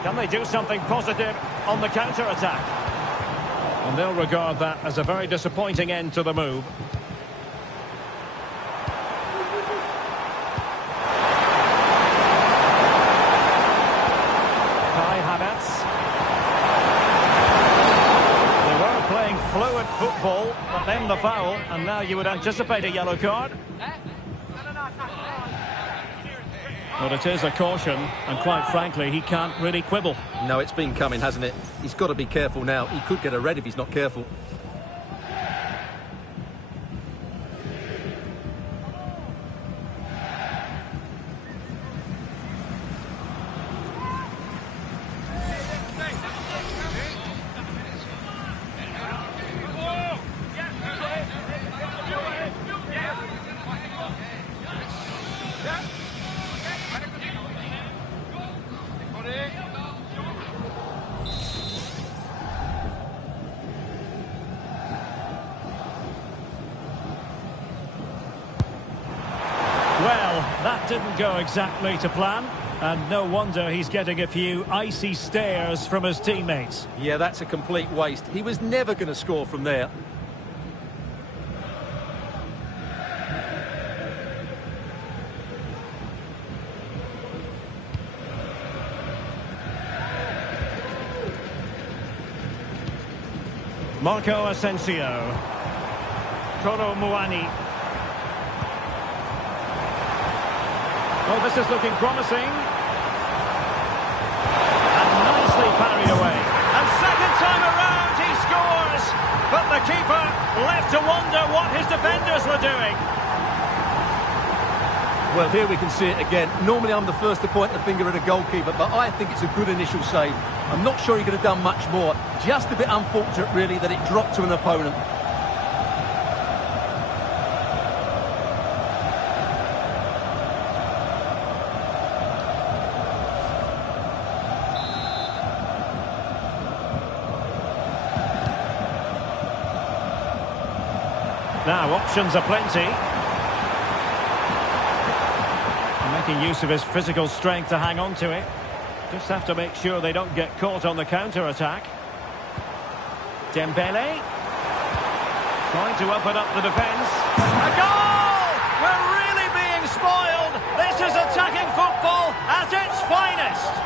Can they do something positive on the counter-attack? And they'll regard that as a very disappointing end to the move. Kai Havertz. They were playing fluid football, but then the foul, and now you would anticipate a yellow card. But it is a caution, and quite frankly, he can't really quibble. No, it's been coming, hasn't it? He's got to be careful now. He could get a red if he's not careful. Well, that didn't go exactly to plan, and no wonder he's getting a few icy stares from his teammates. Yeah, that's a complete waste. He was never going to score from there. Marco Asensio. Kolo Muani. Oh, this is looking promising. And nicely parried away. And second time around he scores. But the keeper left to wonder what his defenders were doing. Well, here we can see it again. Normally I'm the first to point the finger at a goalkeeper, but I think it's a good initial save. I'm not sure he could have done much more. Just a bit unfortunate, really, that it dropped to an opponent. Now, options are plenty. Making use of his physical strength to hang on to it. Just have to make sure they don't get caught on the counter-attack. Dembele. Trying to open up the defence. A goal! We're really being spoiled! This is attacking football at its finest!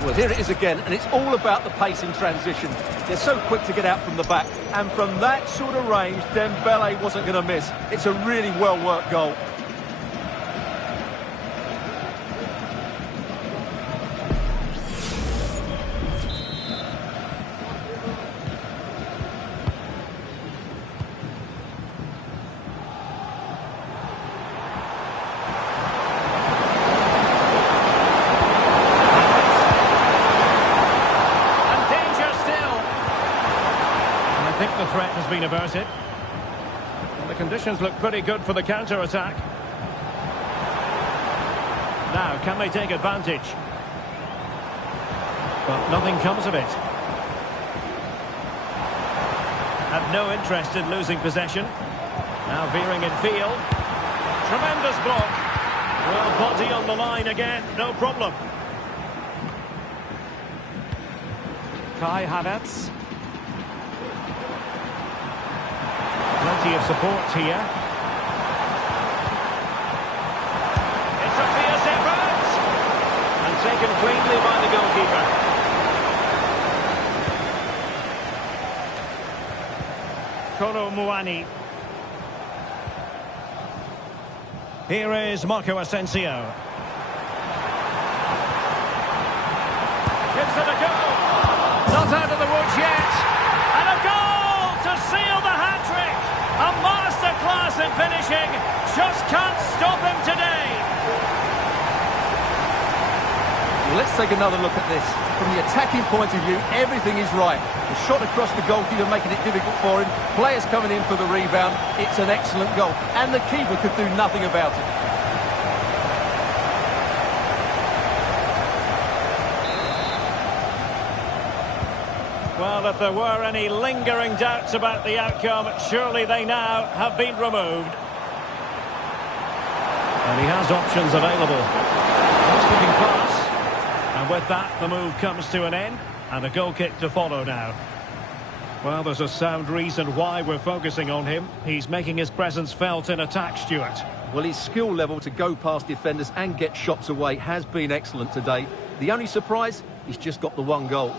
Well, here it is again, and it's all about the pace in transition. They're so quick to get out from the back, and from that sort of range, Dembele wasn't going to miss. It's a really well-worked goal. I think the threat has been averted. Well, the conditions look pretty good for the counter-attack. Now, can they take advantage? But nothing comes of it. Have no interest in losing possession. Now veering in field. Tremendous block. Well, body on the line again, no problem. Kai Havertz. Plenty of support here. It's a fierce effort! And taken cleanly by the goalkeeper. Kolo Muani. Here is Marco Asensio. Gives it a go. Not out of the woods yet. And a goal to seal the hat-trick. A masterclass in finishing. Just can't stop him today. Let's take another look at this. From the attacking point of view, everything is right. The shot across the goalkeeper making it difficult for him. Players coming in for the rebound. It's an excellent goal. And the keeper could do nothing about it. Well, if there were any lingering doubts about the outcome, surely they now have been removed. And he has options available. Nice looking pass. And with that, the move comes to an end. And a goal kick to follow now. Well, there's a sound reason why we're focusing on him. He's making his presence felt in attack, Stuart. Well, his skill level to go past defenders and get shots away has been excellent today. The only surprise, he's just got the one goal.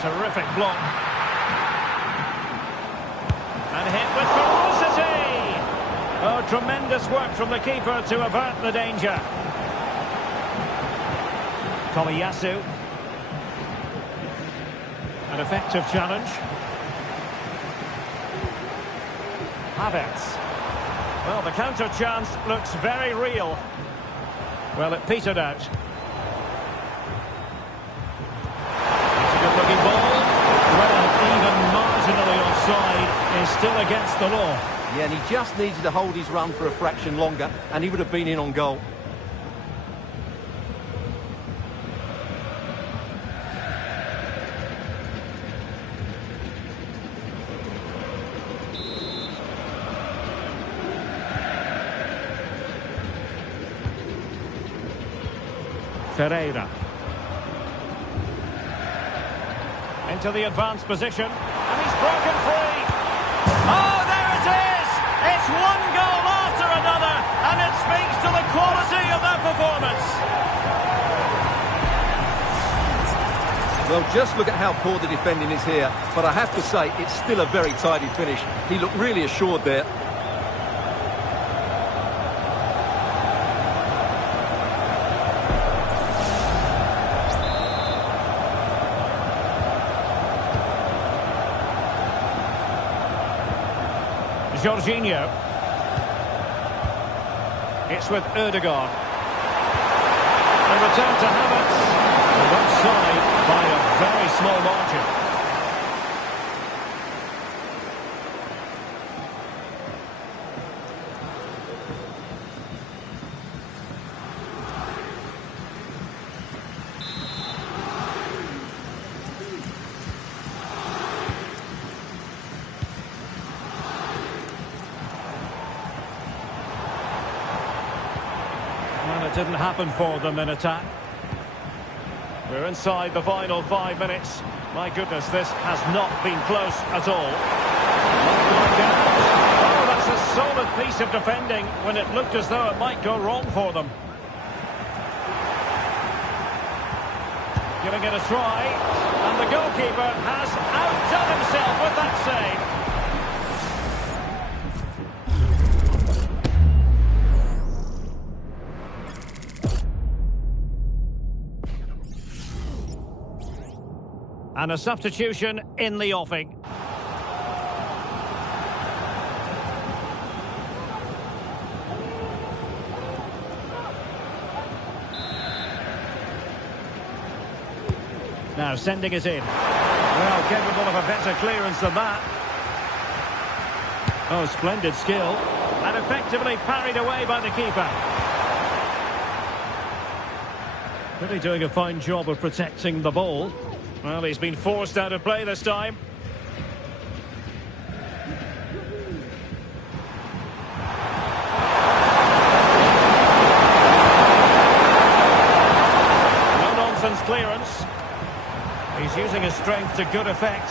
Terrific block. And hit with ferocity. Oh, tremendous work from the keeper to avert the danger. Tomiyasu. An effective challenge. Havertz. Well, the counter chance looks very real. Well, it petered out. attacking ball. Well, even marginally offside is still against the law. Yeah, and he just needed to hold his run for a fraction longer, and he would have been in on goal. Ferreira. Into the advanced position. And he's broken free. Oh, there it is! It's one goal after another, and it speaks to the quality of their performance. Well, just look at how poor the defending is here. But I have to say, it's still a very tidy finish. He looked really assured there. Jorginho. It's with Ødegaard. The return to Havertz. And offside by a very small margin. Well, it didn't happen for them in attack. We're inside the final 5 minutes. My goodness, this has not been close at all. Oh, that's a solid piece of defending when it looked as though it might go wrong for them. Giving it a try, and the goalkeeper has outdone himself with that save. And a substitution in the offing. Now sending it in. Well, capable of a better clearance than that. Oh, splendid skill. And effectively parried away by the keeper. Really doing a fine job of protecting the ball. Well, he's been forced out of play this time. No-nonsense clearance. He's using his strength to good effect.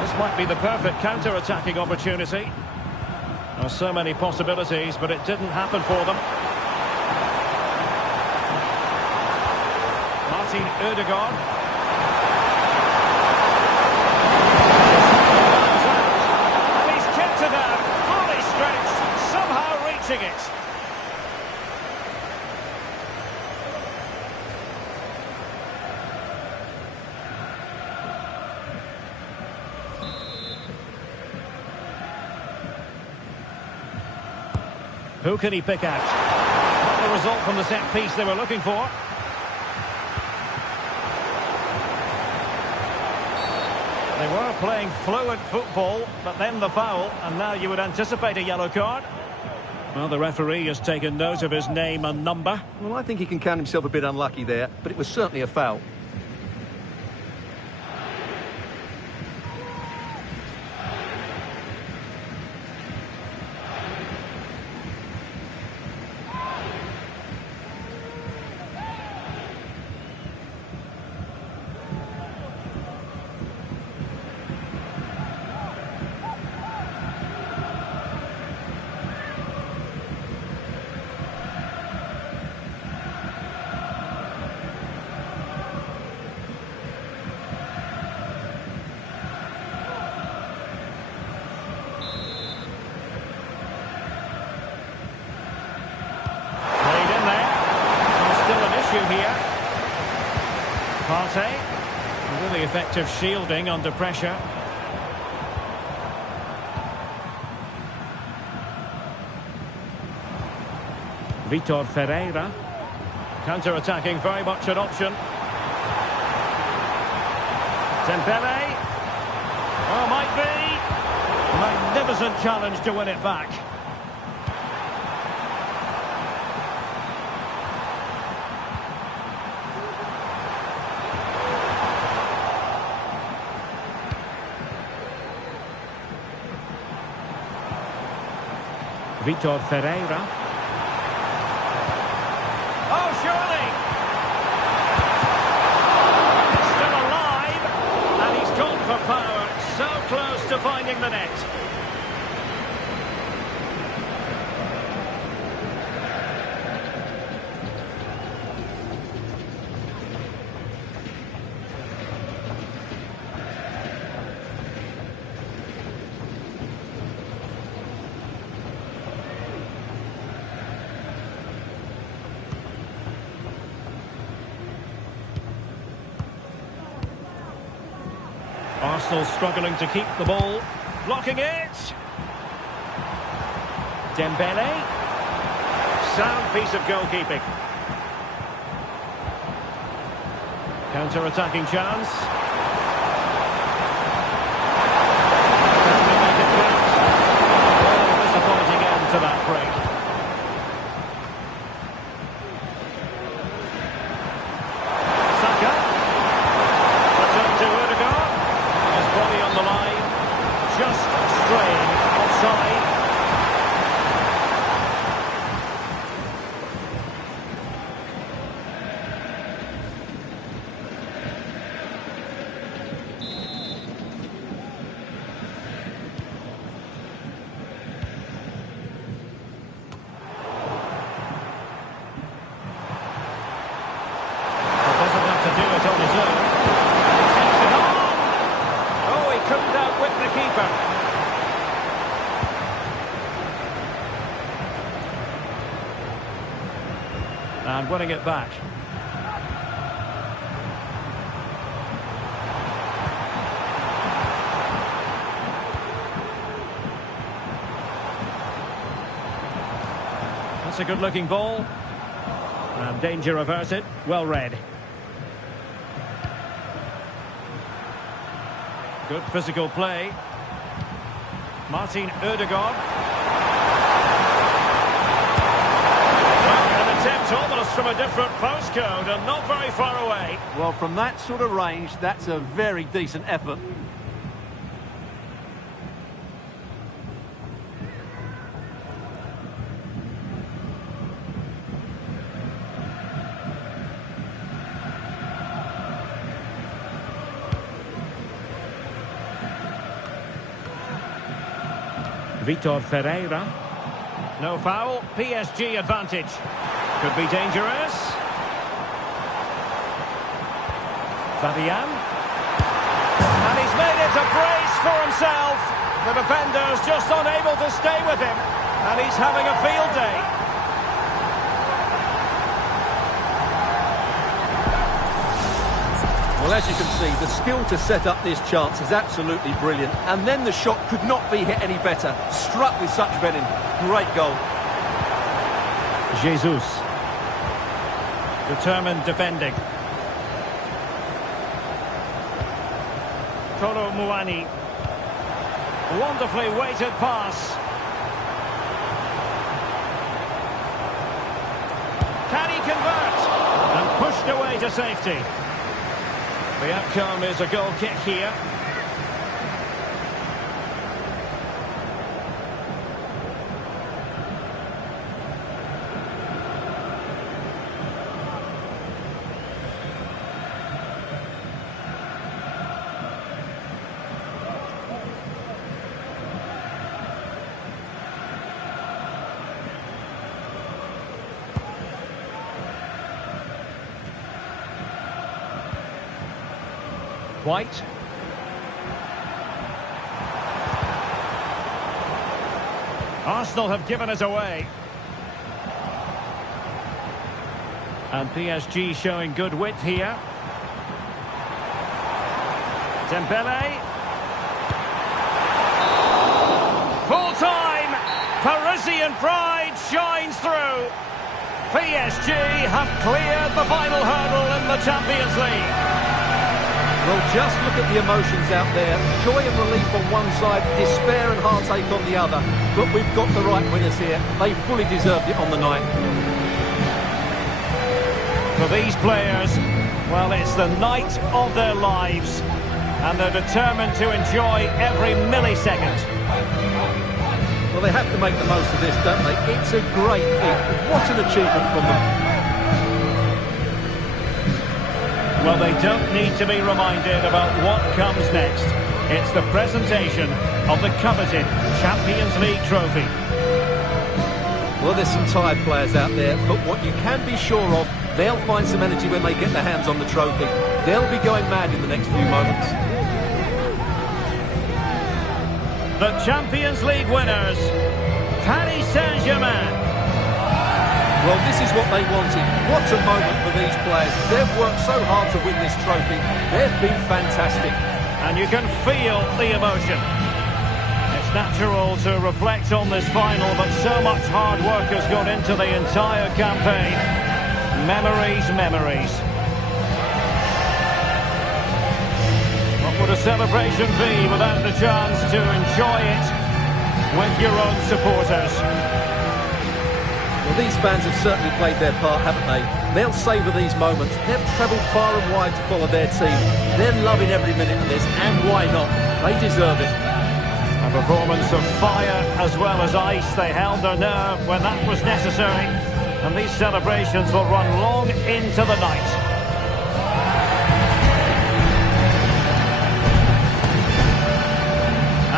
This might be the perfect counter-attacking opportunity. There are so many possibilities, but it didn't happen for them. Ødegaard. And he's kept it out, fully stretched, somehow reaching it. Who can he pick out? Not the result from the set piece they were looking for. They were playing fluent football, but then the foul, and now you would anticipate a yellow card. Well, the referee has taken note of his name and number. Well, I think he can count himself a bit unlucky there, but it was certainly a foul. Here. Partey, really effective shielding under pressure. Vitor Ferreira. Counter-attacking, very much an option. Dembele. Oh, might be. Magnificent challenge to win it back. Vitor Ferreira. Oh, surely! Still alive, and he's gone for power. So close to finding the net. Arsenal struggling to keep the ball. Blocking it. Dembele. Sound piece of goalkeeping. Counter-attacking chance. Can they make it count? Oh, disappointing end to that break. Saka. Return to Ødegaard. Body on the line, just straying offside. He doesn't have to do it on his own. Couldn't outwit the keeper. And winning it back. That's a good-looking ball. And danger averted. Well read. Good physical play. Martin Ødegaard. An attempt almost from a different postcode and not very far away. Well, from that sort of range, that's a very decent effort. Vitor Ferreira. No foul. PSG advantage. Could be dangerous. Fabian. And he's made it a brace for himself. The defender's just unable to stay with him. And he's having a field day. Well, as you can see, the skill to set up this chance is absolutely brilliant. And then the shot could not be hit any better. Struck with such venom. Great goal. Jesus. Determined defending. Kolo Muani. Wonderfully weighted pass. Can he convert? And pushed away to safety. The outcome is a goal kick here. White. Arsenal have given us away. And PSG showing good width here. Dembele. Full time. Parisian pride shines through. PSG have cleared the final hurdle in the Champions League. Well, just look at the emotions out there. Joy and relief on one side, despair and heartache on the other. But we've got the right winners here. They fully deserved it on the night. For these players, well, it's the night of their lives, and they're determined to enjoy every millisecond. Well, they have to make the most of this, don't they? It's a great feat. What an achievement from them. Well, they don't need to be reminded about what comes next. It's the presentation of the coveted Champions League trophy. Well, there's some tired players out there, but what you can be sure of, they'll find some energy when they get their hands on the trophy. They'll be going mad in the next few moments. The Champions League winners, Paris Saint-Germain. Well, this is what they wanted. What a moment for these players. They've worked so hard to win this trophy. They've been fantastic. And you can feel the emotion. It's natural to reflect on this final, but so much hard work has gone into the entire campaign. Memories, memories. What would a celebration be without the chance to enjoy it with your own supporters? Well, these fans have certainly played their part, haven't they? They'll savour these moments. They've travelled far and wide to follow their team. They're loving every minute of this, and why not? They deserve it. A performance of fire as well as ice. They held their nerve when that was necessary, and these celebrations will run long into the night.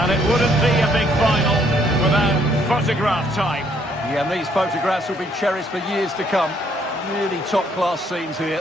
And it wouldn't be a big final without photograph time. Yeah, and these photographs will be cherished for years to come. Really top-class scenes here.